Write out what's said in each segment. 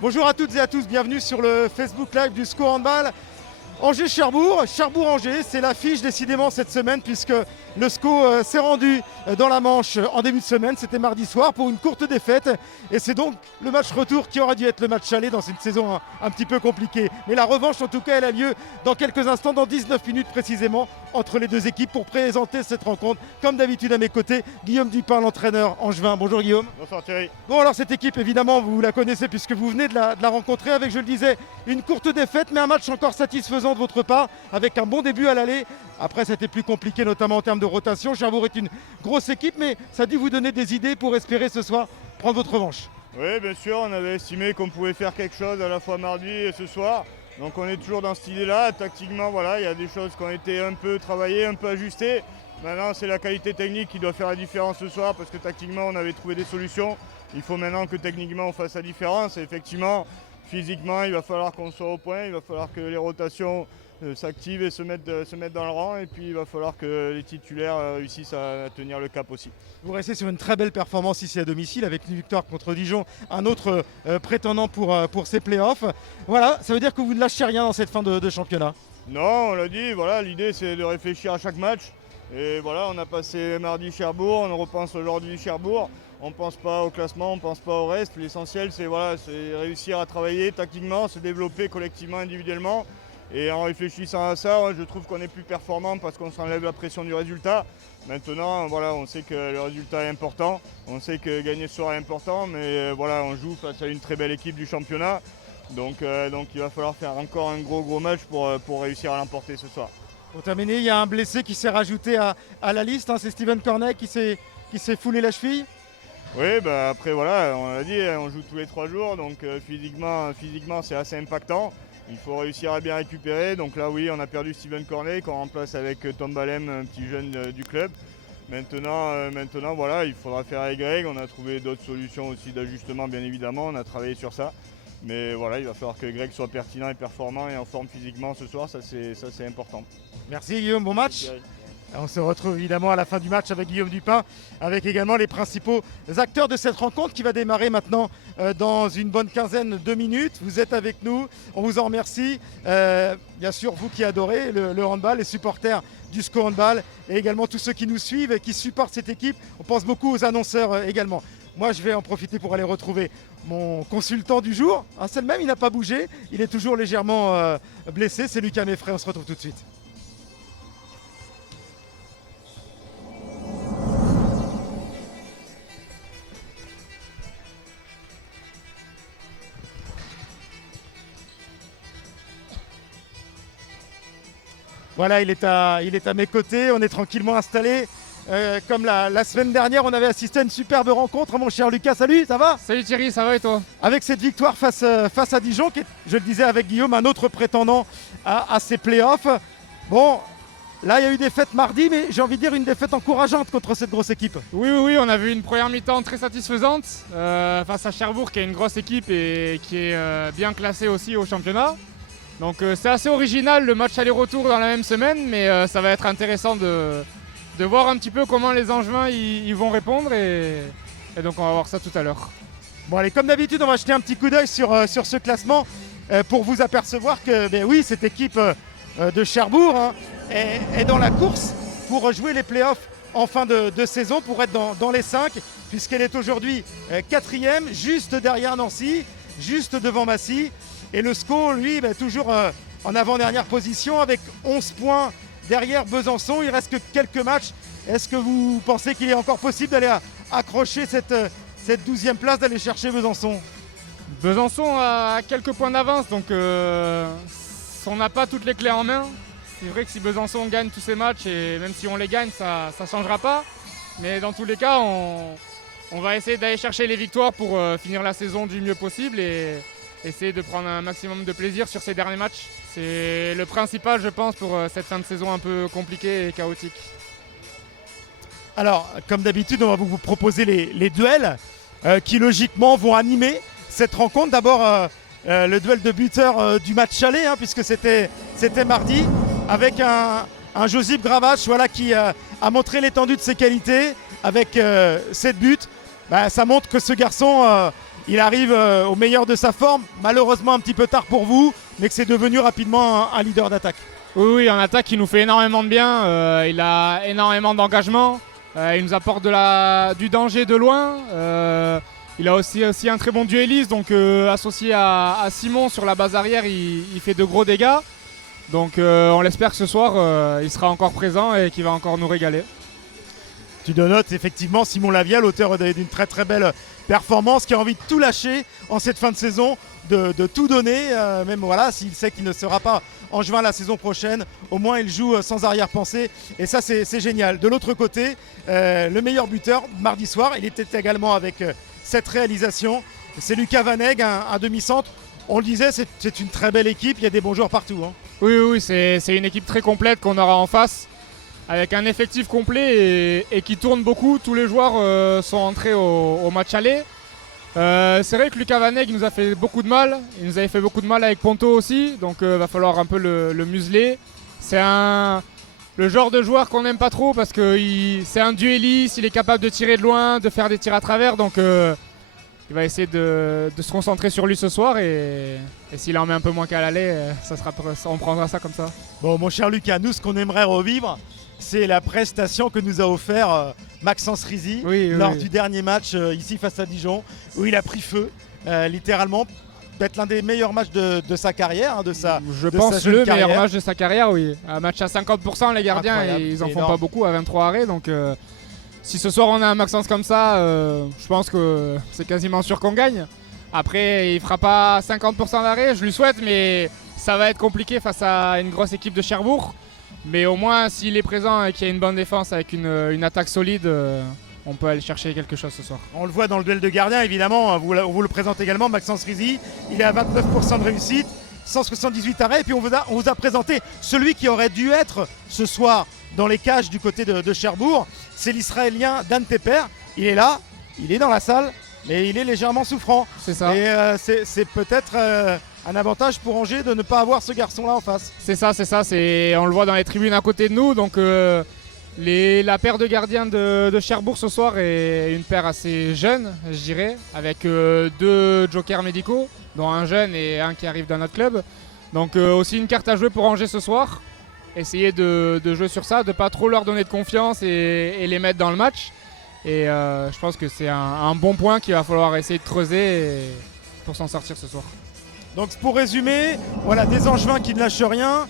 Bonjour à toutes et à tous, bienvenue sur le Facebook Live du SCO Handball. Angers-Cherbourg, Cherbourg-Angers, c'est l'affiche décidément cette semaine puisque le SCO s'est rendu dans la Manche en début de semaine, c'était mardi soir pour une courte défaite et c'est donc le match retour qui aura dû être le match aller dans une saison un petit peu compliquée. Mais la revanche en tout cas elle a lieu dans quelques instants, dans 19 minutes précisément, entre les deux équipes pour présenter cette rencontre. Comme d'habitude à mes côtés, Guillaume Dupin, l'entraîneur angevin. Bonjour Guillaume. Bonsoir Thierry. Bon alors cette équipe évidemment vous la connaissez puisque vous venez de la rencontrer avec, je le disais, une courte défaite mais un match encore satisfaisant de votre part avec un bon début à l'aller. Après c'était plus compliqué notamment en termes de rotation. Cherbourg est une grosse équipe mais ça a dû vous donner des idées pour espérer ce soir prendre votre revanche. Oui bien sûr, on avait estimé qu'on pouvait faire quelque chose à la fois mardi et ce soir. Donc on est toujours dans cette idée-là. Tactiquement voilà, il y a des choses qui ont été un peu travaillées, un peu ajustées. Maintenant c'est la qualité technique qui doit faire la différence ce soir parce que tactiquement on avait trouvé des solutions. Il faut maintenant que techniquement on fasse la différence et effectivement physiquement il va falloir qu'on soit au point, il va falloir que les rotations s'activent et se mettent dans le rang et puis il va falloir que les titulaires réussissent à tenir le cap aussi. Vous restez sur une très belle performance ici à domicile avec une victoire contre Dijon, un autre prétendant pour ces playoffs. Voilà, ça veut dire que vous ne lâchez rien dans cette fin de championnat. Non, on l'a dit, voilà, l'idée c'est de réfléchir à chaque match. Et voilà, on a passé mardi Cherbourg, on repense aujourd'hui Cherbourg. On ne pense pas au classement, on ne pense pas au reste. L'essentiel c'est réussir à travailler tactiquement, se développer collectivement, individuellement. Et en réfléchissant à ça, je trouve qu'on est plus performant parce qu'on s'enlève la pression du résultat. Maintenant, voilà, on sait que le résultat est important, on sait que gagner ce soir est important, mais voilà, on joue face à une très belle équipe du championnat. Donc il va falloir faire encore un gros match pour réussir à l'emporter ce soir. Pour terminer, il y a un blessé qui s'est rajouté à la liste, hein, c'est Steven Cornet qui s'est foulé la cheville. Oui, bah après voilà, on l'a dit, on joue tous les 3 jours, donc physiquement c'est assez impactant. Il faut réussir à bien récupérer. Donc là oui, on a perdu Steven Cornet qu'on remplace avec Tom Balem, un petit jeune du club. Maintenant voilà, il faudra faire avec Greg. On a trouvé d'autres solutions aussi d'ajustement bien évidemment, on a travaillé sur ça. Mais voilà, il va falloir que Greg soit pertinent et performant et en forme physiquement ce soir, ça c'est important. Merci Guillaume, bon match. On se retrouve évidemment à la fin du match avec Guillaume Dupin, avec également les principaux acteurs de cette rencontre qui va démarrer maintenant dans une bonne quinzaine de minutes. Vous êtes avec nous, on vous en remercie. Bien sûr, vous qui adorez le handball, les supporters du SCO Handball et également tous ceux qui nous suivent et qui supportent cette équipe. On pense beaucoup aux annonceurs également. Moi, je vais en profiter pour aller retrouver mon consultant du jour. C'est le même, il n'a pas bougé, il est toujours légèrement blessé. C'est Lucas Meffray, on se retrouve tout de suite. Voilà, il est à mes côtés, on est tranquillement installé. Comme la semaine dernière, on avait assisté à une superbe rencontre. Mon cher Lucas, salut, ça va? Salut Thierry, ça va et toi? Avec cette victoire face à Dijon, qui est, je le disais avec Guillaume, un autre prétendant à ces playoffs. Bon, là il y a eu des défaite mardi, mais j'ai envie de dire une défaite encourageante contre cette grosse équipe. Oui, on a vu une première mi-temps très satisfaisante face à Cherbourg, qui est une grosse équipe et qui est bien classée aussi au championnat. Donc c'est assez original le match aller-retour dans la même semaine, mais ça va être intéressant de voir un petit peu comment les Angevins ils vont répondre et donc on va voir ça tout à l'heure. Bon allez, comme d'habitude, on va jeter un petit coup d'œil sur ce classement pour vous apercevoir que oui, cette équipe de Cherbourg est dans la course pour jouer les playoffs en fin de saison, pour être dans les 5, puisqu'elle est aujourd'hui 4e, juste derrière Nancy, juste devant Massy. Et le SCO, lui, toujours en avant-dernière position avec 11 points derrière Besançon. Il reste que quelques matchs. Est-ce que vous pensez qu'il est encore possible d'aller accrocher cette 12e place, d'aller chercher Besançon? Besançon a quelques points d'avance, donc on n'a pas toutes les clés en main. C'est vrai que si Besançon gagne tous ses matchs, et même si on les gagne, ça ne changera pas. Mais dans tous les cas, on va essayer d'aller chercher les victoires pour finir la saison du mieux possible et essayer de prendre un maximum de plaisir sur ces derniers matchs. C'est le principal, je pense, pour cette fin de saison un peu compliquée et chaotique. Alors, comme d'habitude, on va vous proposer les duels qui, logiquement, vont animer cette rencontre. D'abord, le duel de buteur du match aller, puisque c'était mardi, avec un Josip Gravac qui a montré l'étendue de ses qualités avec 7 buts. Ça montre que ce garçon il arrive au meilleur de sa forme, malheureusement un petit peu tard pour vous, mais que c'est devenu rapidement un leader d'attaque. Oui, en attaque, il nous fait énormément de bien. Il a énormément d'engagement. Il nous apporte du danger de loin. Il a aussi un très bon duelliste, donc associé à Simon sur la base arrière, il fait de gros dégâts. Donc on l'espère que ce soir, il sera encore présent et qu'il va encore nous régaler. Tu notes effectivement Simon Lavia, l'auteur d'une très très belle performance, qui a envie de tout lâcher en cette fin de saison, de tout donner, même voilà, s'il sait qu'il ne sera pas en juin la saison prochaine, au moins il joue sans arrière-pensée, et ça c'est génial. De l'autre côté, le meilleur buteur mardi soir, il était également avec cette réalisation, c'est Lucas Vaneg, un demi-centre. On le disait, c'est une très belle équipe, il y a des bons joueurs partout. Hein. Oui, c'est une équipe très complète qu'on aura en face, avec un effectif complet et qui tourne beaucoup. Tous les joueurs sont entrés au match aller. C'est vrai que Lucas Vaneg nous a fait beaucoup de mal. Il nous avait fait beaucoup de mal avec Ponto aussi, donc il va falloir un peu le museler. C'est le genre de joueur qu'on n'aime pas trop parce que c'est un duelliste, il est capable de tirer de loin, de faire des tirs à travers, donc il va essayer de se concentrer sur lui ce soir et s'il en met un peu moins qu'à l'aller, on prendra ça comme ça. Bon, mon cher Lucas, nous ce qu'on aimerait revivre, c'est la prestation que nous a offert Maxence Rizzi lors du dernier match ici face à Dijon, où il a pris feu, littéralement. Peut-être l'un des meilleurs matchs de sa carrière, Je pense le meilleur match de sa carrière, oui. Un match à 50%, les gardiens, incroyable, ils en font pas beaucoup à 23 arrêts. Donc si ce soir on a un Maxence comme ça, je pense que c'est quasiment sûr qu'on gagne. Après, il fera pas 50% d'arrêts, je lui souhaite, mais ça va être compliqué face à une grosse équipe de Cherbourg. Mais au moins, s'il est présent et qu'il y a une bonne défense avec une attaque solide, on peut aller chercher quelque chose ce soir. On le voit dans le duel de gardiens, évidemment. On vous le présente également, Maxence Rizzi. Il est à 29% de réussite, 178 arrêts. Et puis on vous a présenté celui qui aurait dû être ce soir dans les cages du côté de Cherbourg. C'est l'Israélien Dan Tepper. Il est là, il est dans la salle, mais il est légèrement souffrant. C'est ça. Et c'est peut-être un avantage pour Angers de ne pas avoir ce garçon-là en face. C'est ça. On le voit dans les tribunes à côté de nous. Donc la paire de gardiens de Cherbourg ce soir est une paire assez jeune, je dirais, avec 2 jokers médicaux, dont un jeune et un qui arrive d'un autre club. Donc aussi une carte à jouer pour Angers ce soir. Essayer de jouer sur ça, de ne pas trop leur donner de confiance et les mettre dans le match. Et je pense que c'est un bon point qu'il va falloir essayer de creuser pour s'en sortir ce soir. Donc pour résumer, voilà, des Angevins qui ne lâchent rien.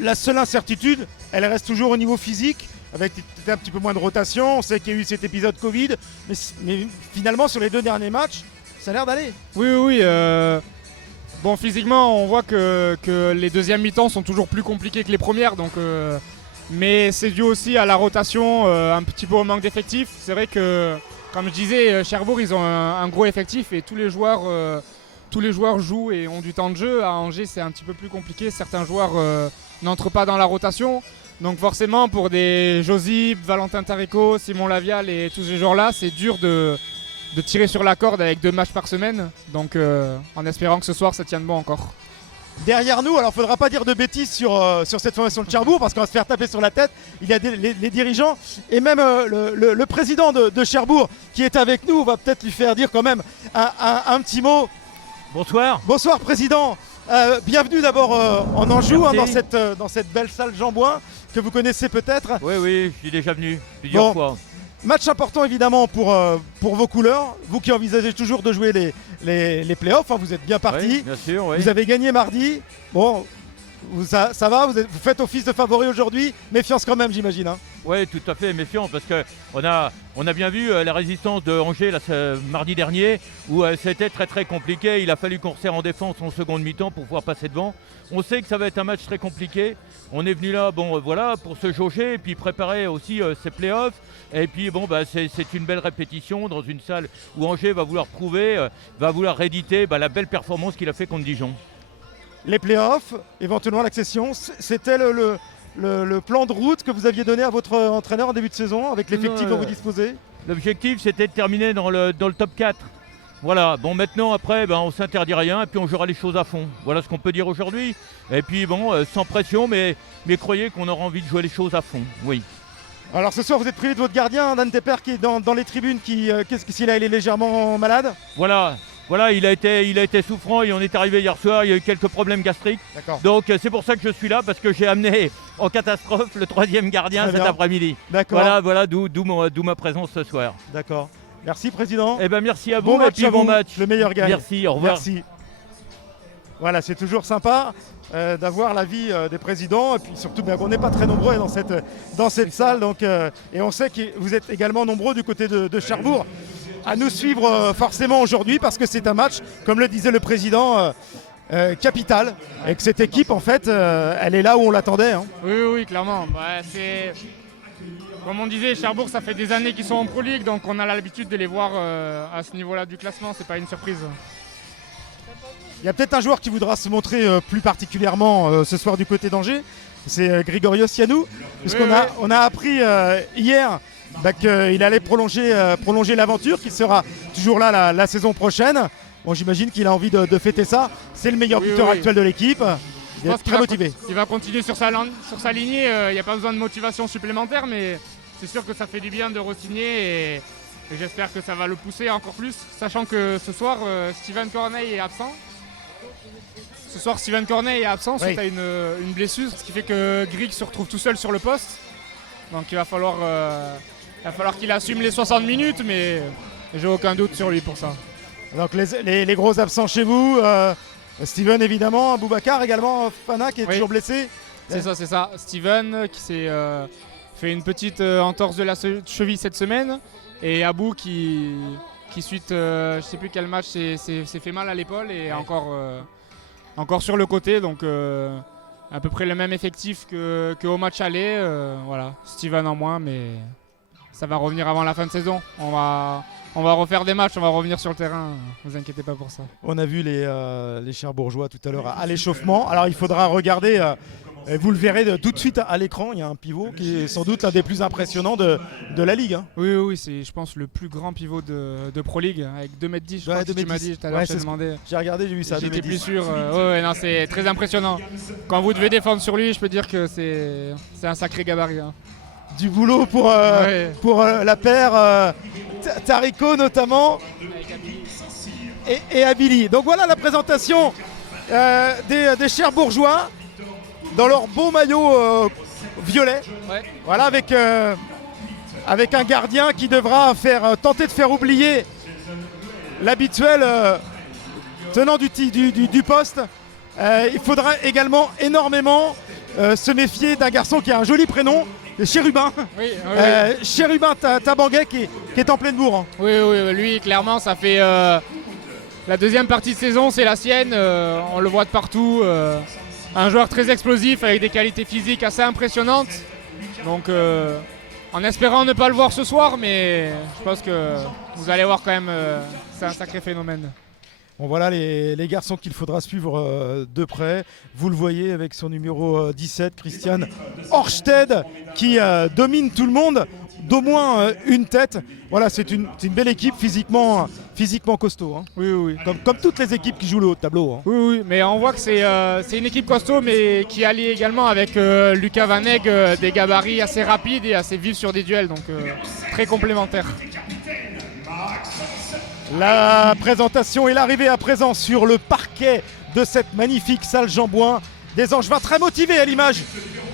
La seule incertitude, elle reste toujours au niveau physique, avec peut-être un petit peu moins de rotation. On sait qu'il y a eu cet épisode Covid, mais finalement sur les 2 derniers matchs, ça a l'air d'aller. Oui. Bon, physiquement, on voit que les deuxièmes mi-temps sont toujours plus compliqués que les premières, donc, mais c'est dû aussi à la rotation, un petit peu au manque d'effectifs. C'est vrai que, comme je disais, Cherbourg, ils ont un gros effectif et tous les joueurs jouent et ont du temps de jeu. À Angers, c'est un petit peu plus compliqué. Certains joueurs n'entrent pas dans la rotation. Donc forcément, pour des Josip, Valentin Tarico, Simon Lavial et tous ces joueurs-là, c'est dur de tirer sur la corde avec 2 matchs par semaine. Donc en espérant que ce soir, ça tienne bon encore. Derrière nous, alors il ne faudra pas dire de bêtises sur cette formation de Cherbourg parce qu'on va se faire taper sur la tête. Il y a les dirigeants et même le président de Cherbourg qui est avec nous. On va peut-être lui faire dire quand même un petit mot. Bonsoir. Bonsoir président. Bienvenue d'abord en Anjou, dans cette belle salle Jean Bouin que vous connaissez peut-être. Oui, je suis déjà venu plusieurs fois. Match important évidemment pour vos couleurs. Vous qui envisagez toujours de jouer les playoffs, hein, vous êtes bien parti. Oui, bien sûr, oui. Vous avez gagné mardi. Bon, ça va, vous faites office de favori aujourd'hui. Méfiance quand même, j'imagine. Hein. Oui, tout à fait, méfiant parce qu'on a bien vu la résistance de Angers là, mardi dernier où c'était très très compliqué. Il a fallu qu'on resserre en défense en seconde mi-temps pour pouvoir passer devant. On sait que ça va être un match très compliqué. On est venu là pour se jauger et puis préparer aussi ces playoffs. Et puis c'est une belle répétition dans une salle où Angers va vouloir prouver, va vouloir rééditer la belle performance qu'il a fait contre Dijon. Les playoffs, éventuellement l'accession, c'était le plan de route que vous aviez donné à votre entraîneur en début de saison avec l'effectif dont vous disposez? L'objectif c'était de terminer dans le top 4. Voilà, maintenant après on s'interdit rien et puis on jouera les choses à fond. Voilà ce qu'on peut dire aujourd'hui. Et puis sans pression mais croyez qu'on aura envie de jouer les choses à fond, oui. Alors ce soir vous êtes privé de votre gardien, Dan Tepper qui est dans les tribunes, qu'est-ce qu'il est légèrement malade? Voilà, voilà, il a été souffrant et on est arrivé hier soir, il y a eu quelques problèmes gastriques. D'accord. Donc c'est pour ça que je suis là, parce que j'ai amené en catastrophe le 3e gardien Très cet bien. après-midi. D'accord. Voilà d'où ma présence ce soir. D'accord. Merci, Président. Eh ben merci à vous Bon et match puis à bon vous. match. Le meilleur gagne. Merci, au revoir. Merci. Voilà, c'est toujours sympa d'avoir l'avis des présidents et puis surtout qu'on n'est pas très nombreux dans cette salle. Donc, et on sait que vous êtes également nombreux du côté de Cherbourg à nous suivre forcément aujourd'hui parce que c'est un match, comme le disait le président, capital et que cette équipe en fait elle est là où on l'attendait. Hein. Oui, clairement. Comme on disait, Cherbourg, ça fait des années qu'ils sont en Pro League, donc on a l'habitude de les voir à ce niveau-là du classement. C'est pas une surprise. Il y a peut-être un joueur qui voudra se montrer plus particulièrement ce soir du côté d'Angers. C'est Grigorios Yanou, puisqu'on on a appris hier qu'il allait prolonger l'aventure, qu'il sera toujours là la saison prochaine. Bon, j'imagine qu'il a envie de fêter ça. C'est le meilleur buteur actuel de l'équipe. Il est très motivé. Il va continuer sur sa lignée. Il n'y a pas besoin de motivation supplémentaire, mais c'est sûr que ça fait du bien de re-signer et j'espère que ça va le pousser encore plus, sachant que ce soir, Steven Corneille est absent. Suite à une blessure, ce qui fait que Grigg se retrouve tout seul sur le poste. Donc il va falloir qu'il assume les 60 minutes, mais j'ai aucun doute sur lui pour ça. Donc les gros absents chez vous, Steven évidemment, Aboubacar également, Fana qui est toujours blessé. C'est ça. Steven qui s'est fait une petite entorse de la cheville cette semaine et Abou qui suite, je sais plus quel match, s'est fait mal à l'épaule et encore sur le côté, donc à peu près le même effectif qu'au match aller. Voilà, Steven en moins, mais ça va revenir avant la fin de saison. On va refaire des matchs, on va revenir sur le terrain, ne vous inquiétez pas pour ça. On a vu les Cherbourgeois tout à l'heure à l'échauffement. Alors il faudra regarder, vous le verrez tout de suite à l'écran, il y a un pivot qui est sans doute l'un des plus impressionnants de la Ligue. Hein. Oui, c'est je pense le plus grand pivot de Pro League, avec 2,10 m. Je crois que tu m'as dit tout à l'heure, je t'ai demandé. J'ai regardé, j'ai vu ça. J'étais plus sûr. Non, c'est très impressionnant. Quand vous devez défendre sur lui, je peux dire que c'est un sacré gabarit. Hein. Du boulot pour la paire Tarico notamment et Abili. Donc voilà la présentation des Cherbourgeois dans leur beau maillot violet. Ouais. Voilà avec un gardien qui devra tenter de faire oublier l'habituel tenant du poste. Il faudra également énormément se méfier d'un garçon qui a un joli prénom, Chérubin. Oui. Chérubin Tabanguet qui est en pleine bourre. Hein. Oui, lui clairement ça fait la deuxième partie de saison, c'est la sienne. On le voit de partout. Un joueur très explosif avec des qualités physiques assez impressionnantes. Donc en espérant ne pas le voir ce soir, mais je pense que vous allez voir quand même, c'est un sacré phénomène. Bon voilà les garçons qu'il faudra suivre de près. Vous le voyez avec son numéro 17, Christian Orsted, qui domine tout le monde d'au moins une tête. Voilà, c'est une belle équipe physiquement costaud. Hein. Oui. Comme toutes les équipes qui jouent le haut de tableau. Hein. Oui, mais on voit que c'est une équipe costaud, mais qui allie également avec Lucas Van Egg des gabarits assez rapides et assez vifs sur des duels, donc très complémentaires. La présentation et l'arrivée à présent sur le parquet de cette magnifique salle Jean-Bouin. Des Angevins très motivés à l'image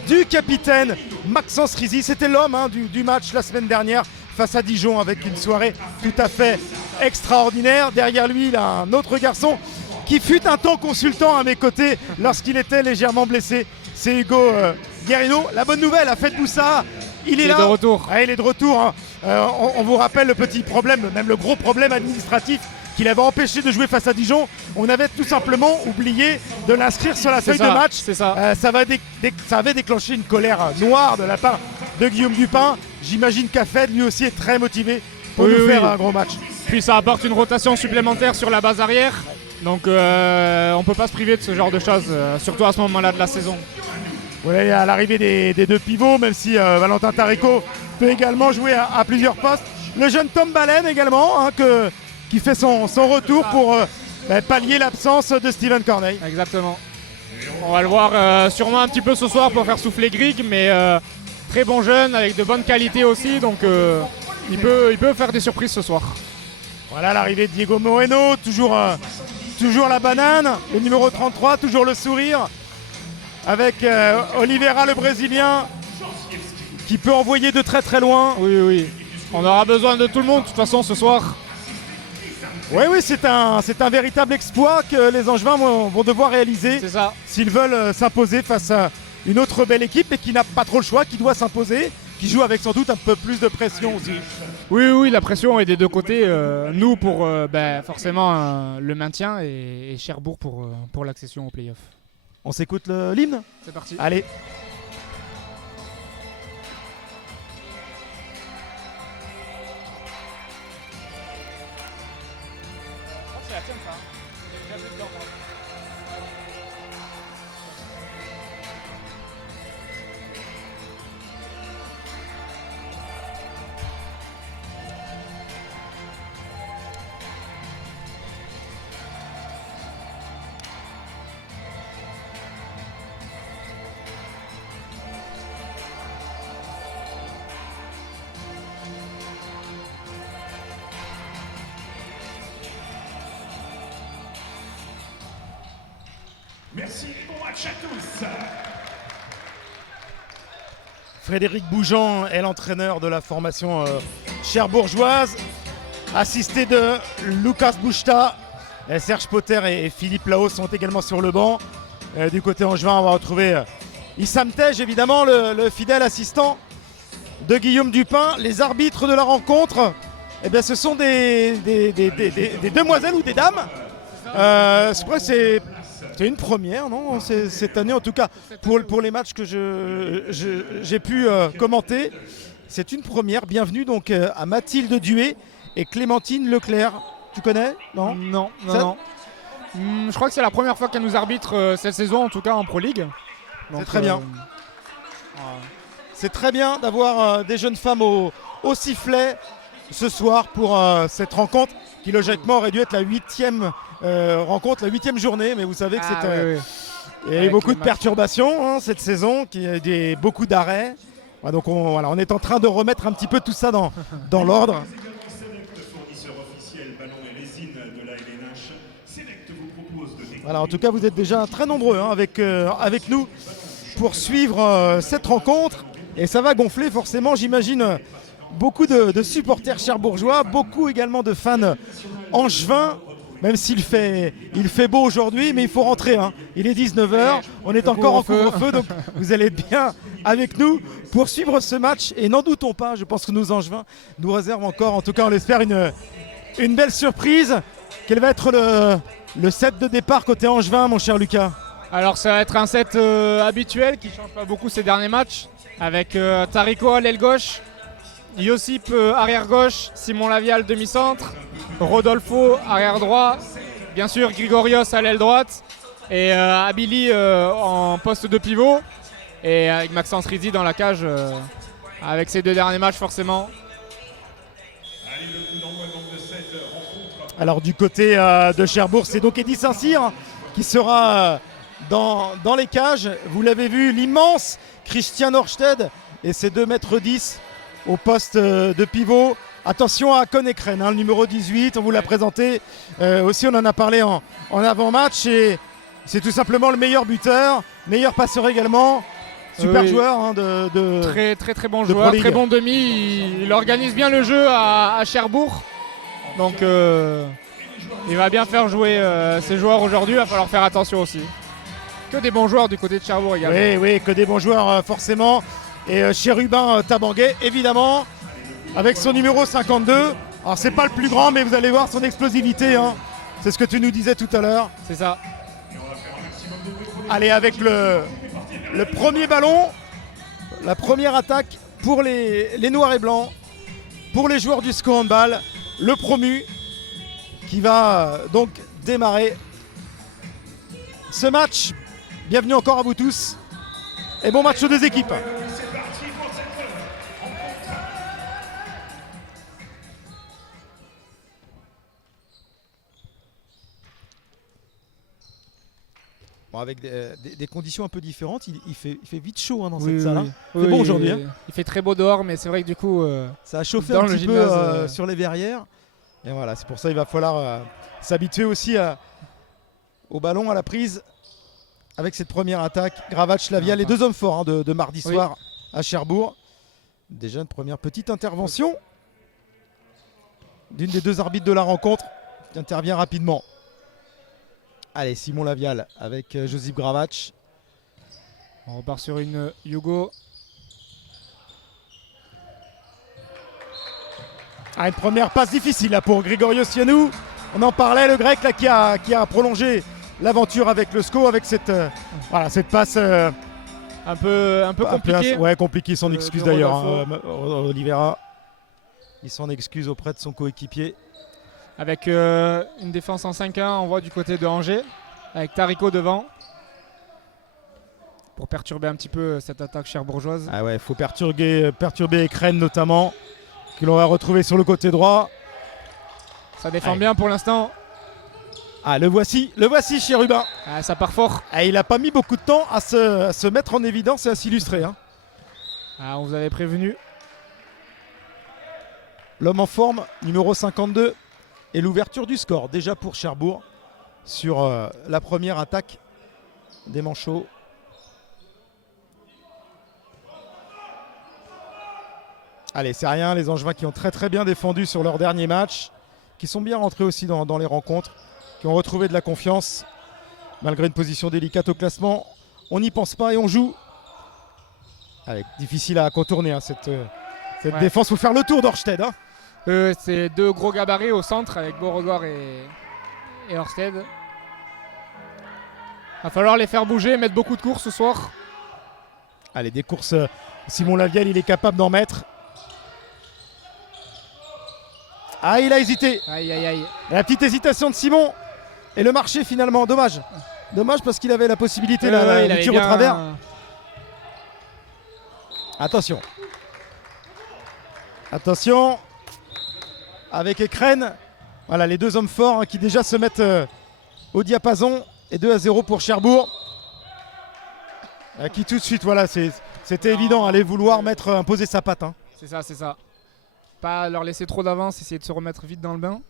du capitaine Maxence Rizy. C'était l'homme du match la semaine dernière face à Dijon avec une soirée tout à fait extraordinaire. Derrière lui, il a un autre garçon qui fut un temps consultant à mes côtés lorsqu'il était légèrement blessé. C'est Hugo Guerrino. La bonne nouvelle, à Fête Boussa, il est là. De retour. Il est de retour. Hein. On vous rappelle le petit problème, même le gros problème administratif qui l'avait empêché de jouer face à Dijon. On avait tout simplement oublié de l'inscrire sur la feuille de match. C'est ça. Ça avait déclenché une colère noire de la part de Guillaume Dupin. J'imagine qu'Afed lui aussi est très motivé pour nous faire un gros match. Puis ça apporte une rotation supplémentaire sur la base arrière. Donc on ne peut pas se priver de ce genre de choses, surtout à ce moment-là de la saison. Oui, à l'arrivée des deux pivots, même si Valentin Tarico peut également jouer à plusieurs postes. Le jeune Tom Balen également, qui fait son retour pour pallier l'absence de Steven Corneille. Exactement. On va le voir sûrement un petit peu ce soir pour faire souffler Grigg, mais très bon jeune avec de bonnes qualités aussi, donc il peut faire des surprises ce soir. Voilà l'arrivée de Diego Moreno, toujours la banane, le numéro 33, toujours le sourire, avec Oliveira le Brésilien, qui peut envoyer de très très loin. Oui. On aura besoin de tout le monde de toute façon ce soir. Oui, c'est un véritable exploit que les Angevins vont devoir réaliser. C'est ça. S'ils veulent s'imposer face à une autre belle équipe, mais qui n'a pas trop le choix, qui doit s'imposer, qui joue avec sans doute un peu plus de pression aussi. Oui, la pression est des deux côtés. Nous pour forcément le maintien et Cherbourg pour l'accession aux playoffs. On s'écoute l'hymne ? C'est parti. Allez. C'est la tienne ça. Merci, bon match à tous. Frédéric Bougeant est l'entraîneur de la formation cherbourgeoise, assisté de Lucas Bouchta. Serge Potter et Philippe Lao sont également sur le banc. Du côté angevin, on va retrouver Issam Tej, évidemment, le fidèle assistant de Guillaume Dupin. Les arbitres de la rencontre, eh bien, ce sont des demoiselles ou des dames. Je crois que c'est une première, non, cette année, en tout cas, pour les matchs que j'ai pu commenter. C'est une première. Bienvenue donc à Mathilde Duet et Clémentine Leclerc. Tu connais ? Non. Non. Je crois que c'est la première fois qu'elle nous arbitre cette saison, en tout cas en Pro League. C'est très bien. C'est très bien d'avoir des jeunes femmes au sifflet ce soir pour cette rencontre qui logiquement aurait dû être la 8e rencontre, la 8e journée, mais vous savez que il y a eu beaucoup de perturbations cette saison, qu'il y a eu beaucoup d'arrêts. Donc on est en train de remettre un petit peu tout ça dans l'ordre. Voilà, en tout cas, vous êtes déjà très nombreux avec nous pour suivre cette rencontre. Et ça va gonfler forcément, j'imagine, beaucoup de supporters cherbourgeois, beaucoup également de fans angevins, même s'il fait beau aujourd'hui, mais il faut rentrer. Il est 19h, on est encore en couvre-feu, donc vous allez être bien avec nous pour suivre ce match. Et n'en doutons pas, je pense que nos angevins nous réservent encore, en tout cas on l'espère, une belle surprise. Quel va être le set de départ côté angevin, mon cher Lucas? Alors ça va être un set habituel qui ne change pas beaucoup ces derniers matchs, avec Tarico à l'aile gauche, Josip arrière gauche, Simon Lavial demi-centre, Rodolfo arrière droit, bien sûr Grigorios à l'aile droite et Abili en poste de pivot, et avec Maxence Rizzi dans la cage avec ces deux derniers matchs forcément. Alors du côté de Cherbourg, c'est donc Eddy Saint-Cyr qui sera dans les cages. Vous l'avez vu, l'immense Christian Orsted et ses 2,10 m au poste de pivot. Attention à Konekren, le numéro 18, on vous l'a présenté. Aussi, on en a parlé en avant-match. Et c'est tout simplement le meilleur buteur, meilleur passeur également. Super joueur de Très bon joueur, très bon demi. Il organise bien le jeu à Cherbourg. Donc il va bien faire jouer ses joueurs aujourd'hui. Il va falloir faire attention aussi. Que des bons joueurs du côté de Cherbourg également. Oui, que des bons joueurs forcément. Et Chérubin Tabanguet, évidemment, avec son numéro 52. Alors c'est pas le plus grand, mais vous allez voir son explosivité. C'est ce que tu nous disais tout à l'heure. C'est ça. Allez, avec le premier ballon, la première attaque pour les Noirs et Blancs, pour les joueurs du SCO Handball, le promu qui va donc démarrer ce match. Bienvenue encore à vous tous et bon match aux deux équipes. Bon, avec des conditions un peu différentes, il fait vite chaud dans cette salle. C'est bon aujourd'hui. Il fait très beau dehors, mais c'est vrai que du coup, ça a chauffé un petit peu sur les verrières. Et voilà, c'est pour ça qu'il va falloir s'habituer aussi au ballon, à la prise. Avec cette première attaque, Gravac, Lavia, les 2 hommes forts hein, de mardi soir à Cherbourg. Déjà une première petite intervention d'une des 2 arbitres de la rencontre qui intervient rapidement. Allez, Simon Lavial avec Josip Gravac. On repart sur une Hugo. Une première passe difficile là, pour Grigorios Ioannou. On en parlait, le grec là, qui a prolongé l'aventure avec le SCO, avec cette passe Un peu compliqué. compliqué, son excuse de d'ailleurs. Rodolfo. Oliveira, il s'en excuse auprès de son coéquipier. Avec une défense en 5-1, on voit du côté de Angers, avec Tarico devant. Pour perturber un petit peu cette attaque cherbourgeoise. Ah ouais, il faut perturber Ekren notamment, que l'on va retrouver sur le côté droit. Ça défend bien pour l'instant. Ah, le voici Chérubin. Ah, ça part fort. Ah, il n'a pas mis beaucoup de temps à se mettre en évidence et à s'illustrer. Hein. Ah, on vous avait prévenu. L'homme en forme, numéro 52. Et l'ouverture du score, déjà pour Cherbourg, sur la première attaque des Manchots. Allez, c'est rien, les Angevins qui ont très bien défendu sur leur dernier match, qui sont bien rentrés aussi dans les rencontres, qui ont retrouvé de la confiance, malgré une position délicate au classement. On n'y pense pas et on joue. Allez, difficile à contourner hein, cette défense, il faut faire le tour d'Orsted. Hein. C'est 2 gros gabarits au centre avec Beauregard et Orsted. Va falloir les faire bouger, mettre beaucoup de courses ce soir. Allez, des courses, Simon Laviel, il est capable d'en mettre. Ah, il a hésité. Aïe, aïe, aïe. La petite hésitation de Simon. Et le marché finalement, dommage. Dommage parce qu'il avait la possibilité de tir au travers. Attention. Attention. Avec Ekren. Voilà, les 2 hommes forts hein, qui déjà se mettent au diapason. Et 2-0 pour Cherbourg. Qui tout de suite, voilà, c'était évident, allait vouloir imposer sa patte. Hein. C'est ça. Pas leur laisser trop d'avance, essayer de se remettre vite dans le bain.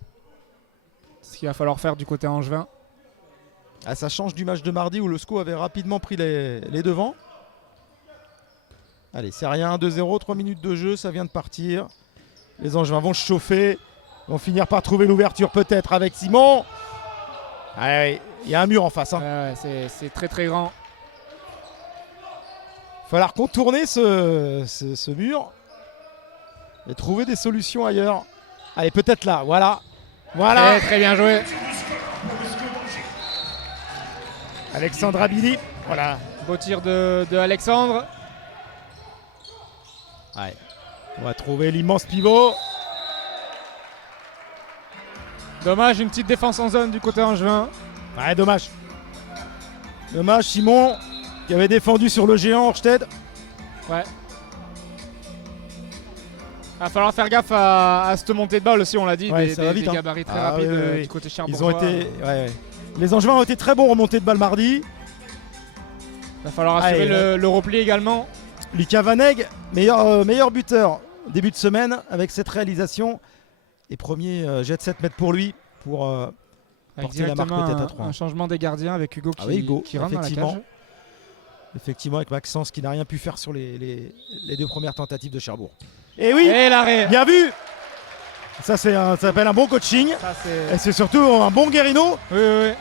C'est ce qu'il va falloir faire du côté angevin. Ah, ça change du match de mardi où le SCO avait rapidement pris les devants. Allez, c'est rien, 2-0, 3 minutes de jeu, ça vient de partir. Les Angevins vont se chauffer, vont finir par trouver l'ouverture peut-être avec Simon. Il y a un mur en face. Hein. C'est très grand. Il va falloir contourner ce mur et trouver des solutions ailleurs. Allez, peut-être là, voilà. Très bien joué. Alexandre Abili, voilà. Beau tir de Alexandre. Ouais. On va trouver l'immense pivot. Dommage, une petite défense en zone du côté angevin. Ouais, dommage. Dommage, Simon, qui avait défendu sur le géant Orsted. Ouais. Il va falloir faire gaffe à cette montée de balle aussi, on l'a dit. Ouais, ça va vite, des gabarits très rapides du côté cherbourgeois. Les Angevins ont été très bons remontés de balle mardi. Il va falloir assurer le repli également. Lucas Vaneg, meilleur buteur début de semaine avec cette réalisation. Et premier jet de 7 mètres pour lui pour porter la marque peut-être à 3. Un changement des gardiens avec Hugo qui rentre dans la cage. Effectivement, avec Maxence qui n'a rien pu faire sur les 2 premières tentatives de Cherbourg. Et oui, et l'arrêt. Bien vu. Ça s'appelle un bon coaching. Et c'est surtout un bon Guérino. Oui.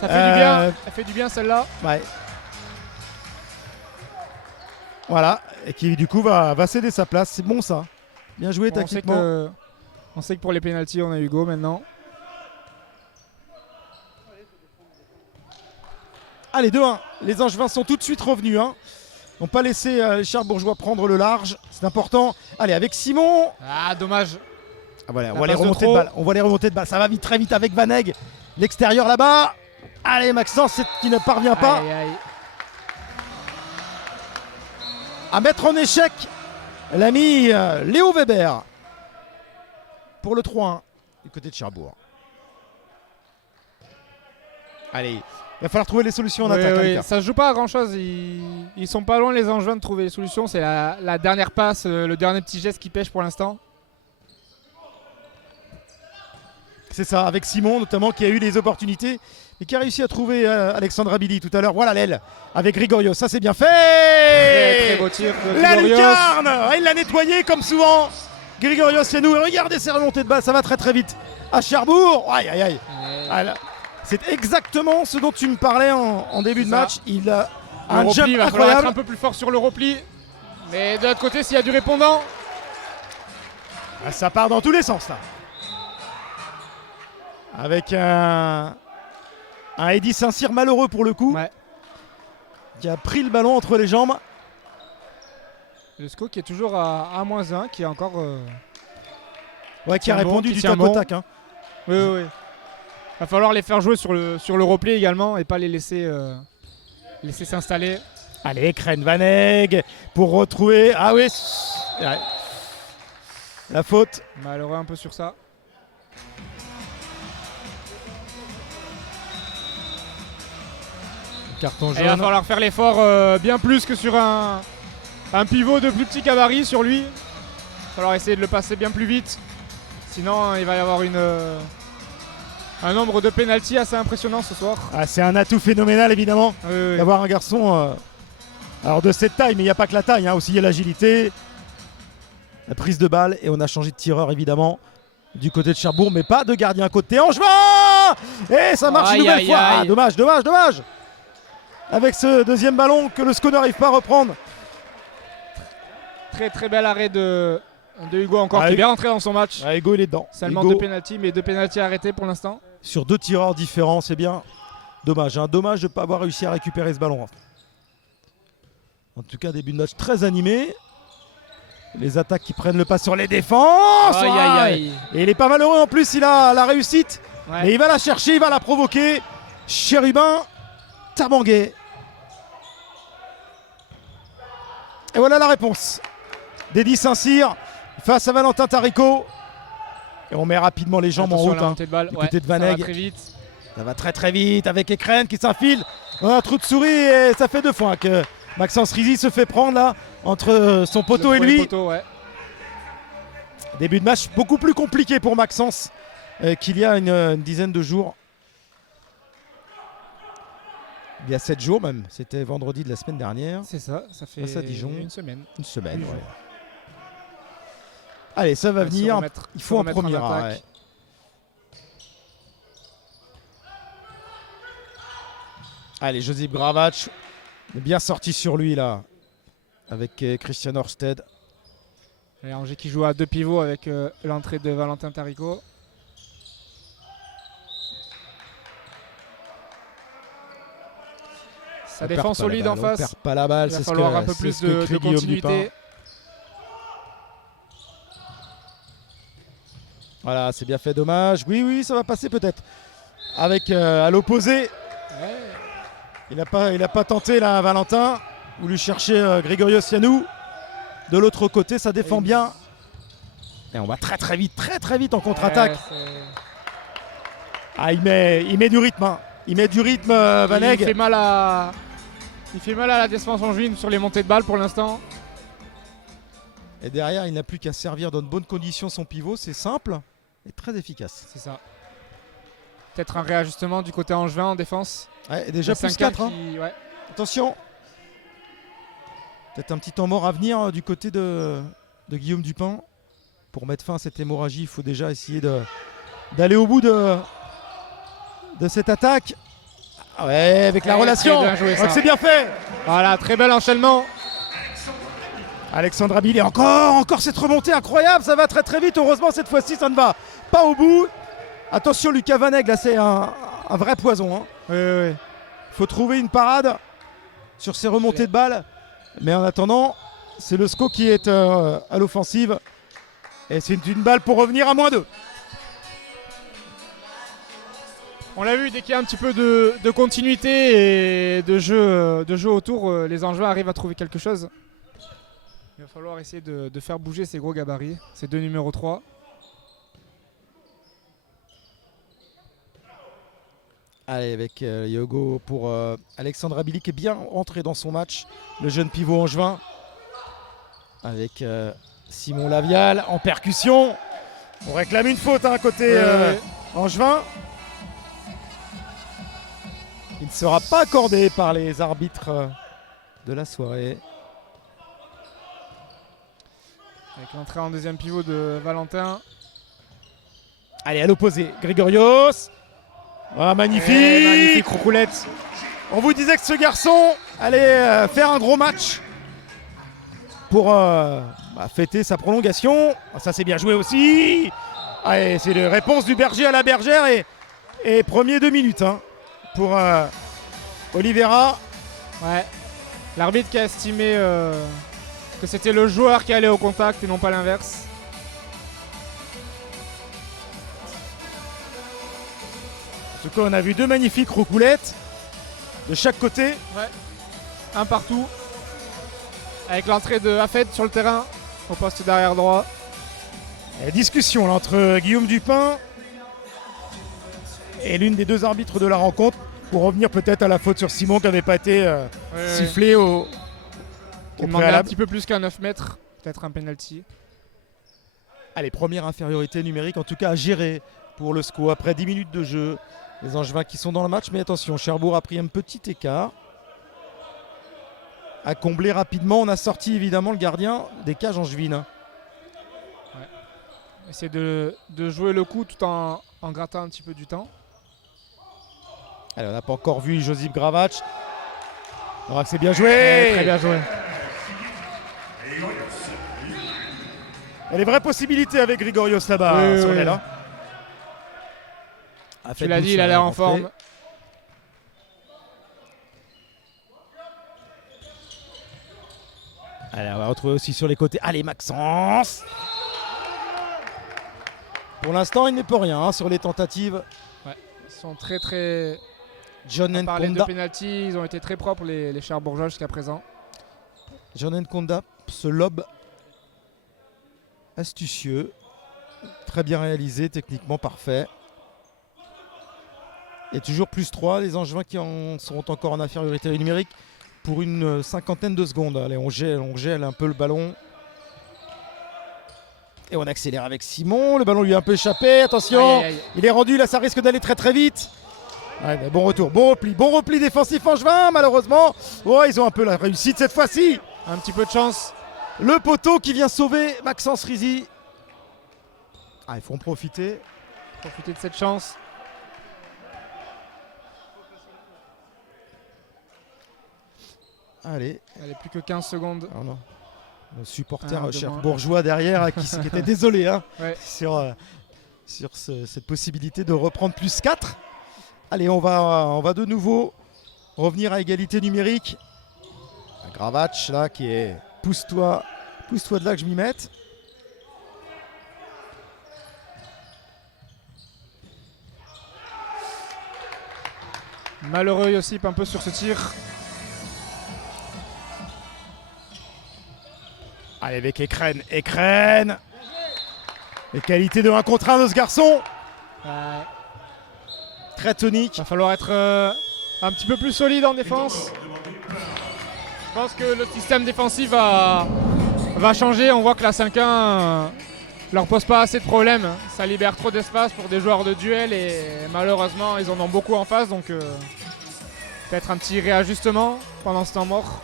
Ça fait du bien. Ça fait du bien celle-là. Ouais. Voilà. Et qui du coup va céder sa place. C'est bon ça. Bien joué tactiquement. On sait que pour les pénaltys, on a Hugo maintenant. Allez, 2-1. Les Angevins sont tout de suite revenus. Hein. N'ont pas laissé les Cherbourgeois prendre le large. C'est important. Allez, avec Simon. Ah, dommage. Ah, voilà, on voit les remontées de balle. On voit les remontées de balle. Ça va vite, très vite avec Vaneg. L'extérieur là-bas. Allez, Maxence qui ne parvient pas aïe. à mettre en échec l'ami Léo Weber pour le 3-1 du côté de Cherbourg. Allez, il va falloir trouver les solutions en attaque. Oui. Ça se joue pas à grand chose. Ils sont pas loin les Angevins de trouver les solutions. C'est la dernière passe, le dernier petit geste qui pêche pour l'instant. c'est ça, avec Simon notamment qui a eu les opportunités et qui a réussi à trouver Alexandre Billy tout à l'heure. Voilà l'aile avec Grigorios, ça c'est bien fait. Très beau tir de La Grigorios. lucarne, il l'a nettoyé comme souvent. Grigorios chez nous, et regardez ses remontées de balle, ça va très très vite. À Cherbourg, aïe aïe aïe. Ah, là, c'est exactement ce dont tu me parlais en début de C'est ça. match. Il a Le un repli, jump il va falloir être incroyable. un peu plus fort sur le repli. Mais de l'autre côté, s'il y a du répondant, Ah, ça part dans tous les sens là. Avec un Eddy Saint-Cyr malheureux pour le coup, ouais. qui a pris le ballon entre les jambes. Le SCO qui est toujours à 1-1, qui est encore. Ouais, qui a tient bon, répondu qui du tient tac au bon. tac. Hein. Oui, oui, oui. Va falloir les faire jouer sur le repli également et pas les laisser s'installer. Allez, Kren Van Egg pour retrouver. Ah oui, ouais. La faute. Malheureux un peu sur ça. Carton Et il va jaune. falloir faire l'effort bien plus que sur un pivot de plus petit gabarit sur lui. Il va falloir essayer de le passer bien plus vite. Sinon, il va y avoir un nombre de pénaltys assez impressionnant ce soir. Ah, c'est un atout phénoménal évidemment Oui, oui. d'avoir un garçon alors de cette taille, mais il n'y a pas que la taille, hein, aussi il y a l'agilité, la prise de balle, et on a changé de tireur évidemment du côté de Cherbourg, mais pas de gardien côté Angevin. Et ça marche Aïe, une nouvelle aïe, fois. Ah, aïe. dommage, dommage, dommage. Avec ce deuxième ballon que le SCO n'arrive pas à reprendre. Très très bel arrêt de Hugo encore, Ah, qui est oui. bien rentré dans son match. Ah, Hugo il est dedans. Seulement Hugo, 2 pénaltys, mais 2 pénaltys arrêtés pour l'instant. sur 2 tireurs différents, c'est bien. Dommage, hein, dommage de ne pas avoir réussi à récupérer ce ballon. En tout cas, début de match très animé. Les attaques qui prennent le pas sur les défenses. Aïe Ah, aïe aïe. Et il est pas malheureux en plus, il a la réussite. Ouais. Mais il va la chercher, il va la provoquer. Chérubin Tabanguet. Et voilà la réponse d'Eddy Saint-Cyr face à Valentin Tarico. Et on met rapidement les jambes Attention en à la route. Hein. montée de balle. du Ouais, côté de ça Van va Egg. très vite. Ça va très très vite avec Ekren qui s'infile dans un trou de souris, et ça fait 2 fois que Maxence Rizzi se fait prendre là entre son poteau Le et premier lui. poteau, ouais. Début de match beaucoup plus compliqué pour Maxence qu'il y a une dizaine de jours. Il y a 7 jours même, c'était vendredi de la semaine dernière. C'est ça, ça fait Face à Dijon. une semaine. Une semaine, Oui. ouais. Allez, ça va Se venir. remettre- Il se faut en remettre premier. attaque. Ouais. Allez, Josip Gravac est bien sorti sur lui là, avec Christian Orsted. Et Angers qui joue à 2 pivots avec l'entrée de Valentin Tarico. Sa On défense perd pas la solide en balle, on face. perd pas la balle, Il va c'est ce falloir que- un peu c'est plus ce que de crie Guillaume continuité. Dupin. Voilà, c'est bien fait, dommage. Oui, oui, ça va passer peut-être. Avec à l'opposé, Ouais. il n'a pas tenté là, Valentin. Voulu chercher Grigorios Yanou. De l'autre côté, ça défend Et- bien. Et on va très très vite en contre-attaque. Ouais, c'est- Ah, il met du rythme. Hein. Il met du rythme, Van Il Egg. fait mal à la défense angevine sur les montées de balles pour l'instant. Et derrière, il n'a plus qu'à servir dans de bonnes conditions son pivot. C'est simple et très efficace. C'est ça. Peut-être un réajustement du côté angevin en défense. Ouais, et déjà Le plus 5-4 4. Hein. ouais. Attention. Peut-être un petit temps mort à venir du côté de Guillaume Dupin. Pour mettre fin à cette hémorragie, il faut déjà essayer d'aller au bout de cette attaque. Ah ouais, avec la Très, relation. très bien joué, ça. Donc c'est bien fait. Voilà, très bel enchaînement. Alexandre Abilé, encore cette remontée incroyable. Ça va très très vite. Heureusement, cette fois-ci, ça ne va pas au bout. Attention, Lucas Van Egg, là, c'est un vrai poison. Hein. Oui. Il faut trouver une parade sur ces remontées de balles. Mais en attendant, c'est le SCO qui est à l'offensive. Et c'est une balle pour revenir à -2. On l'a vu, dès qu'il y a un petit peu de continuité et de jeu autour, les Angevins arrivent à trouver quelque chose. Il va falloir essayer de faire bouger ces gros gabarits, ces 2 numéros 3. Allez, avec Yogo pour Alexandre Abili qui est bien rentré dans son match. Le jeune pivot angevin. Avec Simon Lavial en percussion. On réclame une faute côté Angevin. Il ne sera pas accordé par les arbitres de la soirée. Avec l'entrée en deuxième pivot de Valentin. Allez, à l'opposé, Grigorios. Ah, magnifique. Magnifique roucoulette. On vous disait que ce garçon allait faire un gros match pour fêter sa prolongation. Ah, ça, c'est bien joué aussi. Allez, c'est la réponse du berger à la bergère et premier 2 minutes pour Oliveira. Ouais. L'arbitre qui a estimé que c'était le joueur qui allait au contact et non pas l'inverse. En tout cas, on a vu 2 magnifiques roucoulettes de chaque côté. Ouais. Un partout. Avec l'entrée de Hafed sur le terrain au poste d'arrière droit. Et discussion là, entre Guillaume Dupin et l'une des 2 arbitres de la rencontre pour revenir peut-être à la faute sur Simon qui n'avait pas été sifflé au Qui demandait un préalable. petit peu plus qu'un 9 mètres. Peut-être un penalty. Allez, première infériorité numérique en tout cas à gérer pour le SCO après 10 minutes de jeu. Les Angevins qui sont dans le match, mais attention, Cherbourg a pris un petit écart. À combler rapidement, on a sorti évidemment le gardien des cages angevines. Essayer de jouer le coup tout en grattant un petit peu du temps. Allez, on n'a pas encore vu Josip Gravac. Alors c'est bien joué. Ouais, très bien joué. Il y a des vraies possibilités avec Grigorios là-bas Oui, sur oui. l'aile. Tu l'as dit, il a l'air en forme. Allez, on va retrouver aussi sur les côtés. Allez, Maxence. Pour l'instant, il n'est pas rien sur les tentatives. Ils sont très John à part les 2 Nkonda. pénaltys, ils ont été très propres les Cherbourgeois jusqu'à présent. John Nkonda, ce lob astucieux, très bien réalisé, techniquement parfait. Et toujours plus 3, les Angevins qui en sont encore en infériorité numérique pour une 50aine de secondes. Allez, on gèle un peu le ballon. Et on accélère avec Simon. Le ballon lui a un peu échappé. Attention, Aïe, aïe, aïe. il est rendu. Là, ça risque d'aller très vite. Ouais, mais bon retour, bon repli défensif Angevin. Malheureusement, ils ont un peu la réussite cette fois-ci. Un petit peu de chance. Le poteau qui vient sauver Maxence Rizzi. Il faut en profiter. Profiter de cette chance. Allez. Allez, plus que 15 secondes. Oh non. Nos supporters de chers moins. bourgeois derrière qui étaient désolés Ouais. sur cette possibilité de reprendre plus 4. Allez, on va de nouveau revenir à égalité numérique. Gravac là qui est pousse-toi de là que je m'y mette. Malheureux Yossip un peu sur ce tir. Allez avec Ekren. Les qualités de 1 contre 1 de ce garçon. Très tonique. Il va falloir être un petit peu plus solide en défense. Je pense que le système défensif va changer. On voit que la 5-1 leur pose pas assez de problèmes. Ça libère trop d'espace pour des joueurs de duel et malheureusement ils en ont beaucoup en face. Donc peut-être un petit réajustement pendant ce temps mort.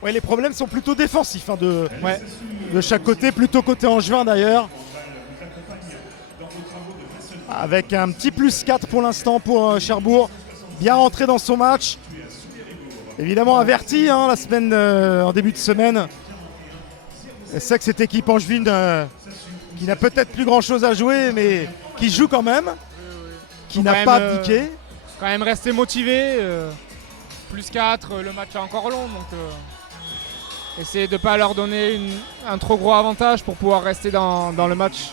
Ouais, les problèmes sont plutôt défensifs de chaque côté, plutôt côté angevin d'ailleurs. Avec un petit plus 4 pour l'instant pour Cherbourg. Bien rentré dans son match. Évidemment averti la semaine en début de semaine. C'est que cette équipe angevine qui n'a peut-être plus grand chose à jouer mais qui joue quand même. Qui n'a pas abdiqué. Quand même rester motivé. Plus 4, le match est encore long. Donc essayer de ne pas leur donner un trop gros avantage pour pouvoir rester dans le match.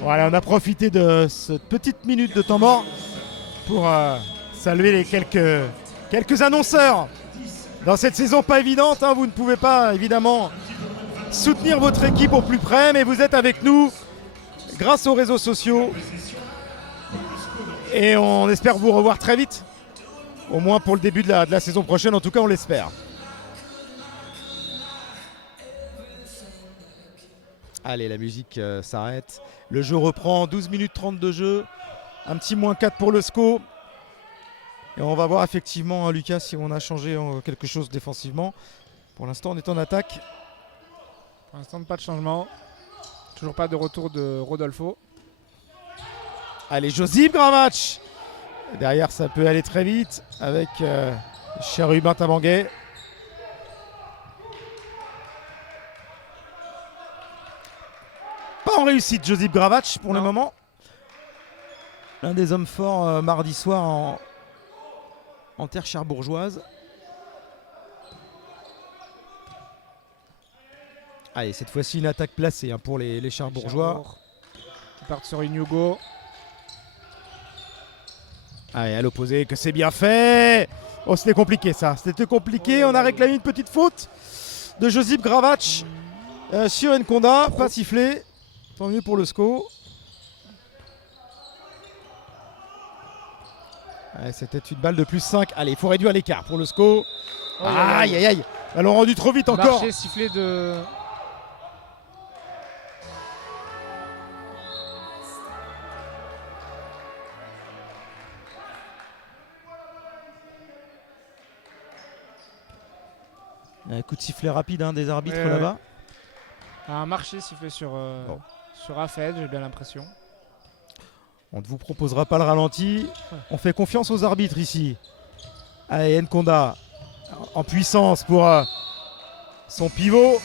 Voilà, on a profité de cette petite minute de temps mort pour saluer les quelques annonceurs dans cette saison pas évidente. Vous ne pouvez pas évidemment soutenir votre équipe au plus près, mais vous êtes avec nous grâce aux réseaux sociaux. Et on espère vous revoir très vite, au moins pour le début de la saison prochaine, en tout cas on l'espère. Allez, la musique s'arrête. Le jeu reprend, 12 minutes 30 de jeu. Un petit -4 pour le SCO. Et on va voir effectivement, Lucas, si on a changé quelque chose défensivement. Pour l'instant, on est en attaque. Pour l'instant, pas de changement. Toujours pas de retour de Rodolfo. Allez, Josip Gravac. Derrière, ça peut aller très vite avec Cherubin Tabanguet. Pas en réussite, Josip Gravac pour le moment. L'un des hommes forts mardi soir en terre cherbourgeoise. Allez, cette fois-ci une attaque placée pour les Cherbourgeois. Cherbourg qui partent sur une Hugo. Allez, à l'opposé, que c'est bien fait. Oh, c'était compliqué ça. C'était compliqué. On a réclamé une petite faute de Josip Gravac sur Nkonda. Pas sifflé. Tant mieux pour le SCO. C'était une balle de +5. Allez, il faut réduire l'écart pour le SCO. Aïe, aïe, aïe. Ballon rendu trop vite encore. Marché sifflé de... Un coup de sifflet rapide des arbitres Ouais, là-bas. Un marché sifflé sur Raphaël, j'ai bien l'impression. On ne vous proposera pas le ralenti. On fait confiance aux arbitres ici. Allez, Nkonda en puissance pour son pivot.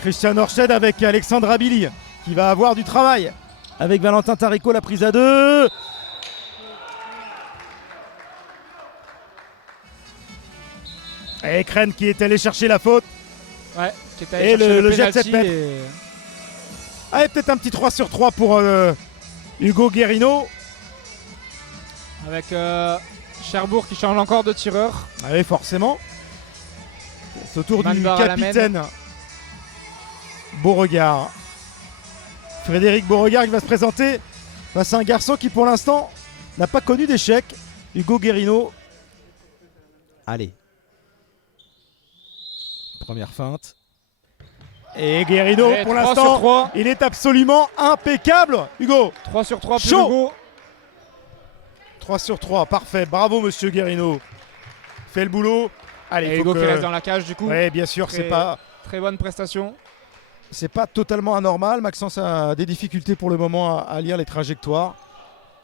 Christian Orshed avec Alexandre Abili qui va avoir du travail. Avec Valentin Tarico, la prise à 2. Et Kren qui est allé chercher la faute. Ouais, qui est allé Et chercher le jet de 7 penalty mètres. et- Allez, peut-être un petit 3 sur 3 pour Hugo Guerrino. Avec Cherbourg qui change encore de tireur. Oui, forcément. C'est au tour du Manbar à la capitaine Beauregard. Frédéric Beauregard qui va se présenter face à un garçon qui pour l'instant n'a pas connu d'échec. Hugo Guerrino. Allez. Première feinte. Et Guerrino Allez, pour 3 l'instant, sur 3. il est absolument impeccable. Hugo, 3 sur 3 pour Chaud. Hugo. 3 sur 3, parfait. Bravo monsieur Guerrino. Fait le boulot. Allez, Et faut Hugo que... qui reste dans la cage du coup. Ouais, bien sûr, c'est Très bonne prestation. totalement anormal. Maxence a des difficultés pour le moment à lire les trajectoires.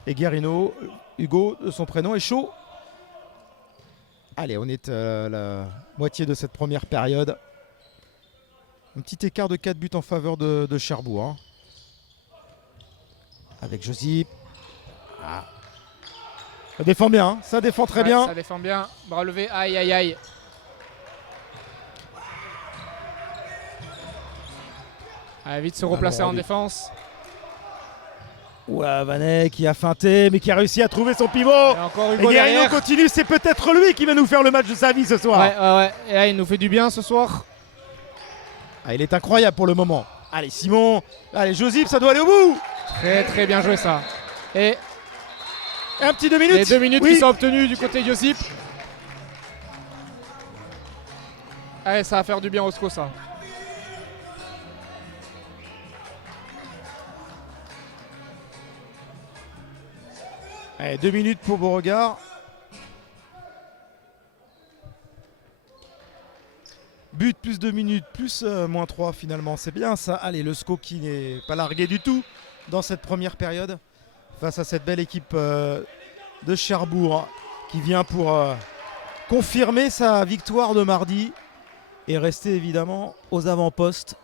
Et Guerrino, Hugo, de son prénom, est chaud. Allez, on est à la moitié de cette première période. Un petit écart de 4 buts en faveur de Cherbourg. Avec Josip. Ça défend bien, ça défend très bien. Ça défend bien. Bras levé. Aïe, aïe, aïe. Allez, vite se replacer en rendu. défense. Ouais, Vanet qui a feinté, mais qui a réussi à trouver son pivot. Et encore Et Hugo Guerrino derrière. continue, c'est peut-être lui qui va nous faire le match de sa vie ce soir. Ouais. Et là, il nous fait du bien ce soir. Il est incroyable pour le moment. Allez, Simon. Allez, Josip, ça doit aller au bout. Très, très bien joué ça. Et Et un petit 2 minutes. les 2 minutes Oui. qui sont obtenues du côté de Josip. Allez, ça va faire du bien au SCO ça. Allez, 2 minutes pour Beauregard. But plus 2 minutes, plus -3 finalement. C'est bien ça. Allez, le SCO qui n'est pas largué du tout dans cette première période. Face à cette belle équipe de Cherbourg qui vient pour confirmer sa victoire de mardi et rester évidemment aux avant-postes.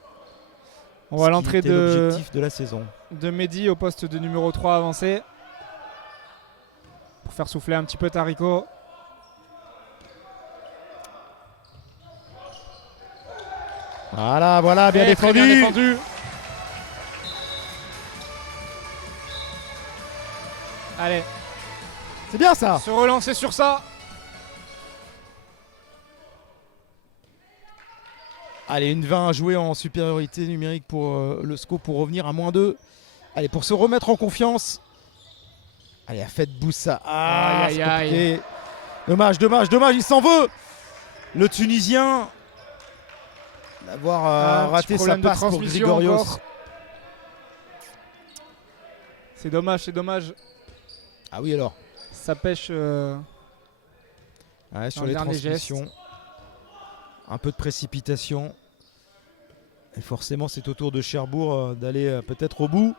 On voit l'entrée de l'objectif de la saison. Mehdi au poste de numéro 3 avancé. Pour faire souffler un petit peu Tarico. Voilà, bien Et très défendu. bien défendu. Allez, C'est bien ça. se relancer sur ça. Allez, une 20 à jouer en supériorité numérique pour le SCO pour revenir à -2. Allez, pour se remettre en confiance. Allez, à faites Boussa. Aïe, c'est aïe, compliqué. Dommage, il s'en veut. Le Tunisien. d'avoir raté sa problème de passe pour transmission Grigorios. encore. C'est dommage, c'est dommage. Ah oui alors. Ça pêche. Ouais, sur Dans les le dernier transmissions. Un peu de précipitation. Et forcément, c'est au tour de Cherbourg d'aller peut-être au bout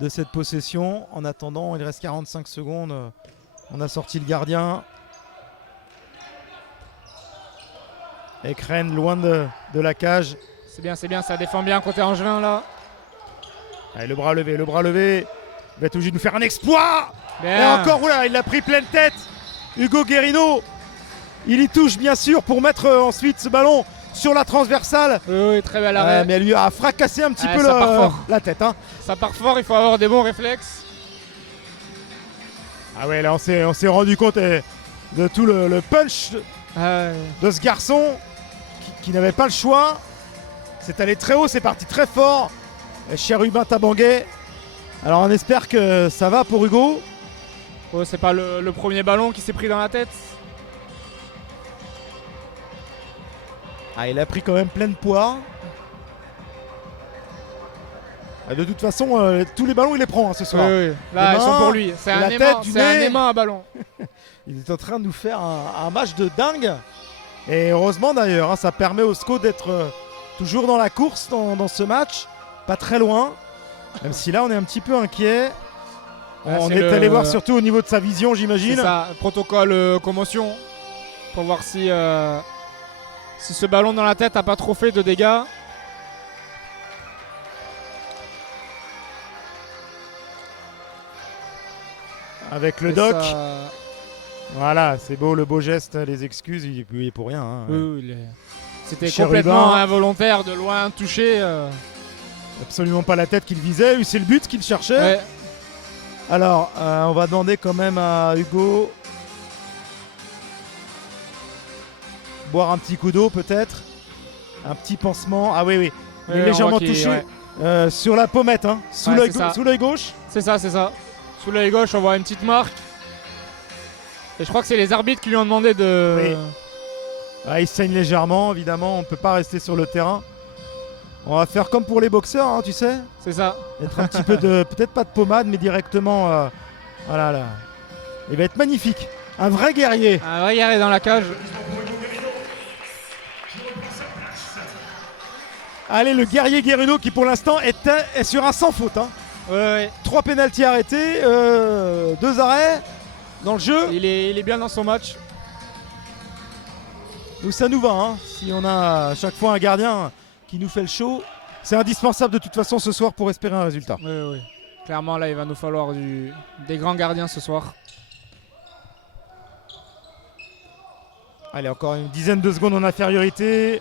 de cette possession. En attendant, il reste 45 secondes. On a sorti le gardien. Et Kren loin de la cage. C'est bien, ça défend bien côté Angevin là. Allez, le bras levé. Il va tout juste nous faire un exploit. Bien. Et encore, oula, il l'a pris pleine tête. Hugo Guerrino. Il y touche bien sûr pour mettre ensuite ce ballon sur la transversale. Oui, très bel arrêt. Mais elle lui a fracassé un petit peu ça part fort. la tête. Hein. Ça part fort, il faut avoir des bons réflexes. Ah ouais, là on s'est rendu compte de tout le punch de ce garçon qui n'avait pas le choix. C'est allé très haut, c'est parti très fort. Cherubin Tabanguet. Alors on espère que ça va pour Hugo. Oh, c'est pas le premier ballon qui s'est pris dans la tête. Ah, il a pris quand même plein de poids. De toute façon, tous les ballons il les prend ce soir. Oui. Là, ils sont pour lui. C'est un aimant à ballon. Il est en train de nous faire un match de dingue. Et heureusement d'ailleurs, hein, ça permet au SCO d'être toujours dans la course dans ce match. Pas très loin. Même si là, on est un petit peu inquiet. On est allé voir surtout au niveau de sa vision, j'imagine. C'est ça, protocole commotion. Pour voir si ce ballon dans la tête n'a pas trop fait de dégâts. Avec le doc. Ça... Voilà, c'est beau, le beau geste, les excuses, il est pour rien. Hein. Oui, c'était Cherubin. complètement involontaire de loin toucher. Absolument pas la tête qu'il visait, c'est le but qu'il cherchait. Ouais. Alors, on va demander quand même à Hugo boire un petit coup d'eau peut-être. Un petit pansement. Ah oui. Il est légèrement touché sur la pommette, hein, sous l'œil gauche. C'est ça. Sous l'œil gauche, on voit une petite marque. Et je crois que c'est les arbitres qui lui ont demandé de... Oui. Ah, il saigne légèrement, évidemment, on ne peut pas rester sur le terrain. On va faire comme pour les boxeurs, hein, tu sais. C'est ça. Mettre un petit peu de... peut-être pas de pommade, mais directement... voilà, là. Il va être magnifique. Un vrai guerrier. Un vrai guerrier dans la cage. Allez, le guerrier Guerrino qui pour l'instant est sur un sans faute. Hein. Ouais. 3 pénaltys arrêtés, 2 arrêts dans le jeu. Il est bien dans son match. Nous, ça nous va. Hein. Si on a à chaque fois un gardien qui nous fait le show, c'est indispensable de toute façon ce soir pour espérer un résultat. Oui. Clairement, là, il va nous falloir des grands gardiens ce soir. Allez, encore une dizaine de secondes en infériorité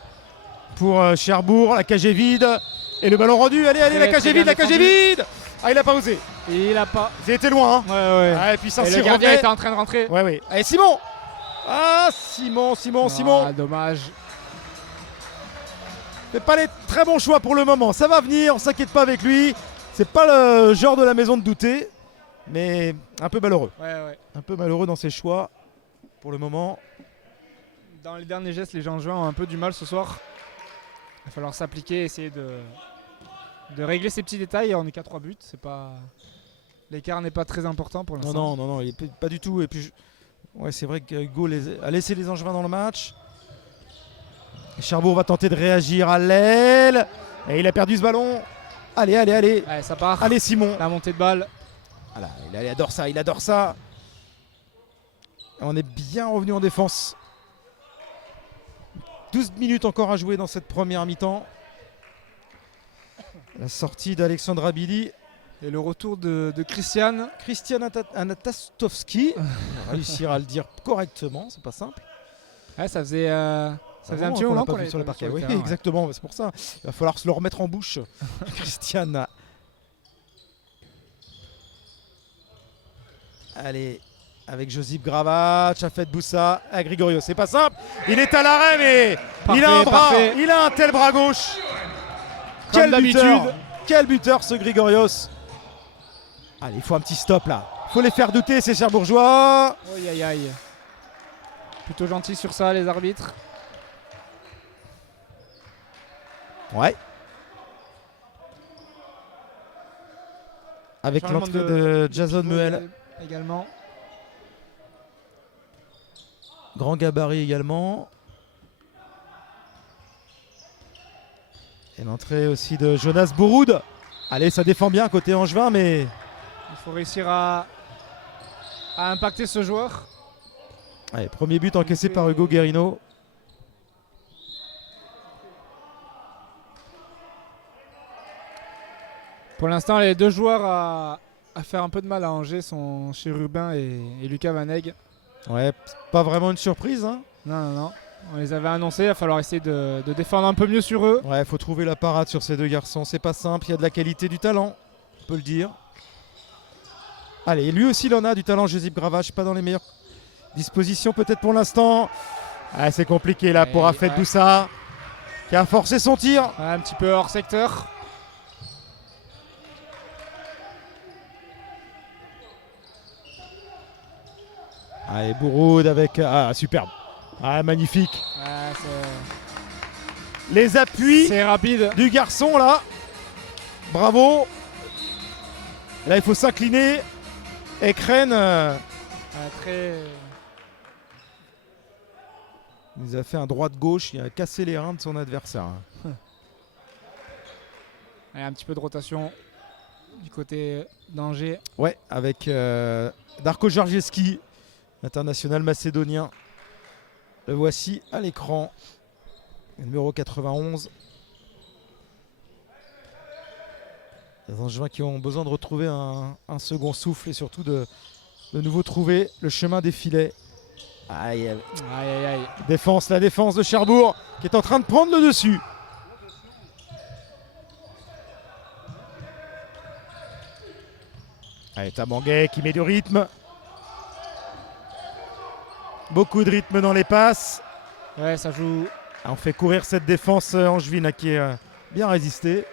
pour Cherbourg. La cage est vide. Et le ballon rendu. Allez, la cage est vide. Ah, il a pas osé. Il a pas. Il était loin. Hein. Ouais. Ah, et puis ça, Et le gardien était en train de rentrer. Ouais. Allez, Simon. Ah, Simon. Ah, dommage. Fait pas les très bons choix pour le moment. Ça va venir, on s'inquiète pas avec lui. C'est pas le genre de la maison de douter. Mais un peu malheureux. Ouais. Un peu malheureux dans ses choix pour le moment. Dans les derniers gestes, les gens ont un peu du mal ce soir. Il va falloir s'appliquer, essayer de régler ces petits détails. On n'est qu'à 3 buts. C'est pas... L'écart n'est pas très important pour l'instant. Non, il est pas du tout. Et puis, ouais, c'est vrai que Hugo a laissé les Angevins dans le match. Et Cherbourg va tenter de réagir à l'aile. Et il a perdu ce ballon. Allez. Ouais, ça part. Allez, Simon. La montée de balle. Voilà, il adore ça. Et on est bien revenu en défense. 12 minutes encore à jouer dans cette première mi-temps. La sortie d'Alexandra Billy. Et le retour de Christian. Christian Anatastovski. On va réussir à le dire correctement, c'est pas simple. Ouais, ça faisait un petit moment qu'on l'avait sur le parquet. Oui, terrain, ouais. exactement, c'est pour ça. Il va falloir se le remettre en bouche. Christian. Allez, avec Josip Gravac, Chafet Boussa, à Grigorio. C'est pas simple. Il est à l'arrêt, mais il a un bras. Parfait. Il a un tel bras gauche. Comme d'habitude. Quel buteur ce Grigorios. Allez, il faut un petit stop là. Il faut les faire douter, ces Cherbourgeois. Aïe. Plutôt gentil sur ça, les arbitres. Ouais. Avec Changement l'entrée de Jason pivot Muel. également. Grand gabarit également. Et l'entrée aussi de Jonas Bouroud. Allez, ça défend bien côté Angevin, mais Il faut réussir à impacter ce joueur. allez, premier but encaissé par Hugo Guerrino. Pour l'instant, les deux joueurs à faire un peu de mal à Angers sont Chérubin et Lucas Vaneg. Ouais, pas vraiment une surprise. Hein. Non. On les avait annoncés, il va falloir essayer de défendre un peu mieux sur eux. Ouais, faut trouver la parade sur ces deux garçons. C'est pas simple, il y a de la qualité, du talent, on peut le dire. Allez, lui aussi il en a du talent, Josip Gravache, pas dans les meilleures dispositions peut-être pour l'instant. Ah, c'est compliqué là pour Ouais, Afed ouais. Doussa qui a forcé son tir. Ouais, un petit peu hors secteur. Allez, Bouroud avec... Ah, superbe. Ah, magnifique. Ouais, Les appuis c'est rapide. du garçon là. Bravo. Là, il faut s'incliner. Ekren Très... il nous a fait un droit de-gauche. Il a cassé les reins de son adversaire. Ouais, un petit peu de rotation du côté d'Angers. Ouais, avec Darko Georgievski, international macédonien. Le voici à l'écran. Numéro 91. Les Angevins qui ont besoin de retrouver un second souffle et surtout de nouveau trouver le chemin des filets. Aïe, aïe. Aïe. La défense de Cherbourg qui est en train de prendre le dessus. Allez, Tamanguay qui met du rythme. Beaucoup de rythme dans les passes. Ouais, ça joue. On fait courir cette défense angevine qui est bien résistée.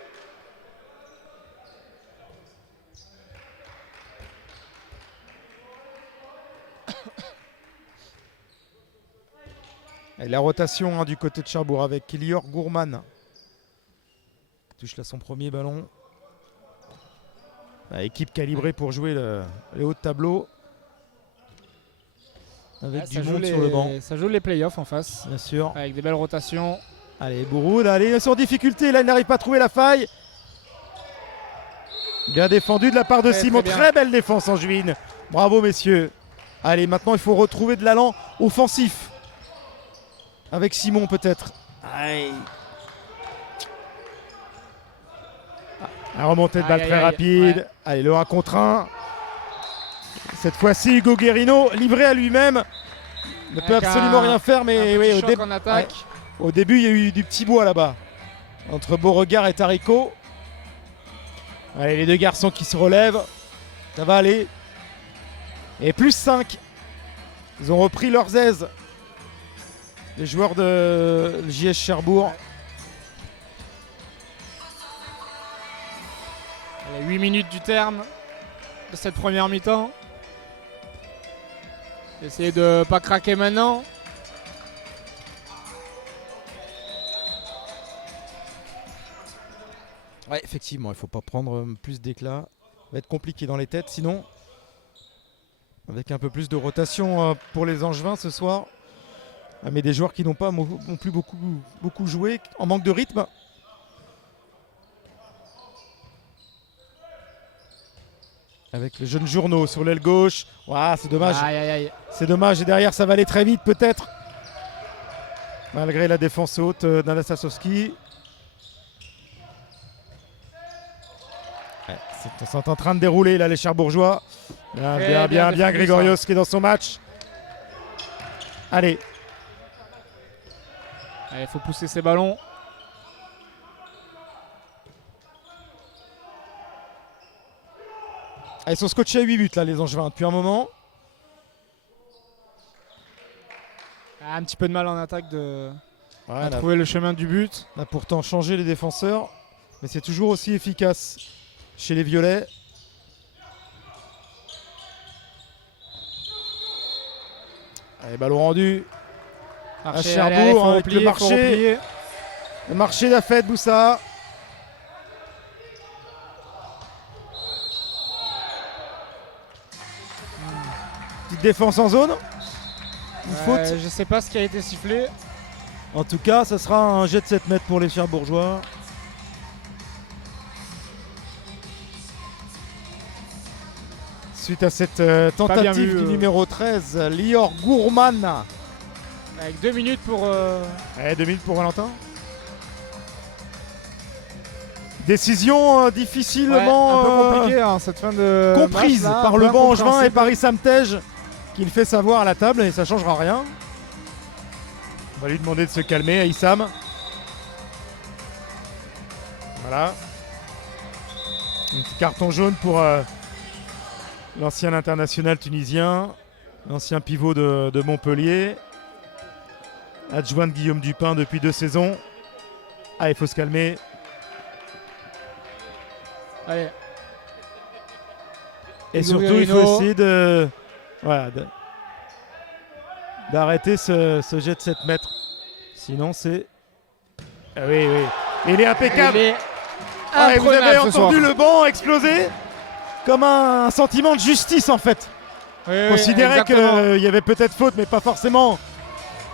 Et la rotation du côté de Cherbourg avec Lior Gourman. Touche là son premier ballon. Équipe calibrée pour jouer les hauts de tableau. Avec Ouais, du monde sur le banc. Ça joue les playoffs en face. Bien sûr. Avec des belles rotations. Allez, Bouroud, allez, sur difficulté. Là, il n'arrive pas à trouver la faille. Bien défendu de la part de Très, Simon. très bien. Très belle défense angevine. Bravo, messieurs. Allez, maintenant, il faut retrouver de l'allant offensif. Avec Simon, peut-être. Aïe. La remontée de balle Aïe, très aïe, rapide. ouais. Allez, le 1 contre 1. Cette fois-ci, Hugo Guerrino, livré à lui-même, ne peut Avec absolument rien faire. Mais un oui, petit au choc début. en attaque. Au début, il y a eu du petit bois là-bas, entre Beauregard et Tarico. Allez, les deux garçons qui se relèvent. Ça va aller. Et plus 5. Ils ont repris leurs aises. Les joueurs de JS Cherbourg. Allez, 8 minutes du terme de cette première mi-temps. Essayez de ne pas craquer maintenant. Ouais, effectivement, il ne faut pas prendre plus d'éclat. Ça va être compliqué dans les têtes sinon. Avec un peu plus de rotation pour les Angevins ce soir. Mais des joueurs qui n'ont pas non plus beaucoup joué, en manque de rythme. Avec le jeune Journeau sur l'aile gauche. Ouah, c'est dommage. Aïe. C'est dommage. Et derrière, ça va aller très vite peut-être. Malgré la défense haute d'Anastasowski. Ouais, c'est en train de dérouler là les Cherbourgeois. Bien défendu, Grégorios qui est dans son match. Allez. Il faut pousser ces ballons. Ils sont scotchés à 8 buts là les Angevins depuis un moment. Un petit peu de mal en attaque Ouais, à trouver le chemin du but. on a pourtant changé les défenseurs. Mais c'est toujours aussi efficace chez les Violets. Allez, ballon rendu. Marché, Cherbourg, allez, faut avec replier, le marché. faut replier. Le marché d'Afed Boussa. Petite défense en zone. Une faute. Je sais pas ce qui a été sifflé. En tout cas, ça sera un jet de 7 mètres pour les Cherbourgeois. Suite à cette tentative du numéro 13, Lior Gourman. Avec 2 minutes pour... 2 minutes pour Valentin. Décision difficilement un peu compliquée hein, cette fin de comprise match, là, par un le peu banc angevin et incompréhensible. Paris Samtège qui le fait savoir à la table et ça ne changera rien. On va lui demander de se calmer à Issam. Voilà. Un petit carton jaune pour l'ancien international tunisien, l'ancien pivot de Montpellier, adjoint de Guillaume Dupin depuis 2 saisons. Ah, il faut se calmer. Allez. Et Hugo surtout, il faut Verino. essayer d'arrêter ce jet de 7 mètres. Sinon, c'est... Ah oui, oui. Il est impeccable. Il est Ah, et vous avez imprenable ce entendu soir. le banc exploser comme un sentiment de justice, en fait. Oui, oui, Considérait exactement. qu'il y avait peut-être faute, mais pas forcément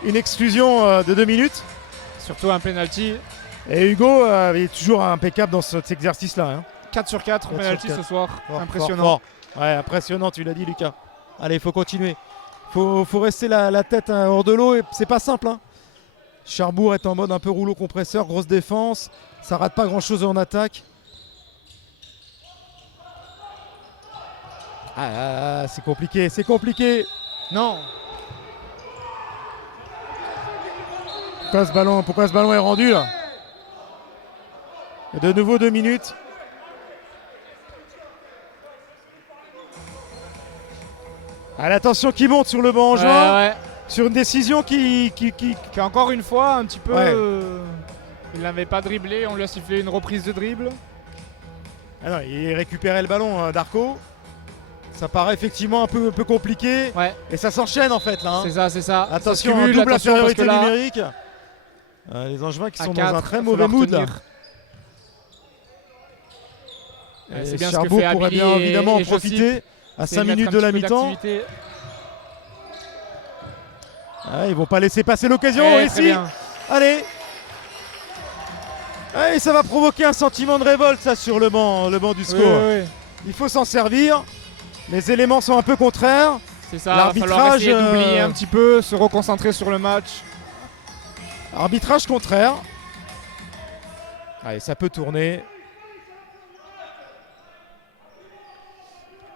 une exclusion de 2 minutes. Surtout un penalty. Et Hugo est toujours impeccable dans cet exercice-là. Hein. 4 sur 4 4 penalty sur 4. ce soir. Fort, Impressionnant. fort, fort. Ouais, impressionnant, tu l'as dit, Lucas. Allez, il faut continuer. Faut rester la tête hors de l'eau et c'est pas simple. Hein. Cherbourg est en mode un peu rouleau compresseur, grosse défense. Ça rate pas grand-chose en attaque. Ah, c'est compliqué, c'est compliqué. Non. Pourquoi ce ballon est rendu là? Et de nouveau 2 minutes. Ah, la tension qui monte sur le banc angevin, Ouais. sur une décision qui Qui encore une fois un petit peu... Ouais. Il n'avait pas dribblé, on lui a sifflé une reprise de dribble. Ah non, il récupérait le ballon d'Arco. Ça paraît effectivement un peu compliqué. Ouais, Et ça s'enchaîne en fait là. Hein. c'est ça, c'est ça. Attention, Ça se cumule, double attention, parce infériorité que là, numérique. Les Angevins qui à sont 4, dans un très il va mauvais falloir mood là. tenir. Ouais, Et c'est bien ce que Cherbourg fait pourrait Abili bien et- évidemment en et Josip. profiter à C'est 5 mettre minutes un de la petit peu mi-temps. d'activité. Ah, ils vont pas laisser passer l'occasion Ouais, ici. très bien. Allez. Et ça va provoquer un sentiment de révolte ça sur le banc du Oui, score. oui, oui. Il faut s'en servir. Les éléments sont un peu contraires. C'est ça, il va falloir L'arbitrage, essayer d'oublier un petit peu, se reconcentrer sur le match. Arbitrage contraire. Allez, ça peut tourner.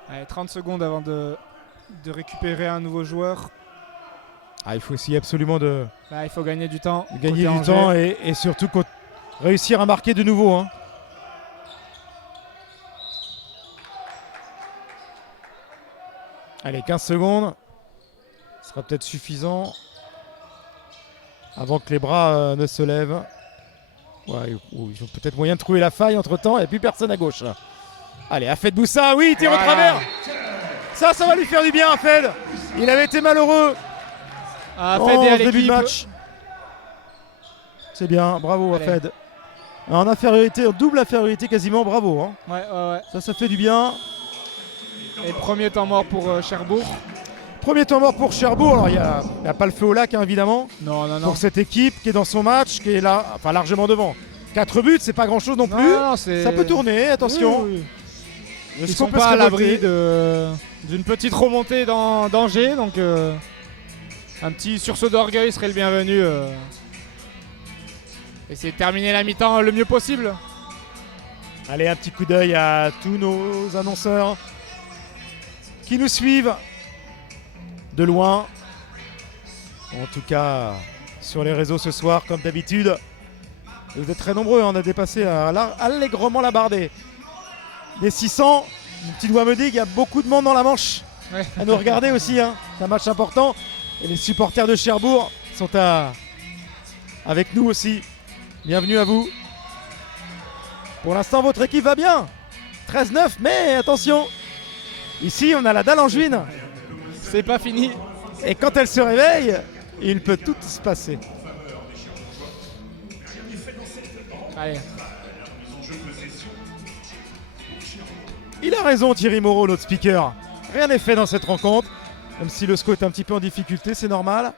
Allez, 30 secondes avant de récupérer un nouveau joueur. Ah, il faut essayer absolument de Là, il faut gagner du temps. gagner côté du temps Angers. et surtout réussir à marquer de nouveau. Hein. Allez, 15 secondes. Ce sera peut-être suffisant avant que les bras ne se lèvent. Ouais, ils ont peut-être moyen de trouver la faille entre temps. Il n'y a plus personne à gauche. Là. Allez, Afed Boussa, oui, tire au Voilà. travers. Ça va lui faire du bien, Afed. Il avait été malheureux Ah, en Fed est à début de l'équipe. match. C'est bien, bravo Allez. Afed. En infériorité, en double infériorité quasiment, bravo. Hein. Ouais. Ça fait du bien. Et premier temps mort pour Cherbourg. Premier temps mort pour Cherbourg. Alors il n'y a pas le feu au lac, hein, évidemment, Non. pour cette équipe qui est dans son match, qui est là, enfin largement devant. 4 buts, c'est pas grand-chose non plus. Non, c'est... Ça peut tourner, attention. Oui, oui. Le Ils score sont peut pas se à l'abri révolter. d'une petite remontée d'Angers, donc un petit sursaut d'orgueil serait le bienvenu. Essayer de terminer la mi-temps le mieux possible. Allez, un petit coup d'œil à tous nos annonceurs qui nous suivent de loin. En tout cas, sur les réseaux ce soir, comme d'habitude. Vous êtes très nombreux, on a dépassé allègrement la barre des 600. Mon petit doigt me dit qu'il y a beaucoup de monde dans la Manche Ouais. à nous regarder aussi. Hein. C'est un match important. Et les supporters de Cherbourg sont avec nous aussi. Bienvenue à vous. Pour l'instant, votre équipe va bien. 13-9, mais attention. Ici, on a la dalle angevine. C'est pas fini. Et quand elle se réveille, il peut tout se passer. Allez. Il a raison Thierry Moreau, notre speaker. Rien n'est fait dans cette rencontre. Même si le SCO est un petit peu en difficulté, c'est normal.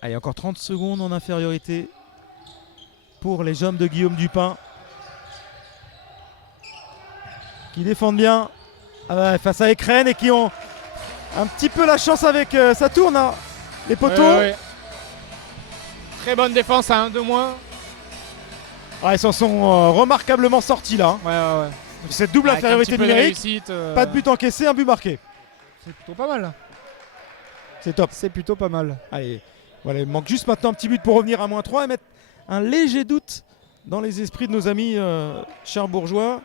Allez, encore 30 secondes en infériorité pour les hommes de Guillaume Dupin. Qui défendent bien face à Ekren et qui ont un petit peu la chance avec ça tourne, hein, les poteaux. Ouais. Très bonne défense à 1 de moins. Ah, ils s'en sont remarquablement sortis là. Ouais. Cette double Avec infériorité un petit peu de numérique. réussite, Pas de but encaissé, un but marqué. C'est plutôt pas mal. C'est top. C'est plutôt pas mal. Allez, voilà, il manque juste maintenant un petit but pour revenir à -3 et mettre un léger doute dans les esprits de nos amis cherbourgeois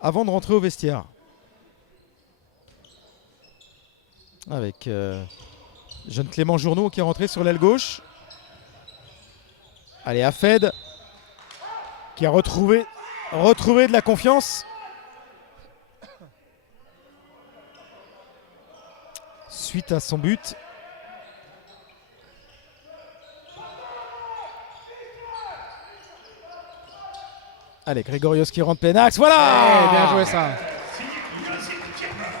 avant de rentrer au vestiaire. Avec jeune Clément Journeau qui est rentré sur l'aile gauche. Allez, Afed qui a retrouvé de la confiance. Suite à son but. Allez, Grégorios qui rentre plein axe. Voilà, Bien joué ça.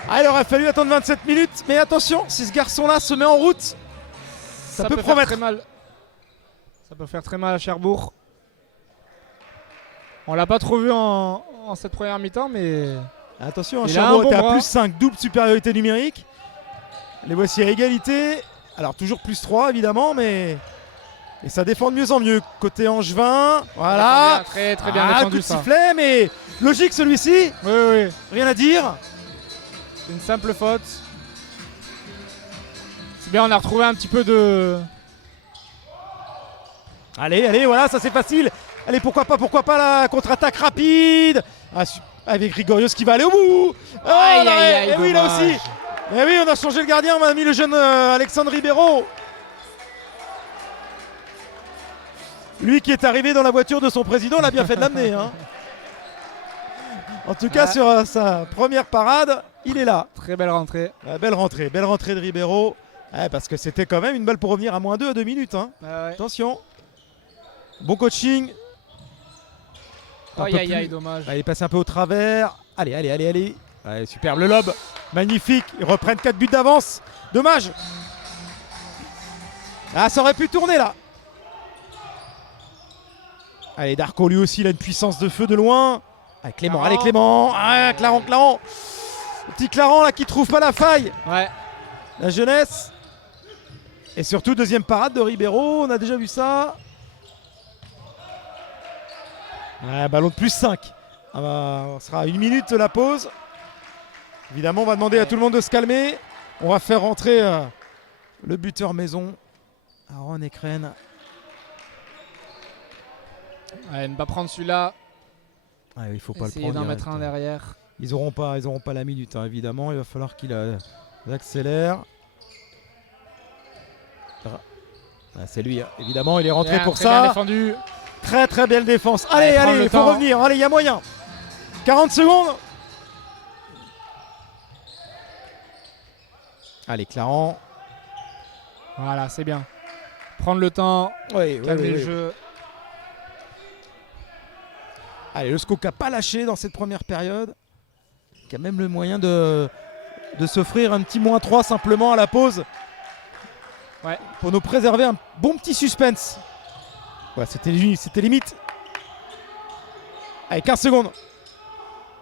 Ah, il aurait fallu attendre 27 minutes. Mais attention, si ce garçon-là se met en route, ça peut faire promettre. très mal. Ça peut faire très mal à Cherbourg. On l'a pas trop vu en cette première mi-temps, mais Attention, Il a un Cherbourg bon était à bras. plus 5, double supériorité numérique. Les voici à égalité. Alors toujours plus 3 évidemment, mais et ça défend de mieux en mieux. Côté Angevin, voilà. Très bien Coup défendu de ça. sifflet, mais logique celui-ci. oui. Rien à dire. C'est une simple faute. C'est bien, on a retrouvé un petit peu de... Allez, voilà, ça c'est facile. Allez, pourquoi pas la contre-attaque rapide. Avec Grigorios qui va aller au bout. Oh, Aïe, là, aïe, aïe, et oui, là dommage. aussi. Et oui, on a changé le gardien, on a mis le jeune Alexandre Ribeiro. Lui qui est arrivé dans la voiture de son président, il a bien fait de l'amener. Hein. En tout cas, sur sa première parade, il est là. Très belle rentrée. Belle rentrée de Ribeiro. Parce que c'était quand même une balle pour revenir à -2 à 2 minutes. Hein. Attention. Bon coaching. Aïe, dommage. Il passe un peu au travers. Allez. Allez, superbe le lob. Magnifique. Ils reprennent 4 buts d'avance. Dommage. Ça aurait pu tourner là. Allez, Darko lui aussi, il a une puissance de feu de loin. Allez, Clément. Claran. Le petit Claran là qui trouve pas la faille. Ouais. La jeunesse. Et surtout, deuxième parade de Ribeiro. On a déjà vu ça. Ballon de plus 5. On sera à 1 minute de la pause. Évidemment, on va demander à tout le monde de se calmer. On va faire rentrer le buteur maison, Aaron Ekren. Ne pas prendre celui-là. Il faut pas Essayer le prendre. d'en mettre un derrière. Ils auront pas la minute, hein, évidemment. Il va falloir qu'il accélère. C'est lui, hein. Évidemment, il est rentré Bien, pour très ça. bien défendu. Très belle défense. Allez, prendre le il faut temps. revenir. Allez, il y a moyen. 40 secondes. Allez, Claran. Voilà, c'est bien. Prendre le temps, calmer le jeu. Allez, le SCO qui n'a pas lâché dans cette première période. Qui a même le moyen de s'offrir un petit -3 simplement à la pause. Ouais. Pour nous préserver un bon petit suspense. Ouais, c'était limite. Allez, 15 secondes.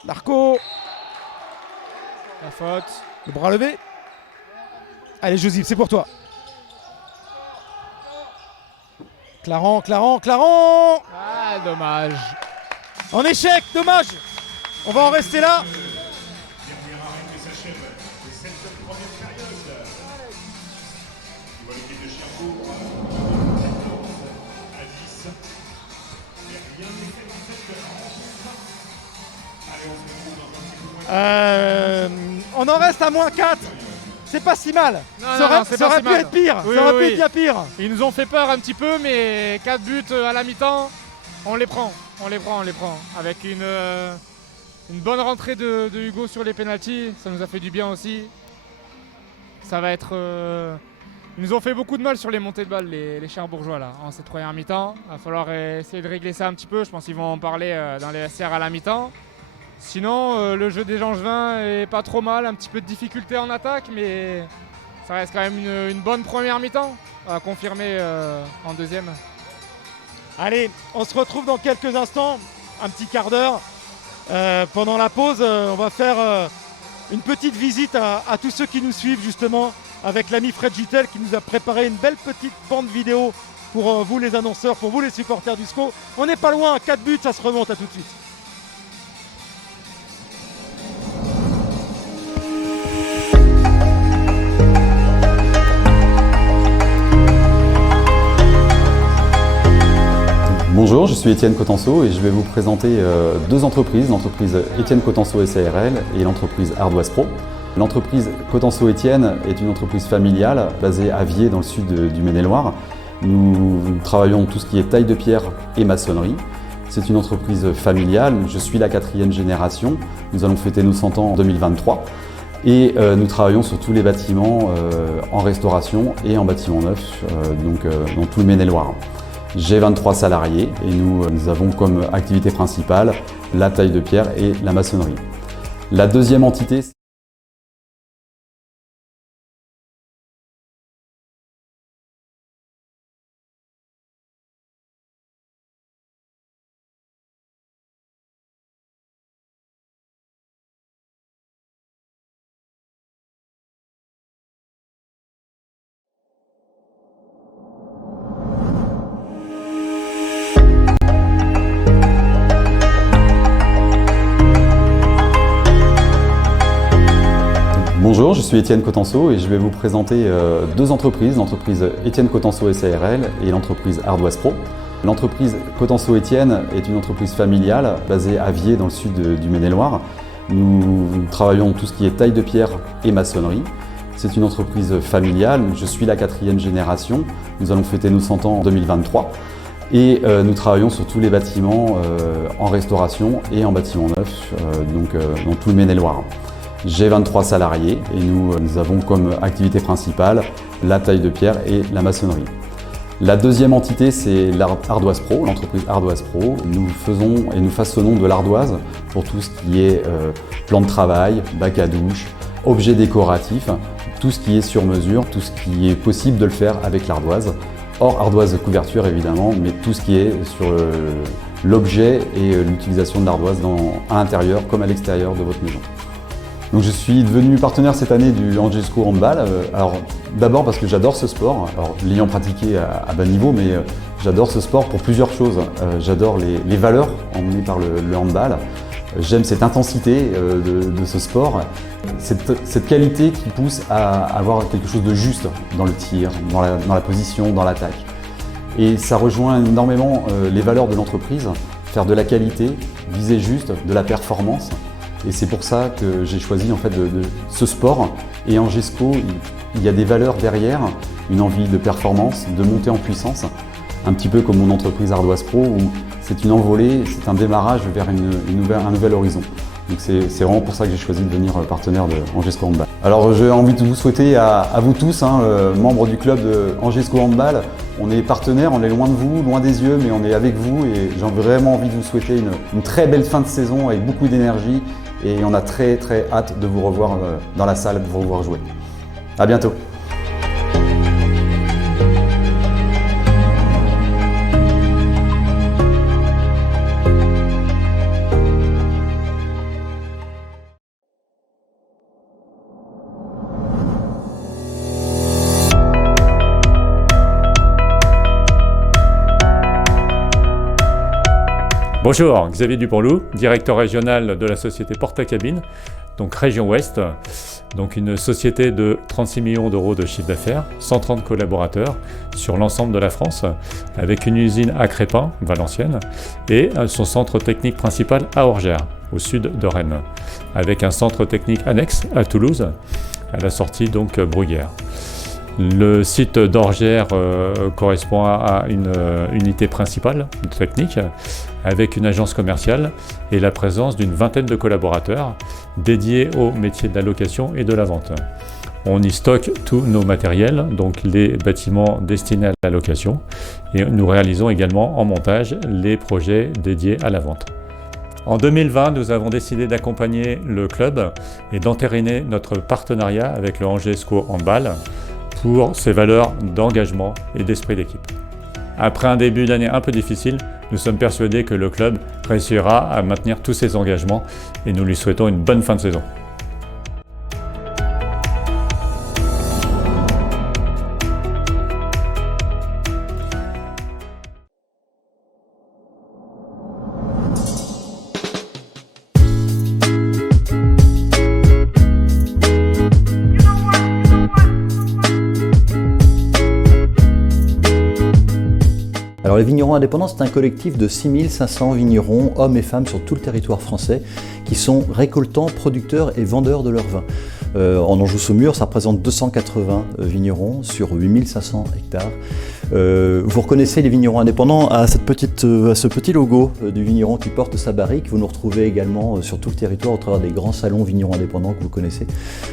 Darko. La faute. Le bras levé. Allez, Josip, c'est pour toi. Claran. Dommage. En échec, dommage. On va en rester là. Dernier arrêt qui s'achève de cette première période. Tu vois l'équipe de Cherbourg 14 à 10. Mais rien n'est fait du fait que la rencontre. Allez, on se retrouve dans un petit peu moins. On en reste à -4. C'est pas si mal. Ça aurait pu être pire. Oui, ça aurait pu oui. être bien pire. Ils nous ont fait peur un petit peu, mais 4 buts à la mi-temps, on les prend. Avec une bonne rentrée de Hugo sur les pénaltys, ça nous a fait du bien aussi. Ça va être Ils nous ont fait beaucoup de mal sur les montées de balles, les Cherbourgeois, là, en cette première mi-temps. Il va falloir essayer de régler ça un petit peu. Je pense qu'ils vont en parler dans les vestiaires à la mi-temps. Sinon, le jeu des Angevins est pas trop mal. Un petit peu de difficulté en attaque, mais ça reste quand même une bonne première mi-temps à confirmer en deuxième. Allez, on se retrouve dans quelques instants, un petit quart d'heure. Pendant la pause, on va faire une petite visite à tous ceux qui nous suivent justement avec l'ami Fred Gitel qui nous a préparé une belle petite bande vidéo pour vous les annonceurs, pour vous les supporters du SCO. On n'est pas loin, 4 buts, ça se remonte, à tout de suite. Bonjour, je suis Étienne Cotenceau et je vais vous présenter deux entreprises, l'entreprise Étienne Cotenceau SARL et l'entreprise Ardoise Pro. L'entreprise Cotenceau Étienne est une entreprise familiale basée à Viers dans le sud du Maine-et-Loire. Nous travaillons tout ce qui est taille de pierre et maçonnerie. C'est une entreprise familiale, je suis la 4e génération. Nous allons fêter nos 100 ans en 2023 et nous travaillons sur tous les bâtiments en restauration et en bâtiment neuf, dans tout le Maine-et-Loire. J'ai 23 salariés et nous avons comme activité principale la taille de pierre et la maçonnerie. La deuxième entité, Bonjour, je suis Étienne Cotenceau et je vais vous présenter deux entreprises, l'entreprise Étienne Cotenceau SARL et l'entreprise Ardoise Pro. L'entreprise Cotenceau Étienne est une entreprise familiale basée à Viers dans le sud du Maine-et-Loire. Nous travaillons tout ce qui est taille de pierre et maçonnerie. C'est une entreprise familiale, je suis la 4e génération. Nous allons fêter nos 100 ans en 2023 et nous travaillons sur tous les bâtiments en restauration et en bâtiment neuf, dans tout le Maine-et-Loire. J'ai 23 salariés et nous avons comme activité principale la taille de pierre et la maçonnerie. La deuxième entité, c'est l'Ardoise Pro, l'entreprise Ardoise Pro. Nous faisons et nous façonnons de l'ardoise pour tout ce qui est plan de travail, bac à douche, objets décoratifs, tout ce qui est sur mesure, tout ce qui est possible de le faire avec l'ardoise. Hors ardoise de couverture évidemment, mais tout ce qui est sur l'objet et l'utilisation de l'ardoise à l'intérieur comme à l'extérieur de votre maison. Donc je suis devenu partenaire cette année du Angesco Handball. Alors d'abord parce que j'adore ce sport, alors l'ayant pratiqué à bas niveau, mais j'adore ce sport pour plusieurs choses. J'adore les valeurs emmenées par le handball. J'aime cette intensité de ce sport, cette qualité qui pousse à avoir quelque chose de juste dans le tir, dans la position, dans l'attaque. Et ça rejoint énormément les valeurs de l'entreprise, faire de la qualité, viser juste, de la performance. Et c'est pour ça que j'ai choisi en fait de ce sport. Et Angesco, il y a des valeurs derrière, une envie de performance, de monter en puissance, un petit peu comme mon entreprise Ardoise Pro où c'est une envolée, c'est un démarrage vers un nouvel horizon. Donc c'est vraiment pour ça que j'ai choisi de devenir partenaire de Angesco Handball. Alors j'ai envie de vous souhaiter à vous tous, membres du club de Angesco Handball, on est partenaires, on est loin de vous, loin des yeux, mais on est avec vous et j'ai vraiment envie de vous souhaiter une très belle fin de saison avec beaucoup d'énergie et on a très très hâte de vous revoir dans la salle, de vous revoir jouer. À bientôt. Bonjour, Xavier Dupont-Loup, directeur régional de la société Porta-Cabine, donc région Ouest, donc une société de 36 millions d'euros de chiffre d'affaires, 130 collaborateurs sur l'ensemble de la France, avec une usine à Crépin, Valenciennes, et son centre technique principal à Orgères, au sud de Rennes, avec un centre technique annexe à Toulouse, à la sortie donc Bruguière. Le site d'Orgères correspond à une unité principale technique avec une agence commerciale et la présence d'une vingtaine de collaborateurs dédiés au métier de la location et de la vente. On y stocke tous nos matériels, donc les bâtiments destinés à la location, et nous réalisons également en montage les projets dédiés à la vente. En 2020, nous avons décidé d'accompagner le club et d'entériner notre partenariat avec le Angers SCO Handball pour ses valeurs d'engagement et d'esprit d'équipe. Après un début d'année un peu difficile, nous sommes persuadés que le club réussira à maintenir tous ses engagements et nous lui souhaitons une bonne fin de saison. Alors les vignerons indépendants, c'est un collectif de 6500 vignerons, hommes et femmes sur tout le territoire français, qui sont récoltants, producteurs et vendeurs de leur vin. En Anjou-Saumur, ça représente 280 vignerons sur 8500 hectares. Vous reconnaissez les vignerons indépendants à ce petit logo du vigneron qui porte sa barrique. Vous nous retrouvez également sur tout le territoire au travers des grands salons vignerons indépendants que vous connaissez.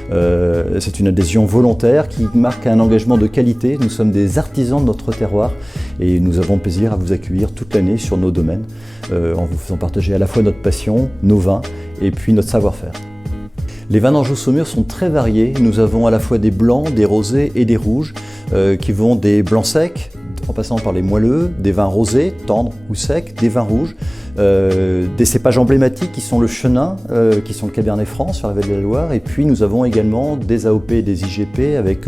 C'est une adhésion volontaire qui marque un engagement de qualité. Nous sommes des artisans de notre terroir et nous avons plaisir à vous accueillir toute l'année sur nos domaines en vous faisant partager à la fois notre passion, nos vins et puis notre savoir-faire. Les vins d'Anjou-Saumur sont très variés. Nous avons à la fois des blancs, des rosés et des rouges qui vont des blancs secs en passant par les moelleux, des vins rosés, tendres ou secs, des vins rouges, des cépages emblématiques qui sont le chenin, qui sont le Cabernet Franc sur la vallée de la Loire, et puis nous avons également des AOP et des IGP avec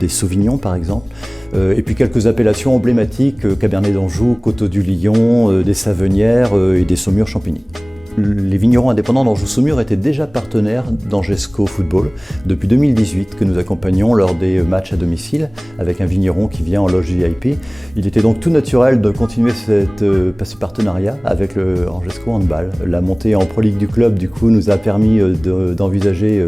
des Sauvignons par exemple, et puis quelques appellations emblématiques, Cabernet d'Anjou, Coteaux du Lion, des Savenières et des Saumur Champigny. Les vignerons indépendants d'Anjou-Saumur étaient déjà partenaires d'Angers SCO Football depuis 2018 que nous accompagnons lors des matchs à domicile avec un vigneron qui vient en loge VIP. Il était donc tout naturel de continuer ce partenariat avec le Angers SCO Handball. La montée en Pro League du club du coup nous a permis d'envisager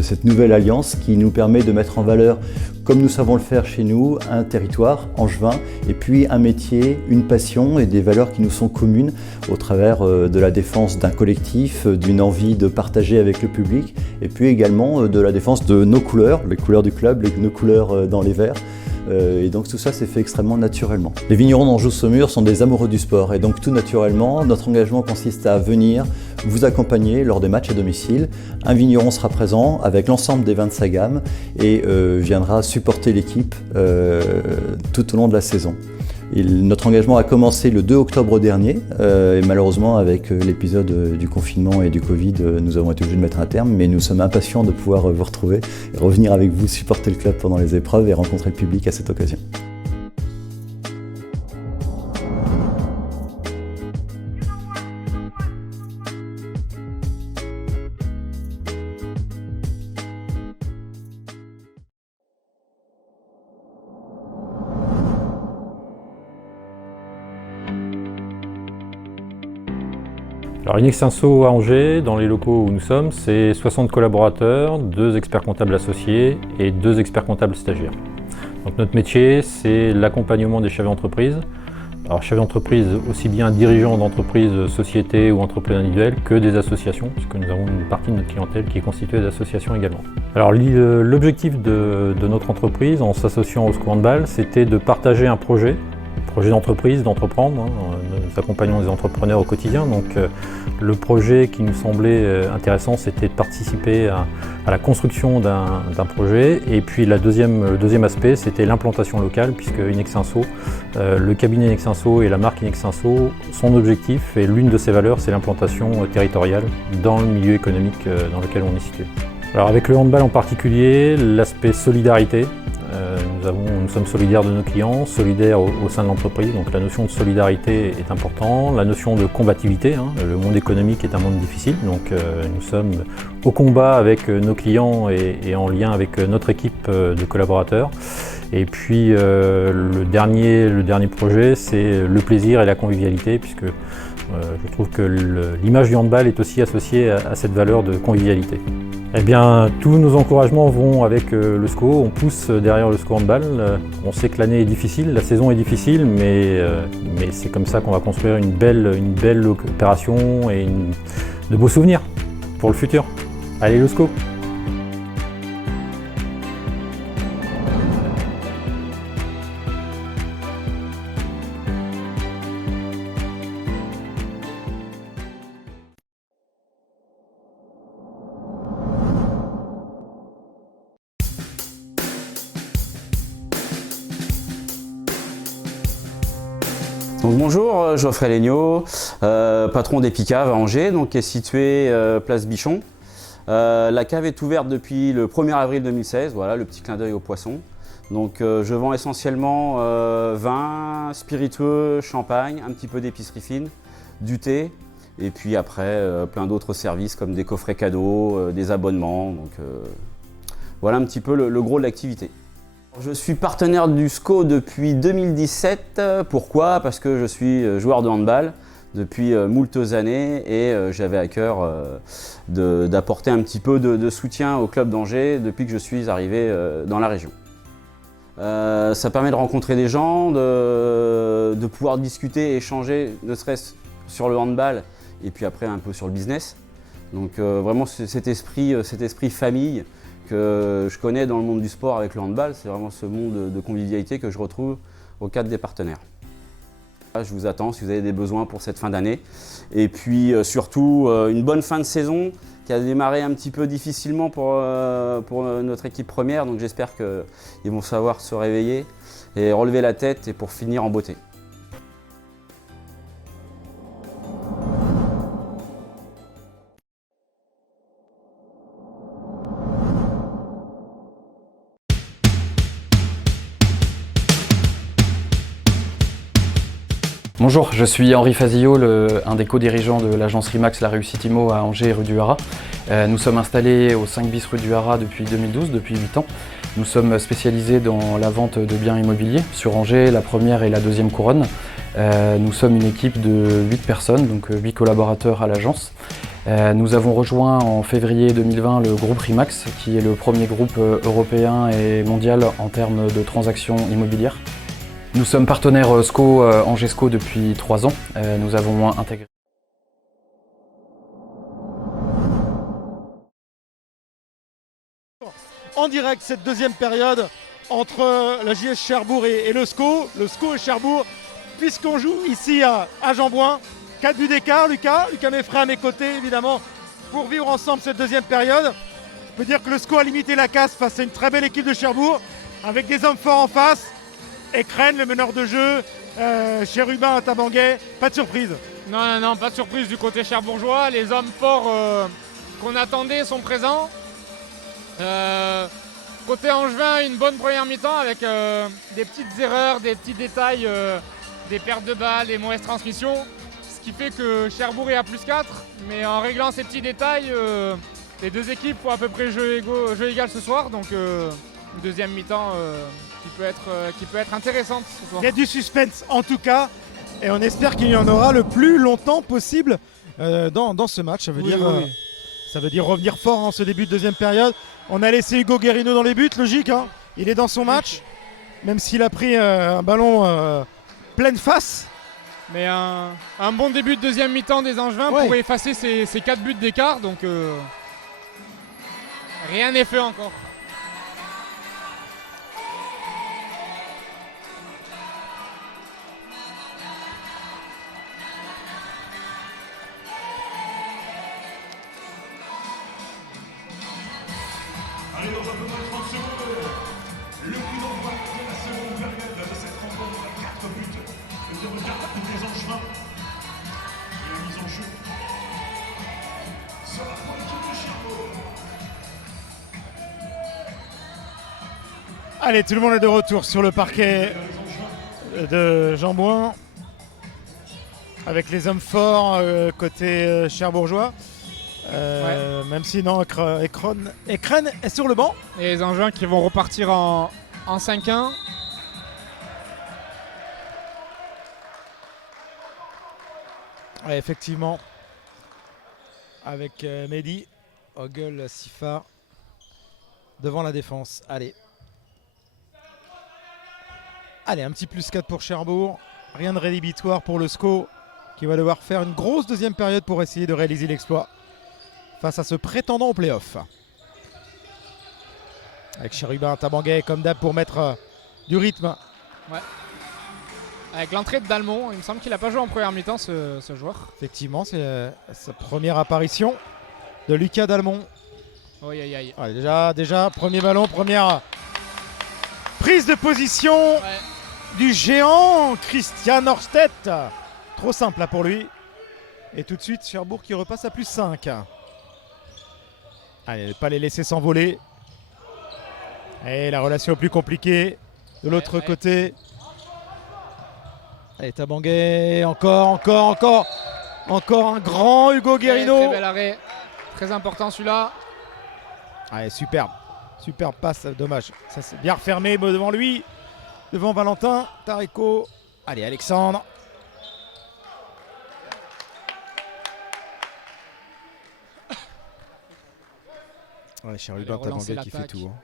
cette nouvelle alliance qui nous permet de mettre en valeur, comme nous savons le faire chez nous, un territoire angevin et puis un métier, une passion et des valeurs qui nous sont communes au travers de la défense d'un collectif, d'une envie de partager avec le public et puis également de la défense de nos couleurs, les couleurs du club, nos couleurs dans les verts. Et donc tout ça s'est fait extrêmement naturellement. Les vignerons d'Anjou-Saumur sont des amoureux du sport et donc tout naturellement, notre engagement consiste à venir vous accompagner lors des matchs à domicile. Un vigneron sera présent avec l'ensemble des vins de sa gamme et viendra supporter l'équipe tout au long de la saison. Notre engagement a commencé le 2 octobre dernier et malheureusement avec l'épisode du confinement et du Covid, nous avons été obligés de mettre un terme, mais nous sommes impatients de pouvoir vous retrouver et revenir avec vous, supporter le club pendant les épreuves et rencontrer le public à cette occasion. Alors Inextinso à Angers, dans les locaux où nous sommes, c'est 60 collaborateurs, 2 experts comptables associés et 2 experts comptables stagiaires. Donc notre métier, c'est l'accompagnement des chefs d'entreprise. Alors chefs d'entreprise, aussi bien dirigeants d'entreprises, sociétés ou entreprises individuelles que des associations, puisque nous avons une partie de notre clientèle qui est constituée d'associations également. Alors l'objectif de notre entreprise, en s'associant au SCO Handball, c'était de partager un projet d'entreprise, d'entreprendre. Nous accompagnons des entrepreneurs au quotidien, donc le projet qui nous semblait intéressant, c'était de participer à la construction d'un projet. Et puis le deuxième aspect, c'était l'implantation locale, puisque Inextinso, le cabinet Inextinso et la marque Inextinso, son objectif et l'une de ses valeurs, c'est l'implantation territoriale dans le milieu économique dans lequel on est situé. Alors avec le handball en particulier, l'aspect solidarité. Nous sommes solidaires de nos clients, solidaires au sein de l'entreprise, donc la notion de solidarité est importante, la notion de combativité, le monde économique est un monde difficile, donc nous sommes au combat avec nos clients et en lien avec notre équipe de collaborateurs. Et puis le dernier projet, c'est le plaisir et la convivialité, puisque je trouve que l'image du handball est aussi associée à cette valeur de convivialité. Eh bien, tous nos encouragements vont avec le SCO, on pousse derrière le SCO Handball. On sait que l'année est difficile, la saison est difficile, mais c'est comme ça qu'on va construire une belle opération et de beaux souvenirs pour le futur. Allez le SCO! Donc bonjour, Geoffrey Legnaud, patron d'Epicave à Angers, donc, qui est situé place Bichon. La cave est ouverte depuis le 1er avril 2016, voilà le petit clin d'œil aux poissons. Donc je vends essentiellement vin, spiritueux, champagne, un petit peu d'épicerie fine, du thé, et puis après plein d'autres services comme des coffrets cadeaux, des abonnements. Donc voilà un petit peu le gros de l'activité. Je suis partenaire du SCO depuis 2017. Pourquoi? Parce que je suis joueur de handball depuis moultes années et j'avais à cœur d'apporter un petit peu de soutien au club d'Angers depuis que je suis arrivé dans la région. Ça permet de rencontrer des gens, de pouvoir discuter, échanger, ne serait-ce sur le handball et puis après un peu sur le business. Donc vraiment cet esprit famille que je connais dans le monde du sport avec le handball, c'est vraiment ce monde de convivialité que je retrouve au cadre des partenaires. Je vous attends si vous avez des besoins pour cette fin d'année. Et puis surtout une bonne fin de saison qui a démarré un petit peu difficilement pour notre équipe première. Donc j'espère qu'ils vont savoir se réveiller et relever la tête et pour finir en beauté. Bonjour, je suis Henri Fazillot, un des co-dirigeants de l'agence Rimax La Réussite Immo à Angers, rue du Haras. Nous sommes installés au 5 bis rue du Haras depuis 2012, depuis 8 ans. Nous sommes spécialisés dans la vente de biens immobiliers sur Angers, la première et la deuxième couronne. Nous sommes une équipe de 8 personnes, donc 8 collaborateurs à l'agence. Nous avons rejoint en février 2020 le groupe Rimax, qui est le premier groupe européen et mondial en termes de transactions immobilières. Nous sommes partenaires SCO, Angers SCO depuis 3 ans. Nous avons intégré. En direct, cette deuxième période entre la JS Cherbourg et le SCO et Cherbourg, puisqu'on joue ici à Jeanbouin. 4 buts d'écart, Lucas Meffray à mes côtés, évidemment, pour vivre ensemble cette deuxième période. Je peux dire que le SCO a limité la casse face à une très belle équipe de Cherbourg, avec des hommes forts en face. Ekren, le meneur de jeu, Chérubin à Tabanguet, pas de surprise. Non, pas de surprise du côté cherbourgeois. Les hommes forts qu'on attendait sont présents. Côté angevin, une bonne première mi-temps avec des petites erreurs, des petits détails, des pertes de balles, des mauvaises transmissions. Ce qui fait que Cherbourg est à +4. Mais en réglant ces petits détails, les deux équipes font à peu près jeu égal ce soir. Donc une deuxième mi-temps qui peut être intéressante ce soir. Il y a du suspense en tout cas, et on espère qu'il y en aura le plus longtemps possible dans ce match. Ça veut dire revenir fort en ce début de deuxième période. On a laissé Hugo Guérino dans les buts, logique, hein. Il est dans son match, même s'il a pris un ballon pleine face. Mais un bon début de deuxième mi-temps des Angevins pour effacer ces 4 buts d'écart, donc rien n'est fait encore. Allez, dans un peu moins de 30 secondes, le coup d'envoi de la seconde période de cette rencontre. 4 buts de retard pour les Angevins. Et la mise en jeu sera pour l'équipe de Cherbourg. Allez, tout le monde est de retour sur le parquet de Jeanbouin, avec les hommes forts côté cherbourgeois. Même si non, Ekren est sur le banc. Et les Angevins qui vont repartir en 5-1. Ouais, effectivement. Avec Mehdi, Ogle, Sifa devant la défense. Allez, un petit +4 pour Cherbourg. Rien de rédhibitoire pour le SCO qui va devoir faire une grosse deuxième période pour essayer de réaliser l'exploit face à ce prétendant au play-off. Avec Chérubin, Tabanguet comme d'hab pour mettre du rythme. Ouais. Avec l'entrée de Dalmont, il me semble qu'il n'a pas joué en première mi-temps ce joueur. Effectivement, c'est sa première apparition de Lucas Dalmont. Aïe. Ouais, déjà, premier ballon, première prise de position. Ouais. du géant Christian Norstedt. Trop simple là pour lui. Et tout de suite, Cherbourg qui repasse à +5. Allez, ne pas les laisser s'envoler. Et la relation plus compliquée de l'autre côté. Allez, Tabanguet, encore un grand Hugo Guerrino. Très bel arrêt, très important celui-là. Allez, superbe passe, dommage. Ça c'est bien refermé devant lui, devant Valentin Tarico. Allez, Alexandre. Ouais, Cherubin, Tabanguet qui fait tout. Hein.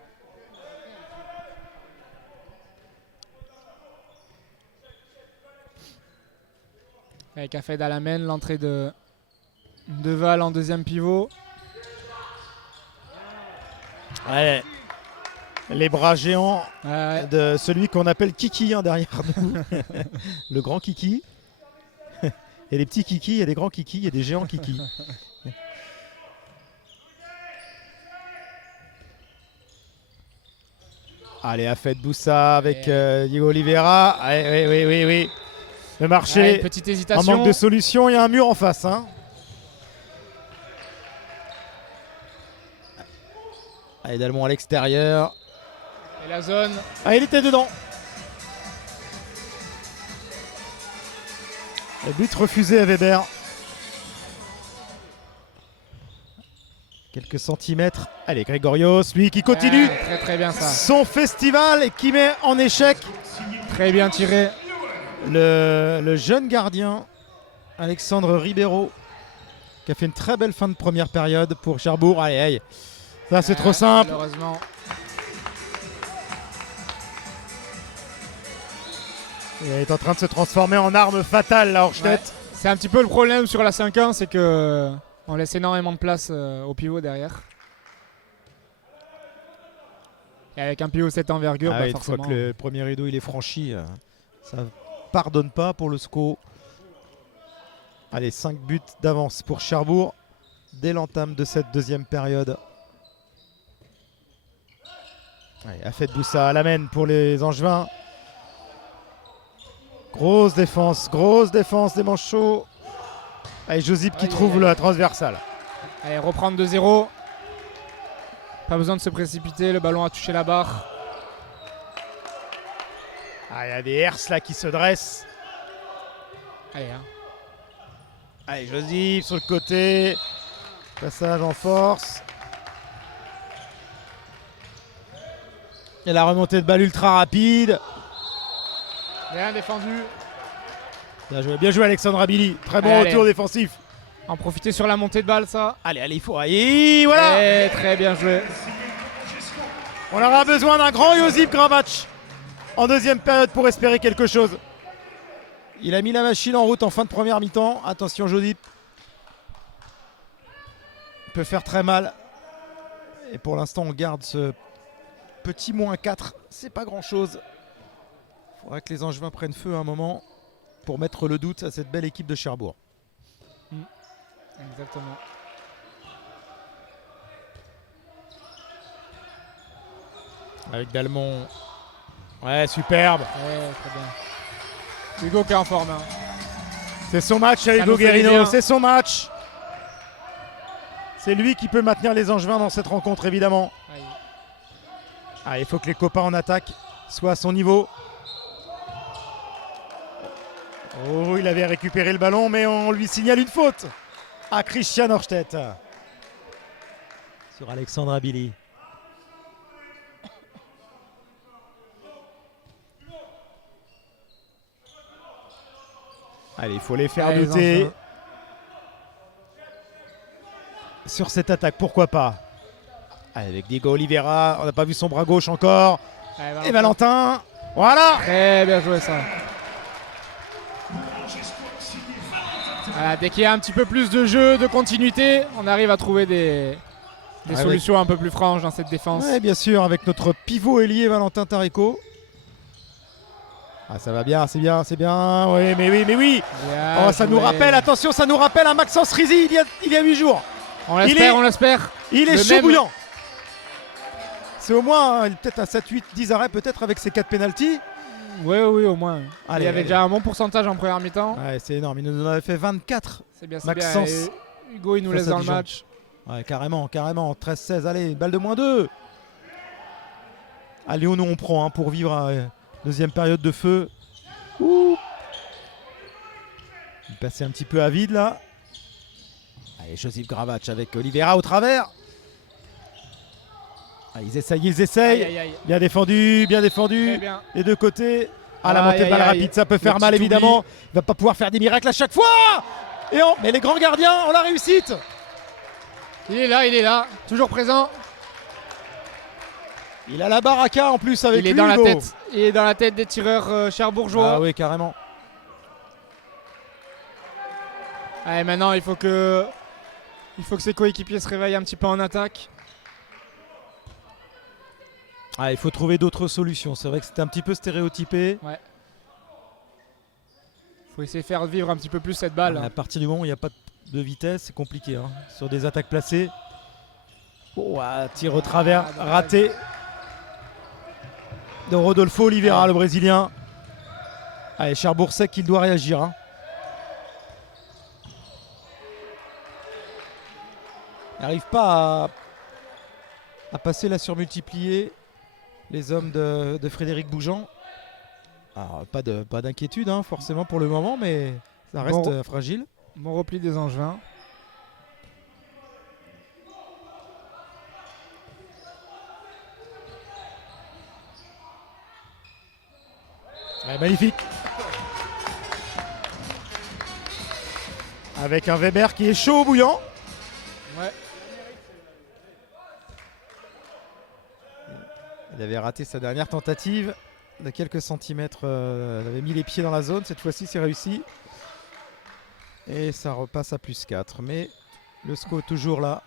Avec Afed à la main, l'entrée de Val en deuxième pivot. Ouais. Les bras géants de celui qu'on appelle Kiki derrière nous. Le grand Kiki. Et les petits Kiki, il y a des grands Kiki, il y a des géants Kiki. Allez, Afed Boussa avec Diego Oliveira. Oui. Le marché, une petite hésitation. en manque de solution, il y a un mur en face. Hein. Allez, Dalmont à l'extérieur. Et la zone. Ah, il était dedans. Le but refusé à Weber. Quelques centimètres. Allez, Grégorios, lui qui continue très bien ça. Son festival et qui met en échec. Très bien tiré. Le jeune gardien Alexandre Ribeiro qui a fait une très belle fin de première période pour Cherbourg. Allez. Ça c'est trop simple. Malheureusement. Il est en train de se transformer en arme fatale là, Horstedt. Ouais. C'est un petit peu le problème sur la 5-1, c'est que on laisse énormément de place au pivot derrière. Et avec un pivot de cette envergure, une forcément. fois que le premier rideau il est franchi, ça pardonne pas pour le SCO. Allez, 5 buts d'avance pour Cherbourg dès l'entame de cette deuxième période. Allez, Afed Boussa à la main pour les Angevins. Grosse défense des Manchots. Allez, Josip qui trouve la transversale. Allez, reprendre 2-0. Pas besoin de se précipiter, le ballon a touché la barre. Ah, il y a des Hers là qui se dressent. Allez, Josip sur le côté. Passage en force. Et la remontée de balle ultra rapide. Bien défendu. Bien joué Alexandre Abili. Très bon retour défensif. En profiter sur la montée de balle, ça. Allez, il faut. Allez, voilà. Et très bien joué. On aura besoin d'un grand Josip Gravac en deuxième période pour espérer quelque chose. Il a mis la machine en route en fin de première mi-temps. Attention, Josip. Il peut faire très mal. Et pour l'instant, on garde ce petit -4. C'est pas grand-chose. Il faudra que les Angevins prennent feu à un moment pour mettre le doute à cette belle équipe de Cherbourg. Exactement. Avec Dalmont. Ouais, superbe. Ouais, très bien. Hugo qui est en forme. Hein. C'est son match, Hugo Guerrino. C'est son match. C'est lui qui peut maintenir les Angevins dans cette rencontre, évidemment. Ah, il faut que les copains en attaque soient à son niveau. Oh, il avait récupéré le ballon, mais on lui signale une faute à Christian Horstedt sur Alexandre Abili. Allez, il faut les faire douter sur cette attaque, pourquoi pas. Allez, avec Diego Oliveira, on n'a pas vu son bras gauche encore. Et Valentin, voilà. Très bien joué ça. Voilà, dès qu'il y a un petit peu plus de jeu, de continuité, on arrive à trouver des solutions un peu plus franches dans cette défense. Oui, bien sûr, avec notre pivot ailier Valentin Tarico. Ah, ça va bien, c'est bien. Oui, mais oui. Bien oh, ça nous rappelle, attention, ça nous rappelle un Maxence Rizzi il y a 8 jours. On l'espère. Il est chaud bouillant. C'est au moins peut-être à 7, 8, 10 arrêts peut-être avec ses 4 pénaltys. Oui, au moins. Allez, Il y avait déjà un bon pourcentage en première mi-temps. Ouais, c'est énorme. Il nous en avait fait 24. C'est bien, c'est Maxence. bien. Et Hugo, il nous Face laisse à dans le Dijon. match. Ouais, carrément. 13-16. Allez, une balle de -2. À Lyon, nous on prend hein, pour vivre deuxième période de feu. Ouh. Il passait un petit peu à vide là. Allez, Joseph Gravac avec Oliveira au travers. Ah, ils essayent. Aïe, aïe, aïe. Bien défendu. Très bien. Les deux côtés. Ah, la Aïe, montée de balle aïe, aïe. rapide, ça peut Le faire mal petit évidemment. Il va pas pouvoir faire des miracles à chaque fois. Mais les grands gardiens ont la réussite. Il est là, toujours présent. Il a la baraka en plus avec Il est lui, dans la Hugo. tête. Il est dans la tête des tireurs cherbourgeois. Ah oui, carrément. Allez, maintenant, il faut que ses coéquipiers se réveillent un petit peu en attaque. Ah, il faut trouver d'autres solutions. C'est vrai que c'était un petit peu stéréotypé. Ouais. Faut essayer de faire vivre un petit peu plus cette balle. À partir du moment où il n'y a pas de vitesse, c'est compliqué. Hein. Sur des attaques placées. Oh, tir au travers, raté. De Rodolfo Oliveira, le Brésilien. Allez, Cherbourg sait qu'il doit réagir. Hein. Il n'arrive pas à passer la surmultiplier les hommes de Frédéric Bougeant. Alors, pas d'inquiétude hein, forcément pour le moment, mais ça reste Bon. fragile. Bon repli des Angevins. Ouais, magnifique. Avec un Weber qui est chaud au bouillant. Ouais. Il avait raté sa dernière tentative de quelques centimètres. Il avait mis les pieds dans la zone. Cette fois-ci, c'est réussi. Et ça repasse à +4. Mais le SCO est toujours là.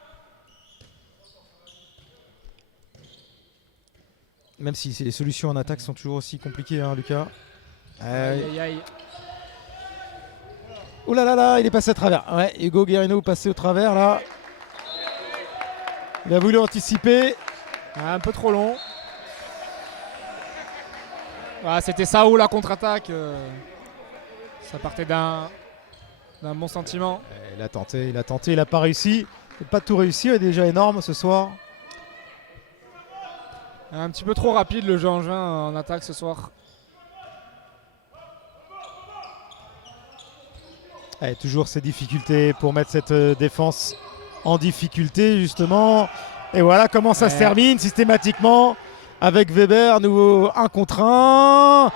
Même si les solutions en attaque sont toujours aussi compliquées, hein, Lucas. Aïe, aïe, aïe. Oh là là là, il est passé à travers. Ouais, Hugo Guerrino passé au travers là. Il a voulu anticiper. Un peu trop long. Voilà, c'était ça ou la contre-attaque. Ça partait d'un bon sentiment. Il a tenté, il n'a pas réussi. Il n'a pas tout réussi, il est déjà énorme ce soir. Un petit peu trop rapide le jeu angevin en attaque ce soir. Toujours ces difficultés pour mettre cette défense en difficulté justement. Et voilà comment ça se termine systématiquement avec Weber, nouveau 1 contre 1.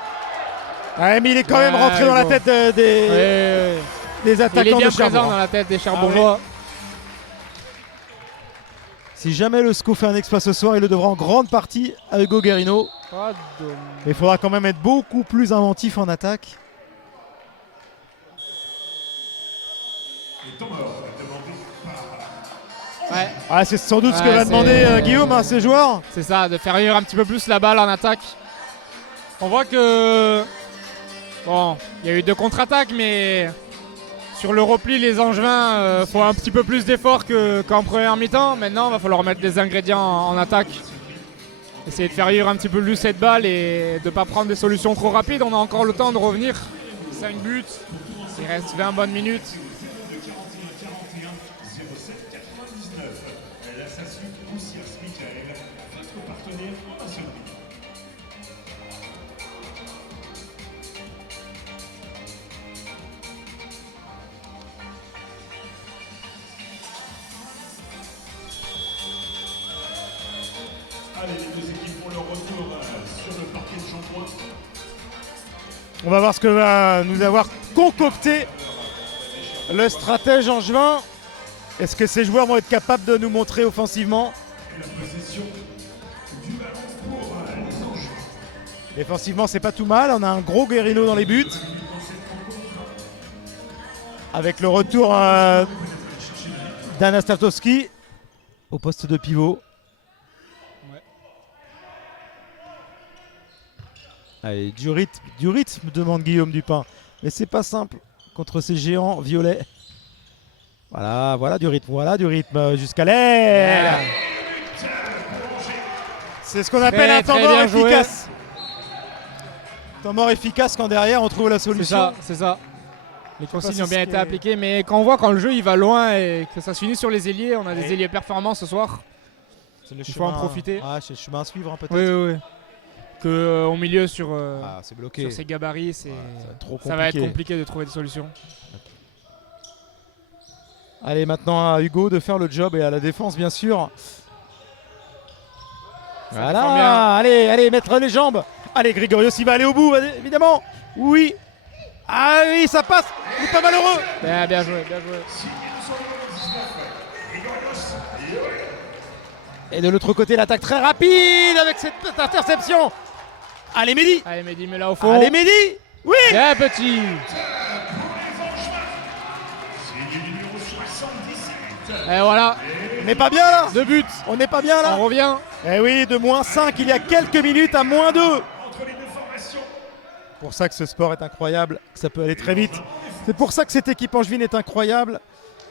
Ouais, mais il est quand même rentré dans la tête des attaquants il est bien de Cherbourg. présent dans la tête des Cherbourgeois. Si jamais le SCO fait un exploit ce soir, il le devra en grande partie à Hugo Guerrino. Pas de- Mais il faudra quand même être beaucoup plus inventif en attaque. Ouais. Ah, c'est sans doute ce que Ouais, va c'est- demander Guillaume à ses joueurs. C'est ça, de faire vivre un petit peu plus la balle en attaque. On voit que... Bon, il y a eu 2 contre-attaques, mais sur le repli, les Angevins font un petit peu plus d'efforts qu'en première mi-temps. Maintenant, il va falloir mettre des ingrédients en attaque. Essayer de faire vivre un petit peu plus cette balle et de ne pas prendre des solutions trop rapides. On a encore le temps de revenir. 5 buts, il reste 20 bonnes minutes. Allez, les deux équipes font leur retour sur le parquet de Champoint. On va voir ce que va nous avoir concocté le stratège angevin. Est-ce que ces joueurs vont être capables de nous montrer offensivement? La possession du ballon pour les Angevins. Défensivement, c'est pas tout mal. On a un gros Guerrino dans les buts. Avec le retour d'Anastasowski au poste de pivot. Allez, du rythme, demande Guillaume Dupin. Mais c'est pas simple contre ces géants violets. Voilà du rythme jusqu'à l'aile. C'est ce qu'on appelle un temps très mort bien joué. efficace. Temps mort efficace quand derrière on trouve la solution. C'est ça. Les consignes si ont bien ce été qui est- appliquées, mais quand on voit quand le jeu il va loin et que ça se finit sur les ailiers, on a des ailiers performants ce soir. C'est le Il faut en profiter. Ah, c'est le chemin à suivre, hein, peut-être. Oui. Que au milieu sur c'est bloqué. sur ces gabarits, Ça va être trop compliqué. ça va être compliqué de trouver des solutions. Allez, maintenant à Hugo de faire le job et à la défense, bien sûr. défend bien. Voilà, allez, mettre les jambes. Allez, Grigorios, il va aller au bout, évidemment. Oui. Ah oui, ça passe. Il est pas malheureux. Bien joué. Et de l'autre côté, l'attaque très rapide avec cette interception. Allez, Mehdi. Allez, Mehdi, mets-la au fond. Allez, Mehdi. Oui. Bien petit. Et voilà, On n'est pas bien là. 2 buts. On n'est pas bien là. On revient. Eh oui, de -5 il y a quelques minutes à -2. C'est pour ça que ce sport est incroyable, que ça peut aller très vite. C'est pour ça que cette équipe angevine est incroyable.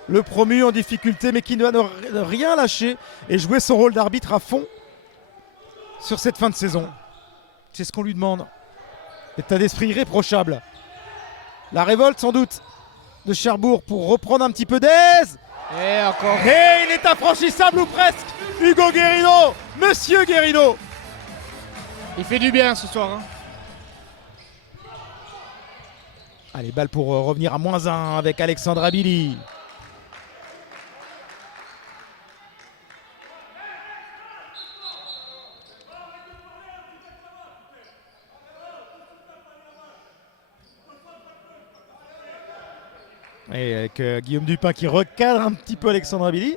Le promu en difficulté, mais qui ne va ne rien lâcher et jouer son rôle d'arbitre à fond sur cette fin de saison. C'est ce qu'on lui demande. État d'esprit irréprochable. La révolte sans doute de Cherbourg pour reprendre un petit peu d'aise. Et encore. Et il est infranchissable ou presque. Hugo Guerrino, Monsieur Guerrino. Il fait du bien ce soir. Allez, balle pour revenir à -1 avec Alexandra Billy. Et avec Guillaume Dupin qui recadre un petit peu Alexandra Billy.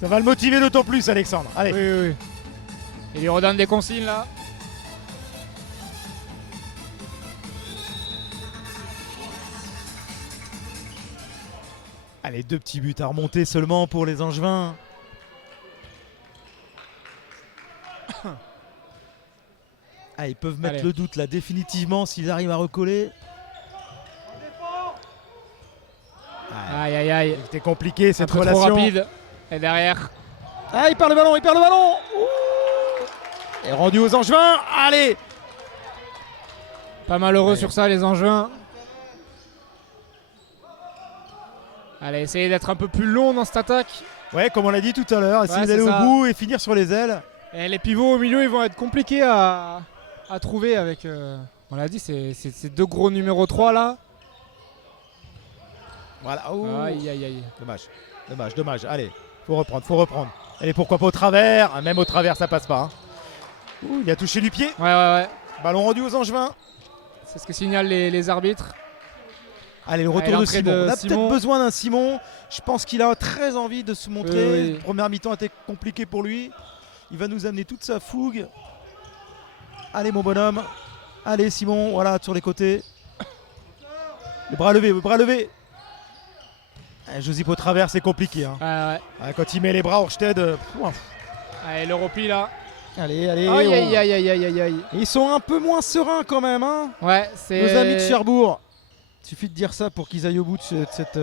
Ça va le motiver d'autant plus, Alexandre. Allez. Oui. Il lui redonne des consignes là. Allez, 2 petits buts à remonter seulement pour les Angevins. Ah, ils peuvent mettre Allez. le doute là définitivement s'ils arrivent à recoller. Aïe. C'était compliqué cette Un peu relation. trop rapide. Et derrière. Ah, il perd le ballon. Ouh. Et rendu aux Angevins. Allez. Pas malheureux sur ça les Angevins. Allez, essayez d'être un peu plus long dans cette attaque. Ouais, comme on l'a dit tout à l'heure, essayer d'aller c'est au ça. bout et finir sur les ailes. Et les pivots au milieu, ils vont être compliqués à trouver avec. On l'a dit, c'est ces 2 gros numéro 3 là. Voilà. Oh. Aïe. Dommage. Allez, faut reprendre. Allez, pourquoi pas au travers. Ah, même au travers, ça passe pas. Hein. Ouh, il a touché du pied. Ouais. Ballon rendu aux Angevins. C'est ce que signalent les arbitres. Allez, le retour de l'entrée Simon. de On a Simon. peut-être besoin d'un Simon. Je pense qu'il a très envie de se montrer. Oui. La première mi-temps a été compliquée pour lui. Il va nous amener toute sa fougue. Allez, mon bonhomme. Allez, Simon. Voilà, sur les côtés. Le bras levé. Josip au travers, c'est compliqué. Hein. Ouais. Ah, quand il met les bras, Orsted. Allez, le repli là. Allez. Aïe. Ils sont un peu moins sereins quand même. Hein, Ouais, c'est. nos amis de Cherbourg. Il suffit de dire ça pour qu'ils aillent au bout de cette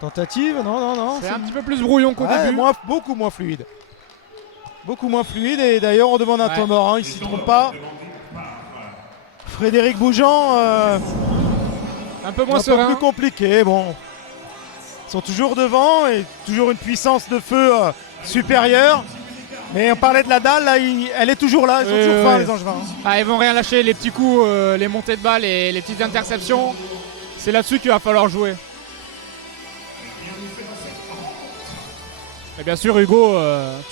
tentative. Non. C'est un petit peu plus brouillon qu'au début. Beaucoup moins fluide. Et d'ailleurs, on demande un temps mort. Hein, il s'y trompe pas. Frédéric Bougeant. Un peu moins un peu serein. plus compliqué. Bon. Ils sont toujours devant et toujours une puissance de feu supérieure. Mais on parlait de la dalle, là, elle est toujours là. Ils sont toujours forts, les Angevins. Ah, ils vont rien lâcher, les petits coups, les montées de balles et les petites interceptions. C'est là-dessus qu'il va falloir jouer. Et bien sûr, Hugo,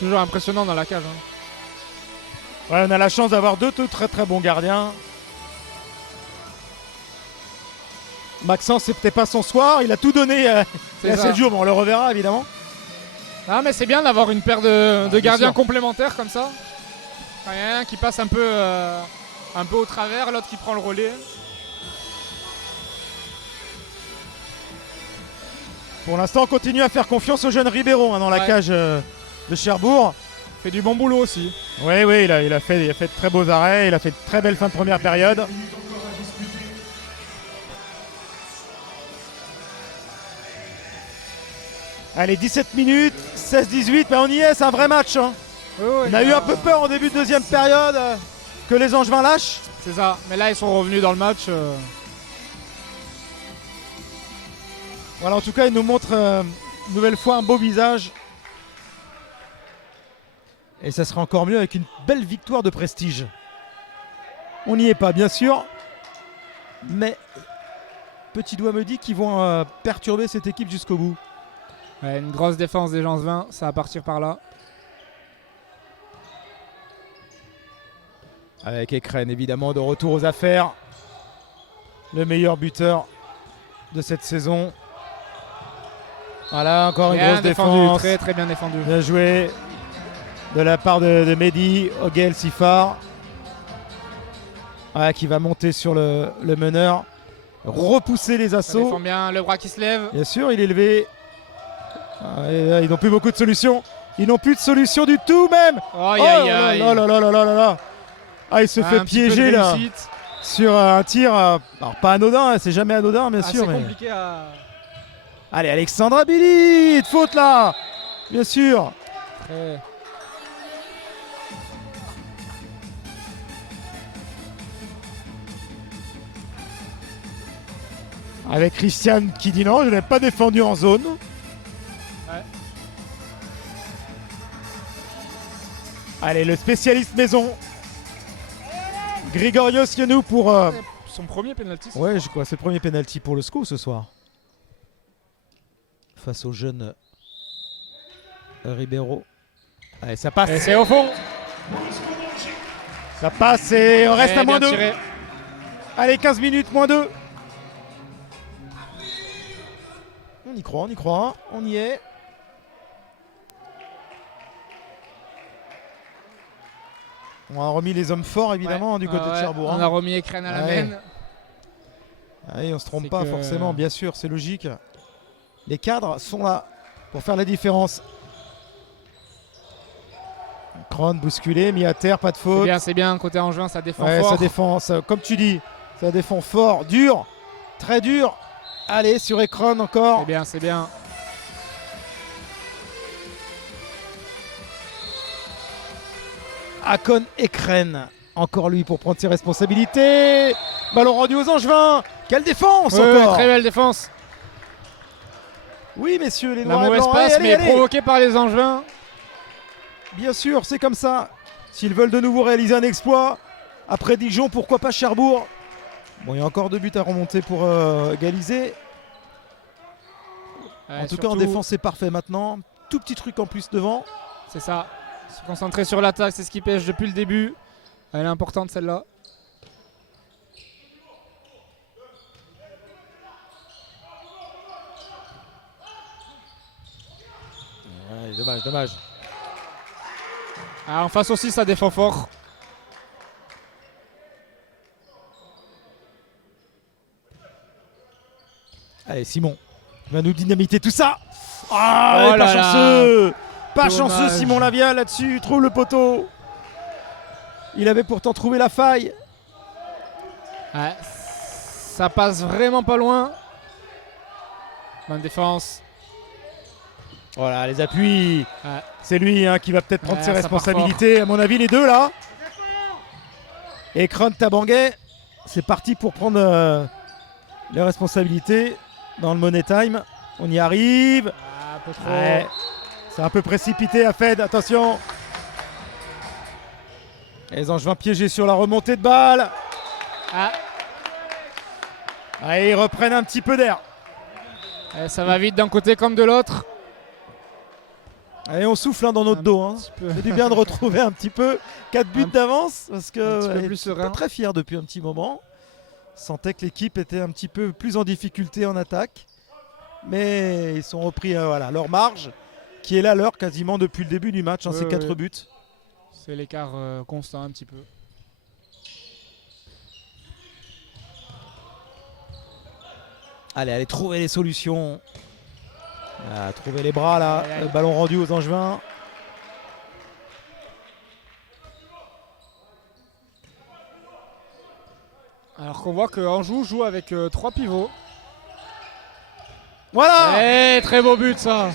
toujours impressionnant dans la cage. Hein. Ouais, on a la chance d'avoir 2 très très bons gardiens. Maxence, c'est peut-être pas son soir. Il a tout donné il y a 7 jours. Bon, on le reverra évidemment. Ah, mais c'est bien d'avoir une paire de gardiens sûr. complémentaires comme ça. Un qui passe un peu au travers, l'autre qui prend le relais. Pour l'instant, on continue à faire confiance au jeune Ribeiro dans la cage de Cherbourg. Fait du bon boulot aussi. Oui, il a fait de très beaux arrêts. Il a fait de très belles fins de première période. Allez, 17 minutes, 16-18, on y est, c'est un vrai match. Hein. On a eu un peu peur en début de deuxième période que les Angevins lâchent. C'est ça, mais là ils sont revenus dans le match. Voilà, en tout cas, ils nous montrent une nouvelle fois un beau visage. Et ça sera encore mieux avec une belle victoire de prestige. On n'y est pas, bien sûr. Mais petit doigt me dit qu'ils vont perturber cette équipe jusqu'au bout. Ouais, une grosse défense des Angevins, ça va partir par là. Avec Ekren, évidemment, de retour aux affaires. Le meilleur buteur de cette saison. Voilà, encore une grosse défense. Très très bien défendu. Bien joué de la part de Mehdi, Ogel Sifar. Voilà, qui va monter sur le meneur. Repousser les Ça assauts. défend bien, le bras qui se lève. Bien sûr, il est levé. Ils n'ont plus beaucoup de solutions. Ils n'ont plus de solution du tout même. Aïe, aïe, aïe. Oh là là là là là là. Ah, il se fait piéger là sur un tir. Alors pas anodin, hein, c'est jamais anodin bien sûr. C'est Mais... compliqué à... Allez, Alexandra Billy, de faute là. Bien sûr. Très... Avec Christiane qui dit non, je n'ai pas défendu en zone. Ouais. Allez, le spécialiste maison. Grigorios Ionou pour... Son premier penalty. Ouais, je crois c'est le premier penalty pour le SCO ce soir. Face au jeune Ribeiro. Allez, ça passe. Et c'est au fond. Ça passe et on reste à moins 2. Tiré. Allez, 15 minutes, moins 2. On y croit, on y est. On a remis les hommes forts évidemment du côté de Cherbourg. On a remis Ekren à la main. Allez, on se trompe pas forcément, bien sûr, c'est logique. Les cadres sont là pour faire la différence. Kron bousculé, mis à terre, pas de faute. C'est bien, côté Angevin, ça défend fort. Ça défend, comme tu dis, ça défend fort, dur, très dur. Allez, sur Ekron encore. C'est bien, c'est bien. Akon Ekren, encore lui pour prendre ses responsabilités. Ballon rendu aux Angevins. Quelle défense encore. Très belle défense. Oui, messieurs, les La noirs et mauvaise blancs. passe, allez, mais provoquée par les Angevins. Bien sûr, c'est comme ça. S'ils veulent de nouveau réaliser un exploit, après Dijon, pourquoi pas Cherbourg. Bon, il y a encore 2 buts à remonter pour égaliser. En tout cas, en défense, c'est parfait maintenant. Tout petit truc en plus devant. C'est ça. Se concentrer sur l'attaque, c'est ce qui pêche depuis le début. Elle est importante celle-là. Ouais, dommage, dommage. En face aussi, ça défend fort. Allez, Simon va nous dynamiter tout ça. Ah, pas chanceux. Pas chanceux, Simon Lavial là-dessus. Trouve le poteau. Il avait pourtant trouvé la faille. Ouais, ça passe vraiment pas loin. Bonne défense. Voilà, les appuis. Ouais. C'est lui qui va peut-être prendre ses responsabilités. À mon avis, les deux là. Et Kron Tabanguet, c'est parti pour prendre les responsabilités dans le Money Time. On y arrive. Un peu trop. Ouais. C'est un peu précipité à Fed, attention. Les Angevins piégés sur la remontée de balle. Allez, ils reprennent un petit peu d'air. Ça va vite d'un côté comme de l'autre. Allez, on souffle dans notre dos. C'est du bien de retrouver un petit peu 4 buts d'avance parce que plus pas très fier depuis un petit moment. Sentait que l'équipe était un petit peu plus en difficulté en attaque. Mais ils sont repris leur marge qui est là leur quasiment depuis le début du match. C'est 4 buts. C'est l'écart constant un petit peu. Allez, trouver les solutions. Trouver les bras là. Le ballon rendu aux Angevins. Alors qu'on voit que Anjou joue avec 3 pivots. Voilà. Très beau but ça.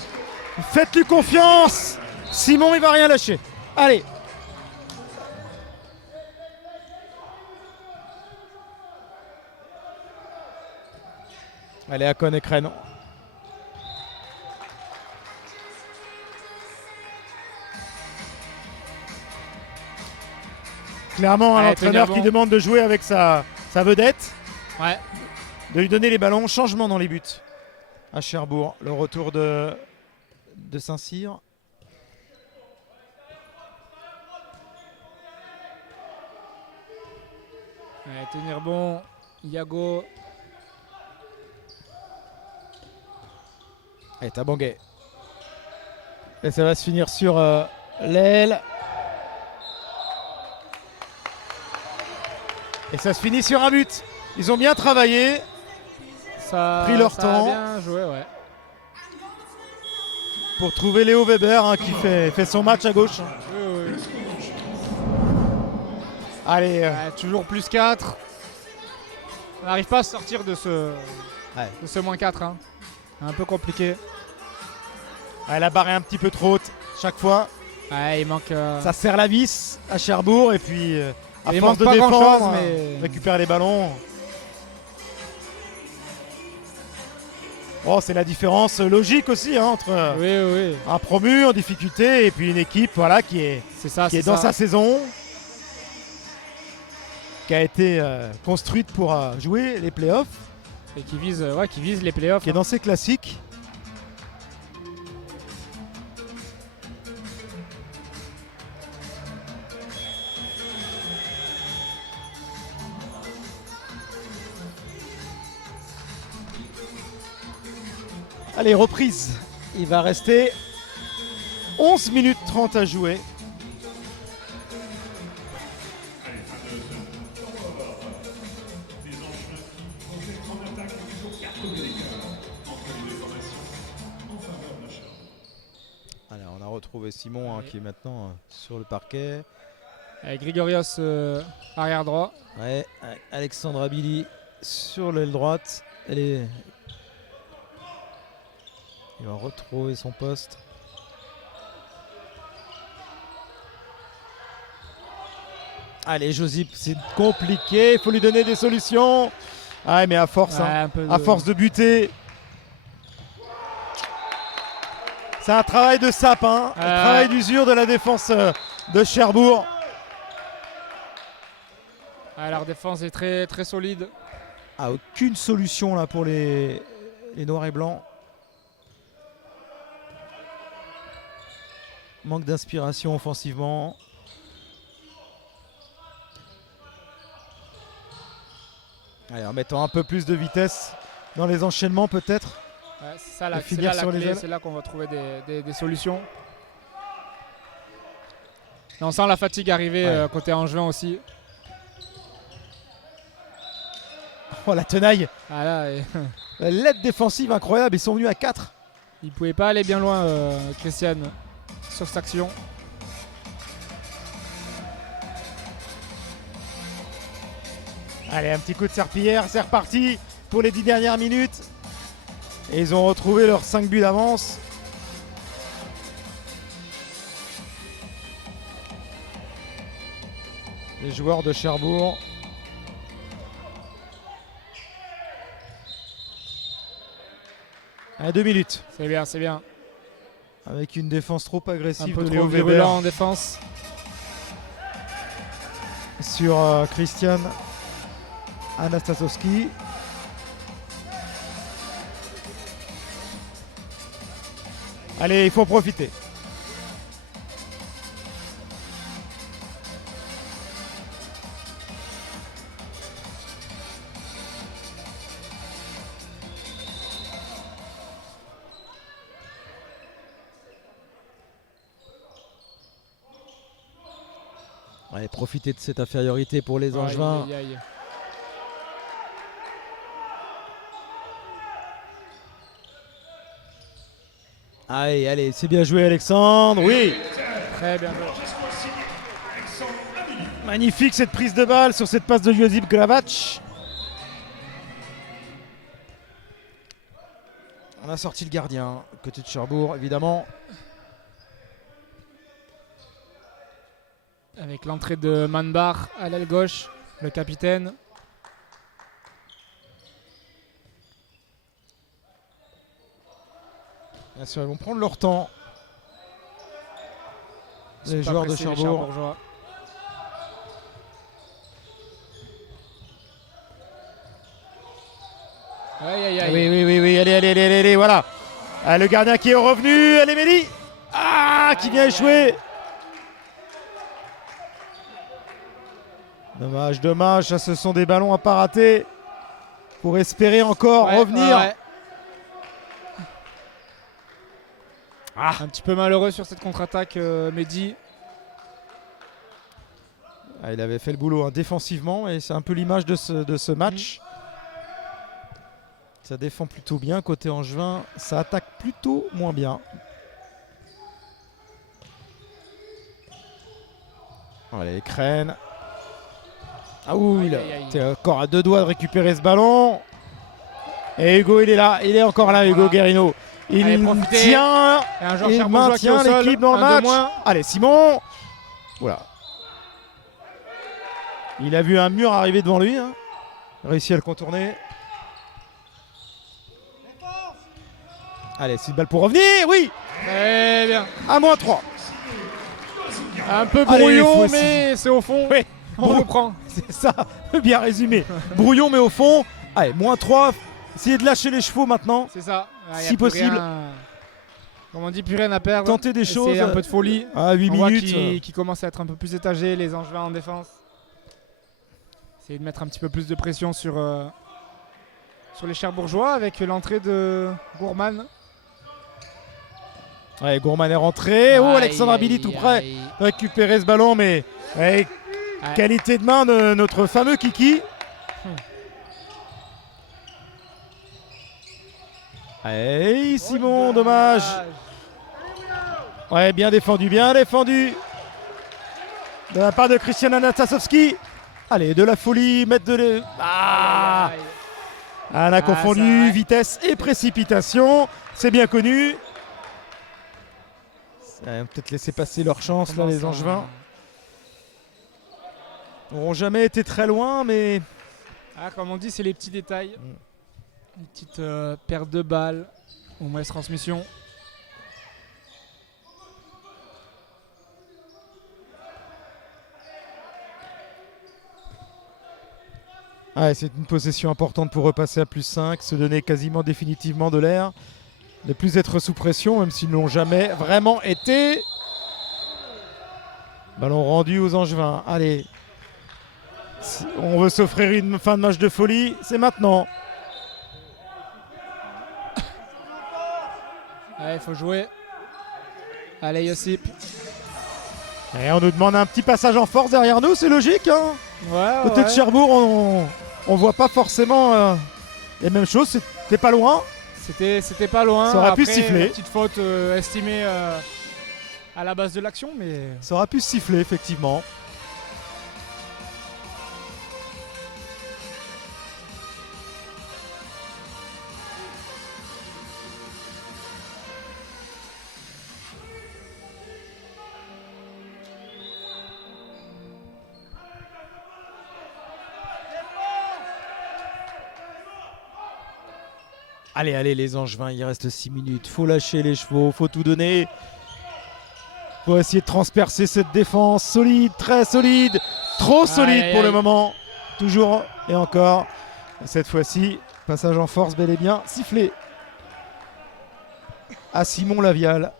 Faites-lui confiance. Simon, il va rien lâcher. Allez. Allez, Akon et Kren. Clairement, un Ouais, entraîneur tenir qui bon. demande de jouer avec sa vedette, Ouais. de lui donner les ballons. Changement dans les buts à Cherbourg. Le retour de Saint-Cyr. Ouais, tenir bon. Iago. Et Tabangay. Et ça va se finir sur l'aile. Et ça se finit sur un but. Ils ont bien travaillé. Ça, Pris leur ça temps. a bien joué, ouais. Pour trouver Léo Weber hein, qui fait son match à gauche. Oui, oui. Allez. Ouais, toujours plus 4. On n'arrive pas à sortir de ce moins 4. Hein. Un peu compliqué. La barre est un petit peu trop haute chaque fois. Ouais, il manque. Ça serre la vis à Cherbourg et puis à il force manque de pas défendre, grand-chose, mais- récupère les ballons. Oh, c'est la différence logique aussi hein, entre Oui. un promu en difficulté et puis une équipe voilà, qui est dans sa saison, qui a été construite pour jouer les playoffs. Et qui vise les playoffs. Qui est dans ses classiques. Allez, reprise. Il va rester 11 minutes 30 à jouer. Alors, on a retrouvé Simon hein, qui est maintenant sur le parquet. Grigorios arrière droit. Ouais, Alexandre Abili sur l'aile droite. Il va retrouver son poste. Allez, Josip, c'est compliqué. Il faut lui donner des solutions. Ah, mais à force, à force de buter. C'est un travail de sapin, un travail d'usure de la défense de Cherbourg. Leur défense est très, très solide. Ah, aucune solution là pour les noirs et blancs. Manque d'inspiration offensivement. Allez, en mettant un peu plus de vitesse dans les enchaînements peut-être. Ouais, c'est ça la finir sur les clé, ailes. c'est là qu'on va trouver des solutions. Et on sent la fatigue arriver côté Angevin aussi. Oh la tenaille. Ah là, l'aide défensive incroyable, ils sont venus à 4. Il ne pouvait pas aller bien loin, Christian, sur cette action. Allez, un petit coup de serpillière, c'est reparti pour les 10 dernières minutes. Et ils ont retrouvé leurs 5 buts d'avance. Les joueurs de Cherbourg. À 2 minutes. C'est bien, c'est bien. Avec une défense trop Un agressive peu de trop Léo Weber virulent en défense. sur Christian Anastasowski. Allez, il faut profiter. Allez, profiter de cette infériorité pour les Angevins. Aïe, aïe, aïe. Allez, allez, c'est bien joué Alexandre, oui. Très bien joué. Magnifique cette prise de balle sur cette passe de Josip Gravac. On a sorti le gardien, côté de Cherbourg, évidemment. Avec l'entrée de Manbar à l'aile gauche, le capitaine. Bien sûr, ils vont prendre leur temps. Ils sont Les pas joueurs de pressés, les Cherbourg. Cherbourgeois. Aïe, aïe, aïe. Oui, allez, voilà. Ah, le gardien qui est revenu, allez Mélie. Ah, qui vient échouer. Dommage, ça, ce sont des ballons à pas rater pour espérer encore revenir. Ouais. Un petit peu malheureux sur cette contre-attaque, Mehdi. Ah, il avait fait le boulot hein, défensivement et c'est un peu l'image de ce match. Ça défend plutôt bien côté Angevin, ça attaque plutôt moins bien. Allez, Crène. Ah oui, il était encore à 2 doigts de récupérer ce ballon. Et Hugo, il est là, il est encore là, Hugo Guerrino. Il tient, il maintient l'équipe dans le match. Allez, Simon. Voilà. Il a vu un mur arriver devant lui. Hein. Réussi à le contourner. Allez, c'est une balle pour revenir, oui. Très bien. À moins 3. Un peu brouillon, mais c'est au fond. Oui. On le prend. C'est ça, bien résumé. Brouillon, mais au fond. Allez, moins 3. Essayez de lâcher les chevaux maintenant. C'est ça. Si possible. Comme on dit, plus rien à perdre. Tenter des choses. Un peu de folie. À 8 minutes. Qui commence à être un peu plus étagé, les Angevins en défense. Essayer de mettre un petit peu plus de pression sur les Cherbourgeois avec l'entrée de Gourman. Ouais, Gourman est rentré. Oh, Alexandre Abili tout près de récupérer ce ballon, mais qualité de main de notre fameux Kiki. Allez, Simon, dommage. Ouais, bien défendu. De la part de Christian Anastasowski. Allez, de la folie, mettre de... Ah, on a confondu vitesse et précipitation. C'est bien connu. Ça va peut-être laisser passer leur chance, là, les Angevins. Ils n'auront jamais été très loin, mais... Ah, comme on dit, c'est les petits détails. Une petite perte de balles, au moins transmission. Ouais, c'est une possession importante pour repasser à +5, se donner quasiment définitivement de l'air, ne plus être sous pression, même s'ils ne l'ont jamais vraiment été. Ballon rendu aux Angevins. Allez, si on veut s'offrir une fin de match de folie, c'est maintenant. Il faut jouer. Allez, Yossip. Et on nous demande un petit passage en force derrière nous, c'est logique. Hein. Côté de Cherbourg, on voit pas forcément les mêmes choses. C'était pas loin. C'était pas loin. Ça aurait pu Après, siffler. Petite faute estimée à la base de l'action, mais... Ça aurait pu siffler, effectivement. Allez, les Angevins, il reste 6 minutes. Faut lâcher les chevaux, faut tout donner. Faut essayer de transpercer cette défense solide, très solide, trop solide pour le moment. Toujours et encore. Cette fois-ci, passage en force bel et bien sifflé à Simon Lavial.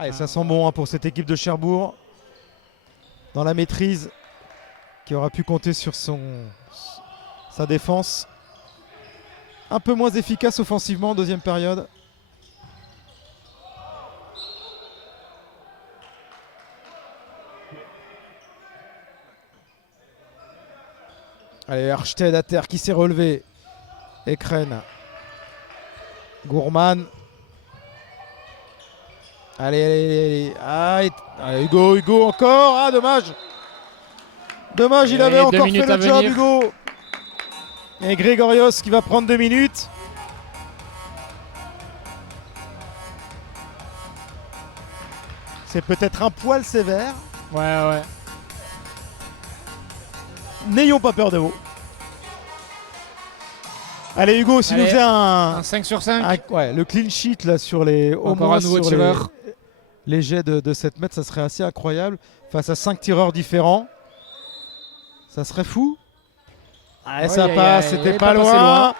Allez, ça sent bon hein, pour cette équipe de Cherbourg. Dans la maîtrise, qui aura pu compter sur sa défense. Un peu moins efficace offensivement en deuxième période. Allez, Archted à terre qui s'est relevé. Ekren. Gourman. Allez. Allez, Hugo encore. Ah, dommage. Dommage, il avait encore fait le job, Hugo. Et Grégorios qui va prendre 2 minutes. C'est peut-être un poil sévère. Ouais. N'ayons pas peur de vous. Allez Hugo, si nous faisait un 5 sur 5. Ouais, le clean sheet là sur les encore un nouveau tireur. Les jets de 7 mètres, ça serait assez incroyable face à 5 tireurs différents. Ça serait fou. Ah, ça passe, c'était pas loin.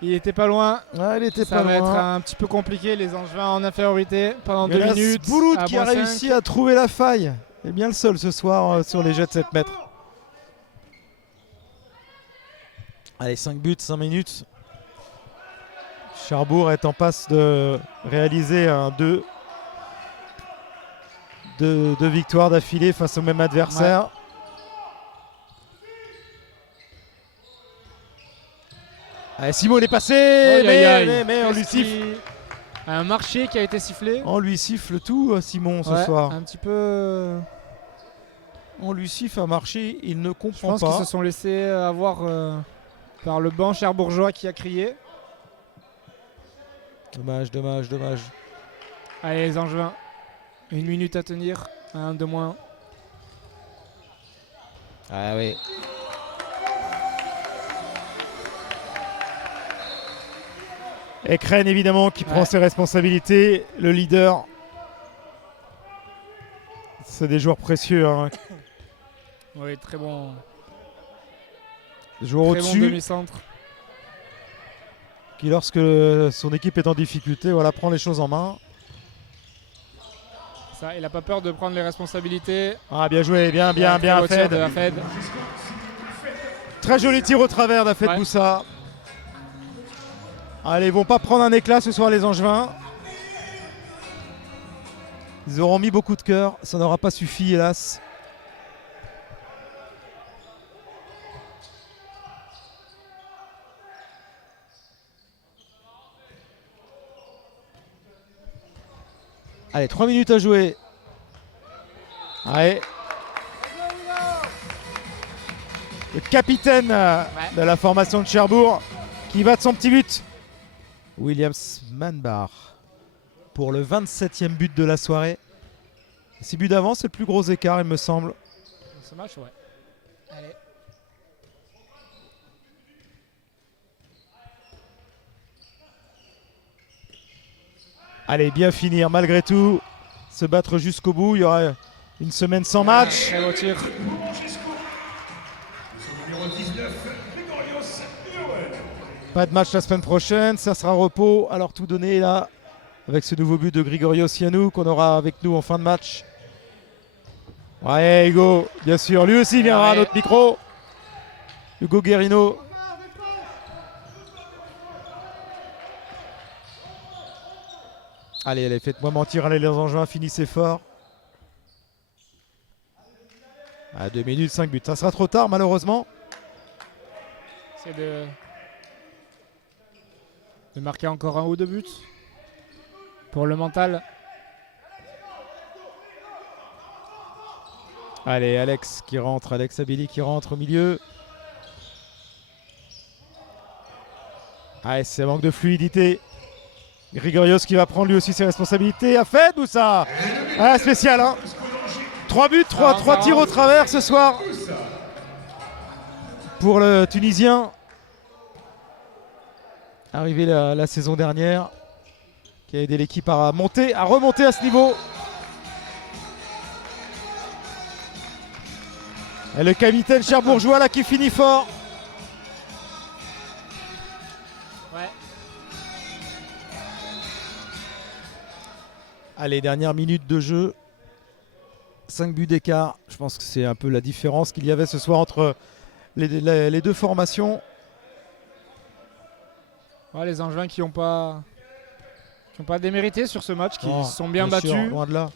Il était pas loin. Ouais, il était ça pas va loin. être un petit peu compliqué, les Angevins en infériorité pendant 2 Là, minutes. Bouloud qui a réussi à trouver la faille. Il est bien le seul ce soir sur les jets de 7 mètres. Allez, 5 buts, 5 minutes. Cherbourg est en passe de réaliser un 2 victoires d'affilée face au même adversaire. Ouais. Allez, Simon est passé, mais on lui siffle. Un marché qui a été sifflé. On lui siffle tout, Simon, ce soir. Un petit peu. On lui siffle un marché, il ne comprend pas. Je pense qu'ils se sont laissés avoir par le banc cherbourgeois qui a crié. Dommage. Allez les Angevins, 1 minute à tenir, 1 de moins. Ah oui. Ekren évidemment qui prend ses responsabilités, le leader. C'est des joueurs précieux. Hein. Oui, très bon. Joueur au-dessus. Bon demi-centre. Qui lorsque son équipe est en difficulté, voilà, prend les choses en main. Ça, il n'a pas peur de prendre les responsabilités. Ah, bien joué, bien Afed. Très joli tir au travers d'Afed Boussa. Allez, ils vont pas prendre un éclat ce soir les Angevins. Ils auront mis beaucoup de cœur, ça n'aura pas suffi hélas. Allez, 3 minutes à jouer. Allez. Le capitaine de la formation de Cherbourg qui va de son petit but. Williams Manbar pour le 27e but de la soirée. 6 buts d'avance, c'est le plus gros écart, il me semble. Dans ce match, ouais. Allez. Allez, bien finir malgré tout. Se battre jusqu'au bout. Il y aura une semaine sans match. Très beau tir. Pas de match la semaine prochaine. Ça sera repos. Alors tout donné là. Avec ce nouveau but de Grigorios Yanou qu'on aura avec nous en fin de match. Ouais, Hugo, bien sûr. Lui aussi viendra à notre micro. Hugo Guerino. Allez, faites-moi mentir, allez les Angevins, finissez fort. À 2 minutes, 5 buts. Ça sera trop tard malheureusement. C'est de marquer encore 1 ou 2 buts. Pour le mental. Allez, Alex qui rentre, Alex Abili qui rentre au milieu. Allez, c'est un manque de fluidité. Grigorios qui va prendre lui aussi ses responsabilités. Afed ou ça? Ah, spécial, hein. 3 buts, 3 tirs au travers ce soir. Pour le Tunisien. Arrivé la saison dernière. Qui a aidé l'équipe à remonter à ce niveau. Et le capitaine cherbourgeois là qui finit fort. Ouais. Allez, dernière minute de jeu. 5 buts d'écart. Je pense que c'est un peu la différence qu'il y avait ce soir entre les deux formations. Ouais, les Angevins qui n'ont pas démérité sur ce match, qui se sont bien battus. Sûr, loin de là.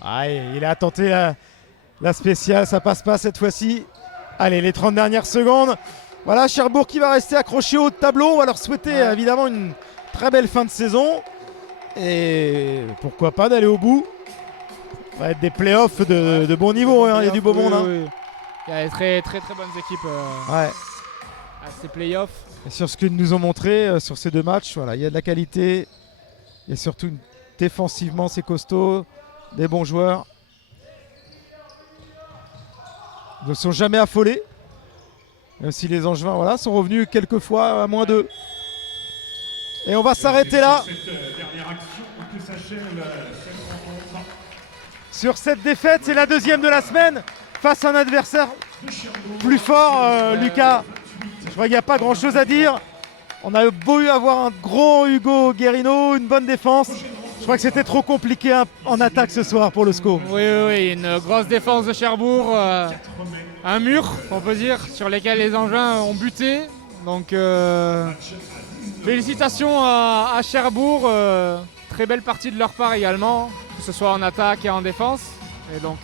Allez, il a tenté la spéciale, ça passe pas cette fois-ci. Allez, les 30 dernières secondes. Voilà, Cherbourg qui va rester accroché au tableau. On va leur souhaiter évidemment une très belle fin de saison. Et pourquoi pas d'aller au bout. Ça va être des playoffs de bon niveau, hein. Il y a du beau monde. Hein. Oui. Il y a des très bonnes équipes à ces playoffs. Et sur ce qu'ils nous ont montré sur ces 2 matchs, voilà, il y a de la qualité. Il y a surtout défensivement, c'est costaud. Des bons joueurs. Ils ne sont jamais affolés. Même si les Angevins sont revenus quelques fois à -2. Et on va s'arrêter là. Sur cette défaite, c'est la 2e de la semaine face à un adversaire plus fort, Lucas. Je crois qu'il n'y a pas grand-chose à dire. On a beau avoir un gros Hugo Guerino, une bonne défense. Je crois que c'était trop compliqué en attaque ce soir pour le SCO. Oui, une grosse défense de Cherbourg. Un mur, on peut dire, sur lesquels les Angevins ont buté. Donc félicitations à Cherbourg. Très belle partie de leur part également, que ce soit en attaque et en défense. Et donc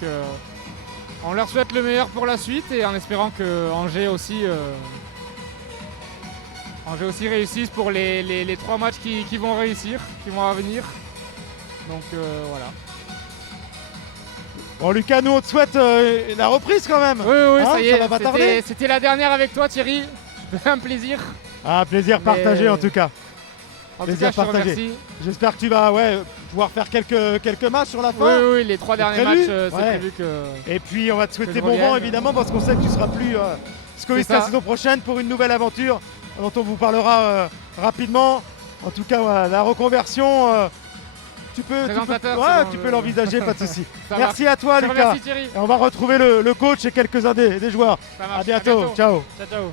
on leur souhaite le meilleur pour la suite et en espérant que Angers aussi réussisse pour les 3 matchs qui vont réussir, qui vont à venir. Donc voilà. Bon Lucas, nous on te souhaite la reprise quand même. Oui, ça y est, va pas tarder. C'était la dernière avec toi Thierry. Un plaisir. Plaisir partagé en tout cas. En tout cas, je te remercie. J'espère que tu vas pouvoir faire quelques matchs sur la fin. Oui, les 3 derniers matchs, c'est prévu que. Et puis on va te souhaiter bon vent évidemment parce qu'on sait que tu seras plus scoïste la saison prochaine pour une nouvelle aventure dont on vous parlera rapidement. En tout cas, la reconversion, tu peux l'envisager, pas de souci. Merci à toi Lucas. Merci, Thierry. Et on va retrouver le coach et quelques-uns des joueurs. À bientôt. Ciao. Ciao.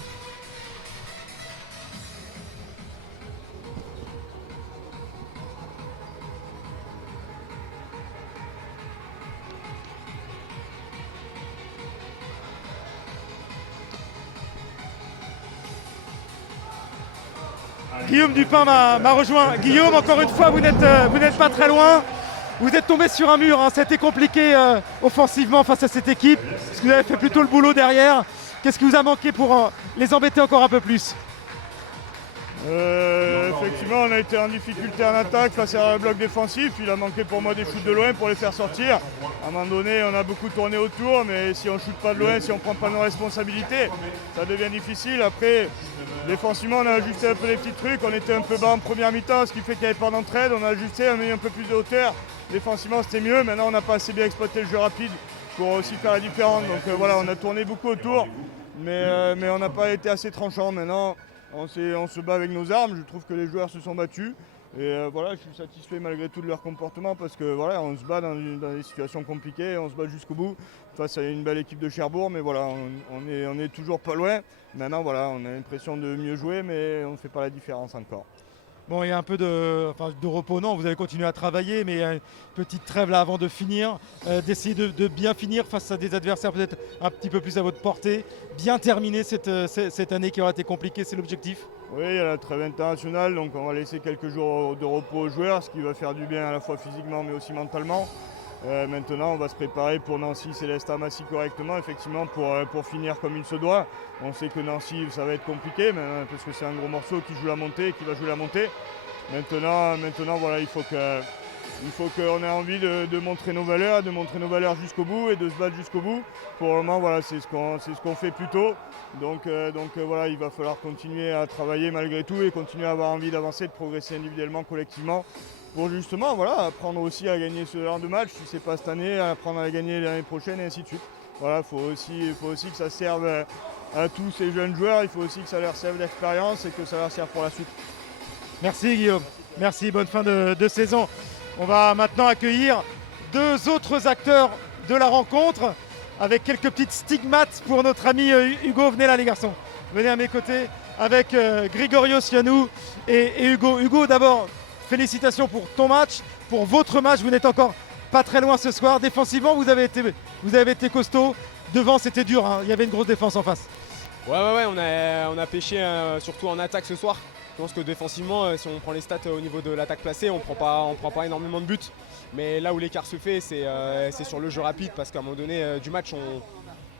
Guillaume Dupin m'a rejoint. Guillaume, encore une fois, vous n'êtes pas très loin. Vous êtes tombé sur un mur. Hein. C'était compliqué offensivement face à cette équipe. Parce que vous avez fait plutôt le boulot derrière. Qu'est-ce qui vous a manqué pour les embêter encore un peu plus? Effectivement, on a été en difficulté en attaque face à un bloc défensif. Il a manqué pour moi des shoots de loin pour les faire sortir. À un moment donné, on a beaucoup tourné autour, mais si on ne shoot pas de loin, si on ne prend pas nos responsabilités, ça devient difficile. Après, défensivement, on a ajusté un peu les petits trucs. On était un peu bas en première mi-temps, ce qui fait qu'il n'y avait pas d'entraide. On a ajusté, on a mis un peu plus de hauteur. Défensivement, c'était mieux. Maintenant, on n'a pas assez bien exploité le jeu rapide pour aussi faire la différence. Donc voilà, on a tourné beaucoup autour, mais on n'a pas été assez tranchant. Maintenant, on se bat avec nos armes. Je trouve que les joueurs se sont battus. Et voilà, je suis satisfait malgré tout de leur comportement parce que voilà, on se bat dans des situations compliquées, on se bat jusqu'au bout face à une belle équipe de Cherbourg, mais voilà, on est toujours pas loin. Maintenant voilà, on a l'impression de mieux jouer, mais on ne fait pas la différence encore. Bon, il y a un peu de repos, non, vous allez continuer à travailler, mais il y a une petite trêve là avant de finir, d'essayer de bien finir face à des adversaires peut-être un petit peu plus à votre portée, bien terminer cette année qui aura été compliquée, c'est l'objectif? Oui, il y a la trêve internationale, donc on va laisser quelques jours de repos aux joueurs, ce qui va faire du bien à la fois physiquement mais aussi mentalement. Maintenant, on va se préparer pour Nancy, Célestat, Massy correctement, effectivement, pour finir comme il se doit. On sait que Nancy, ça va être compliqué, mais, parce que c'est un gros morceau qui joue la montée, qui va jouer la montée. Maintenant voilà, il faut qu'on ait envie de montrer nos valeurs jusqu'au bout et de se battre jusqu'au bout. Pour le moment, voilà, c'est ce qu'on fait plutôt. Donc voilà, il va falloir continuer à travailler malgré tout et continuer à avoir envie d'avancer, de progresser individuellement, collectivement. Pour justement apprendre aussi à gagner ce genre de match, si ce n'est pas cette année, apprendre à la gagner l'année prochaine et ainsi de suite. Voilà, il faut aussi que ça serve à tous ces jeunes joueurs, il faut aussi que ça leur serve d'expérience et que ça leur serve pour la suite. Merci Guillaume, merci, bonne fin de saison. On va maintenant accueillir 2 autres acteurs de la rencontre avec quelques petites stigmates pour notre ami Hugo. Venez là les garçons, venez à mes côtés avec Grigorios Ioannou et Hugo. Hugo, d'abord, félicitations pour ton match, pour votre match. Vous n'êtes encore pas très loin ce soir. Défensivement, vous avez été costaud. Devant, c'était dur, hein. Il y avait une grosse défense en face. Ouais, on a pêché surtout en attaque ce soir. Je pense que défensivement, si on prend les stats au niveau de l'attaque placée, on prend pas énormément de buts. Mais là où l'écart se fait, c'est sur le jeu rapide parce qu'à un moment donné du match,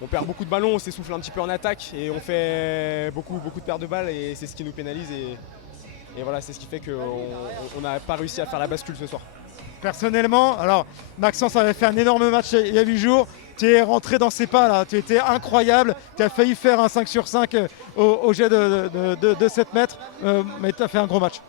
on perd beaucoup de ballons, on s'essouffle un petit peu en attaque et on fait beaucoup de pertes de balles et c'est ce qui nous pénalise et voilà, c'est ce qui fait qu'on n'a pas réussi à faire la bascule ce soir. Personnellement, alors Maxence avait fait un énorme match il y a 8 jours. Tu es rentré dans ses pas là, tu étais incroyable. Tu as failli faire un 5 sur 5 au jet de 7 mètres, mais tu as fait un gros match.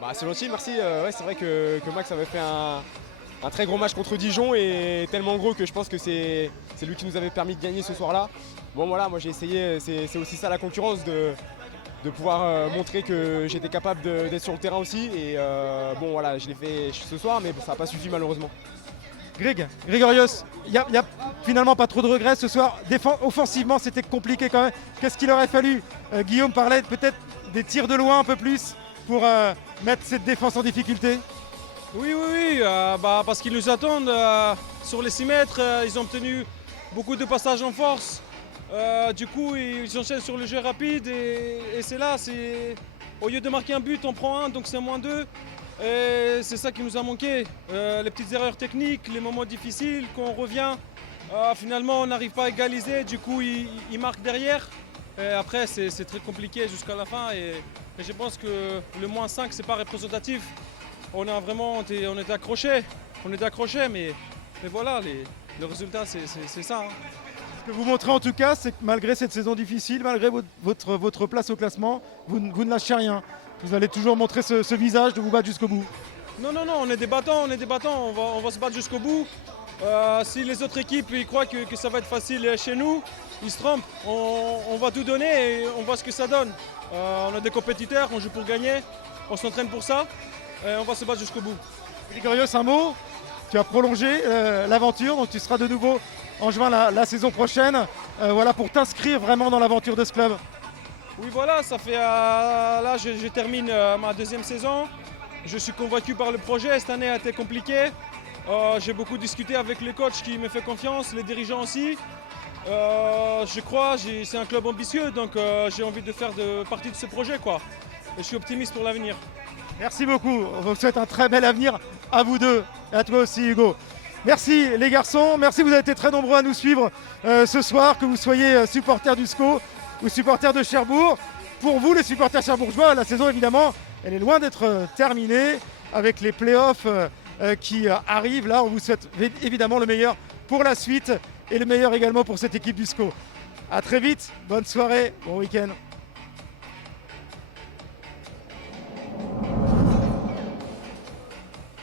Bah, c'est gentil, merci. Ouais, c'est vrai que Max avait fait un très gros match contre Dijon et tellement gros que je pense que c'est lui qui nous avait permis de gagner ce soir-là. Bon voilà, moi j'ai essayé, c'est aussi ça la concurrence, de pouvoir montrer que j'étais capable d'être sur le terrain aussi. Et bon voilà, je l'ai fait ce soir, mais ça n'a pas suffi malheureusement. Grégorios, il n'y a finalement pas trop de regrets ce soir. Offensivement, c'était compliqué quand même. Qu'est-ce qu'il aurait fallu Guillaume parlait peut-être des tirs de loin un peu plus pour mettre cette défense en difficulté. Oui, parce qu'ils nous attendent sur les 6 mètres. Ils ont obtenu beaucoup de passages en force. Du coup, ils enchaînent sur le jeu rapide et c'est là. Au lieu de marquer un but, on prend un, donc c'est -2. Et c'est ça qui nous a manqué. Les petites erreurs techniques, les moments difficiles, quand on revient, finalement on n'arrive pas à égaliser. Du coup, ils marquent derrière. Et après, c'est très compliqué jusqu'à la fin. Et je pense que le -5, c'est pas représentatif. On était accrochés. Mais voilà, le résultat, c'est ça. Hein. Ce que vous montrez en tout cas, c'est que malgré cette saison difficile, malgré votre place au classement, vous ne lâchez rien. Vous allez toujours montrer ce visage de vous battre jusqu'au bout. Non, on est des battants, on va se battre jusqu'au bout. Si les autres équipes ils croient que ça va être facile chez nous, ils se trompent. On va tout donner et on voit ce que ça donne. On a des compétiteurs, on joue pour gagner, on s'entraîne pour ça et on va se battre jusqu'au bout. Grégorios, un mot, tu as prolongé l'aventure, donc tu seras de nouveau en juin la saison prochaine, voilà, pour t'inscrire vraiment dans l'aventure de ce club. Oui voilà, ça fait là je termine ma 2e saison. Je suis convaincu par le projet, cette année a été compliquée. J'ai beaucoup discuté avec les coachs qui me font confiance, les dirigeants aussi. Je crois, c'est un club ambitieux, donc j'ai envie de faire partie de ce projet, quoi. Et je suis optimiste pour l'avenir. Merci beaucoup, on vous souhaite un très bel avenir à vous deux et à toi aussi Hugo. Merci les garçons, merci, vous avez été très nombreux à nous suivre ce soir, que vous soyez supporters du SCO ou supporters de Cherbourg. Pour vous les supporters cherbourgeois, la saison évidemment, elle est loin d'être terminée avec les playoffs qui arrivent. Là, on vous souhaite évidemment le meilleur pour la suite et le meilleur également pour cette équipe du SCO. A très vite, bonne soirée, bon week-end.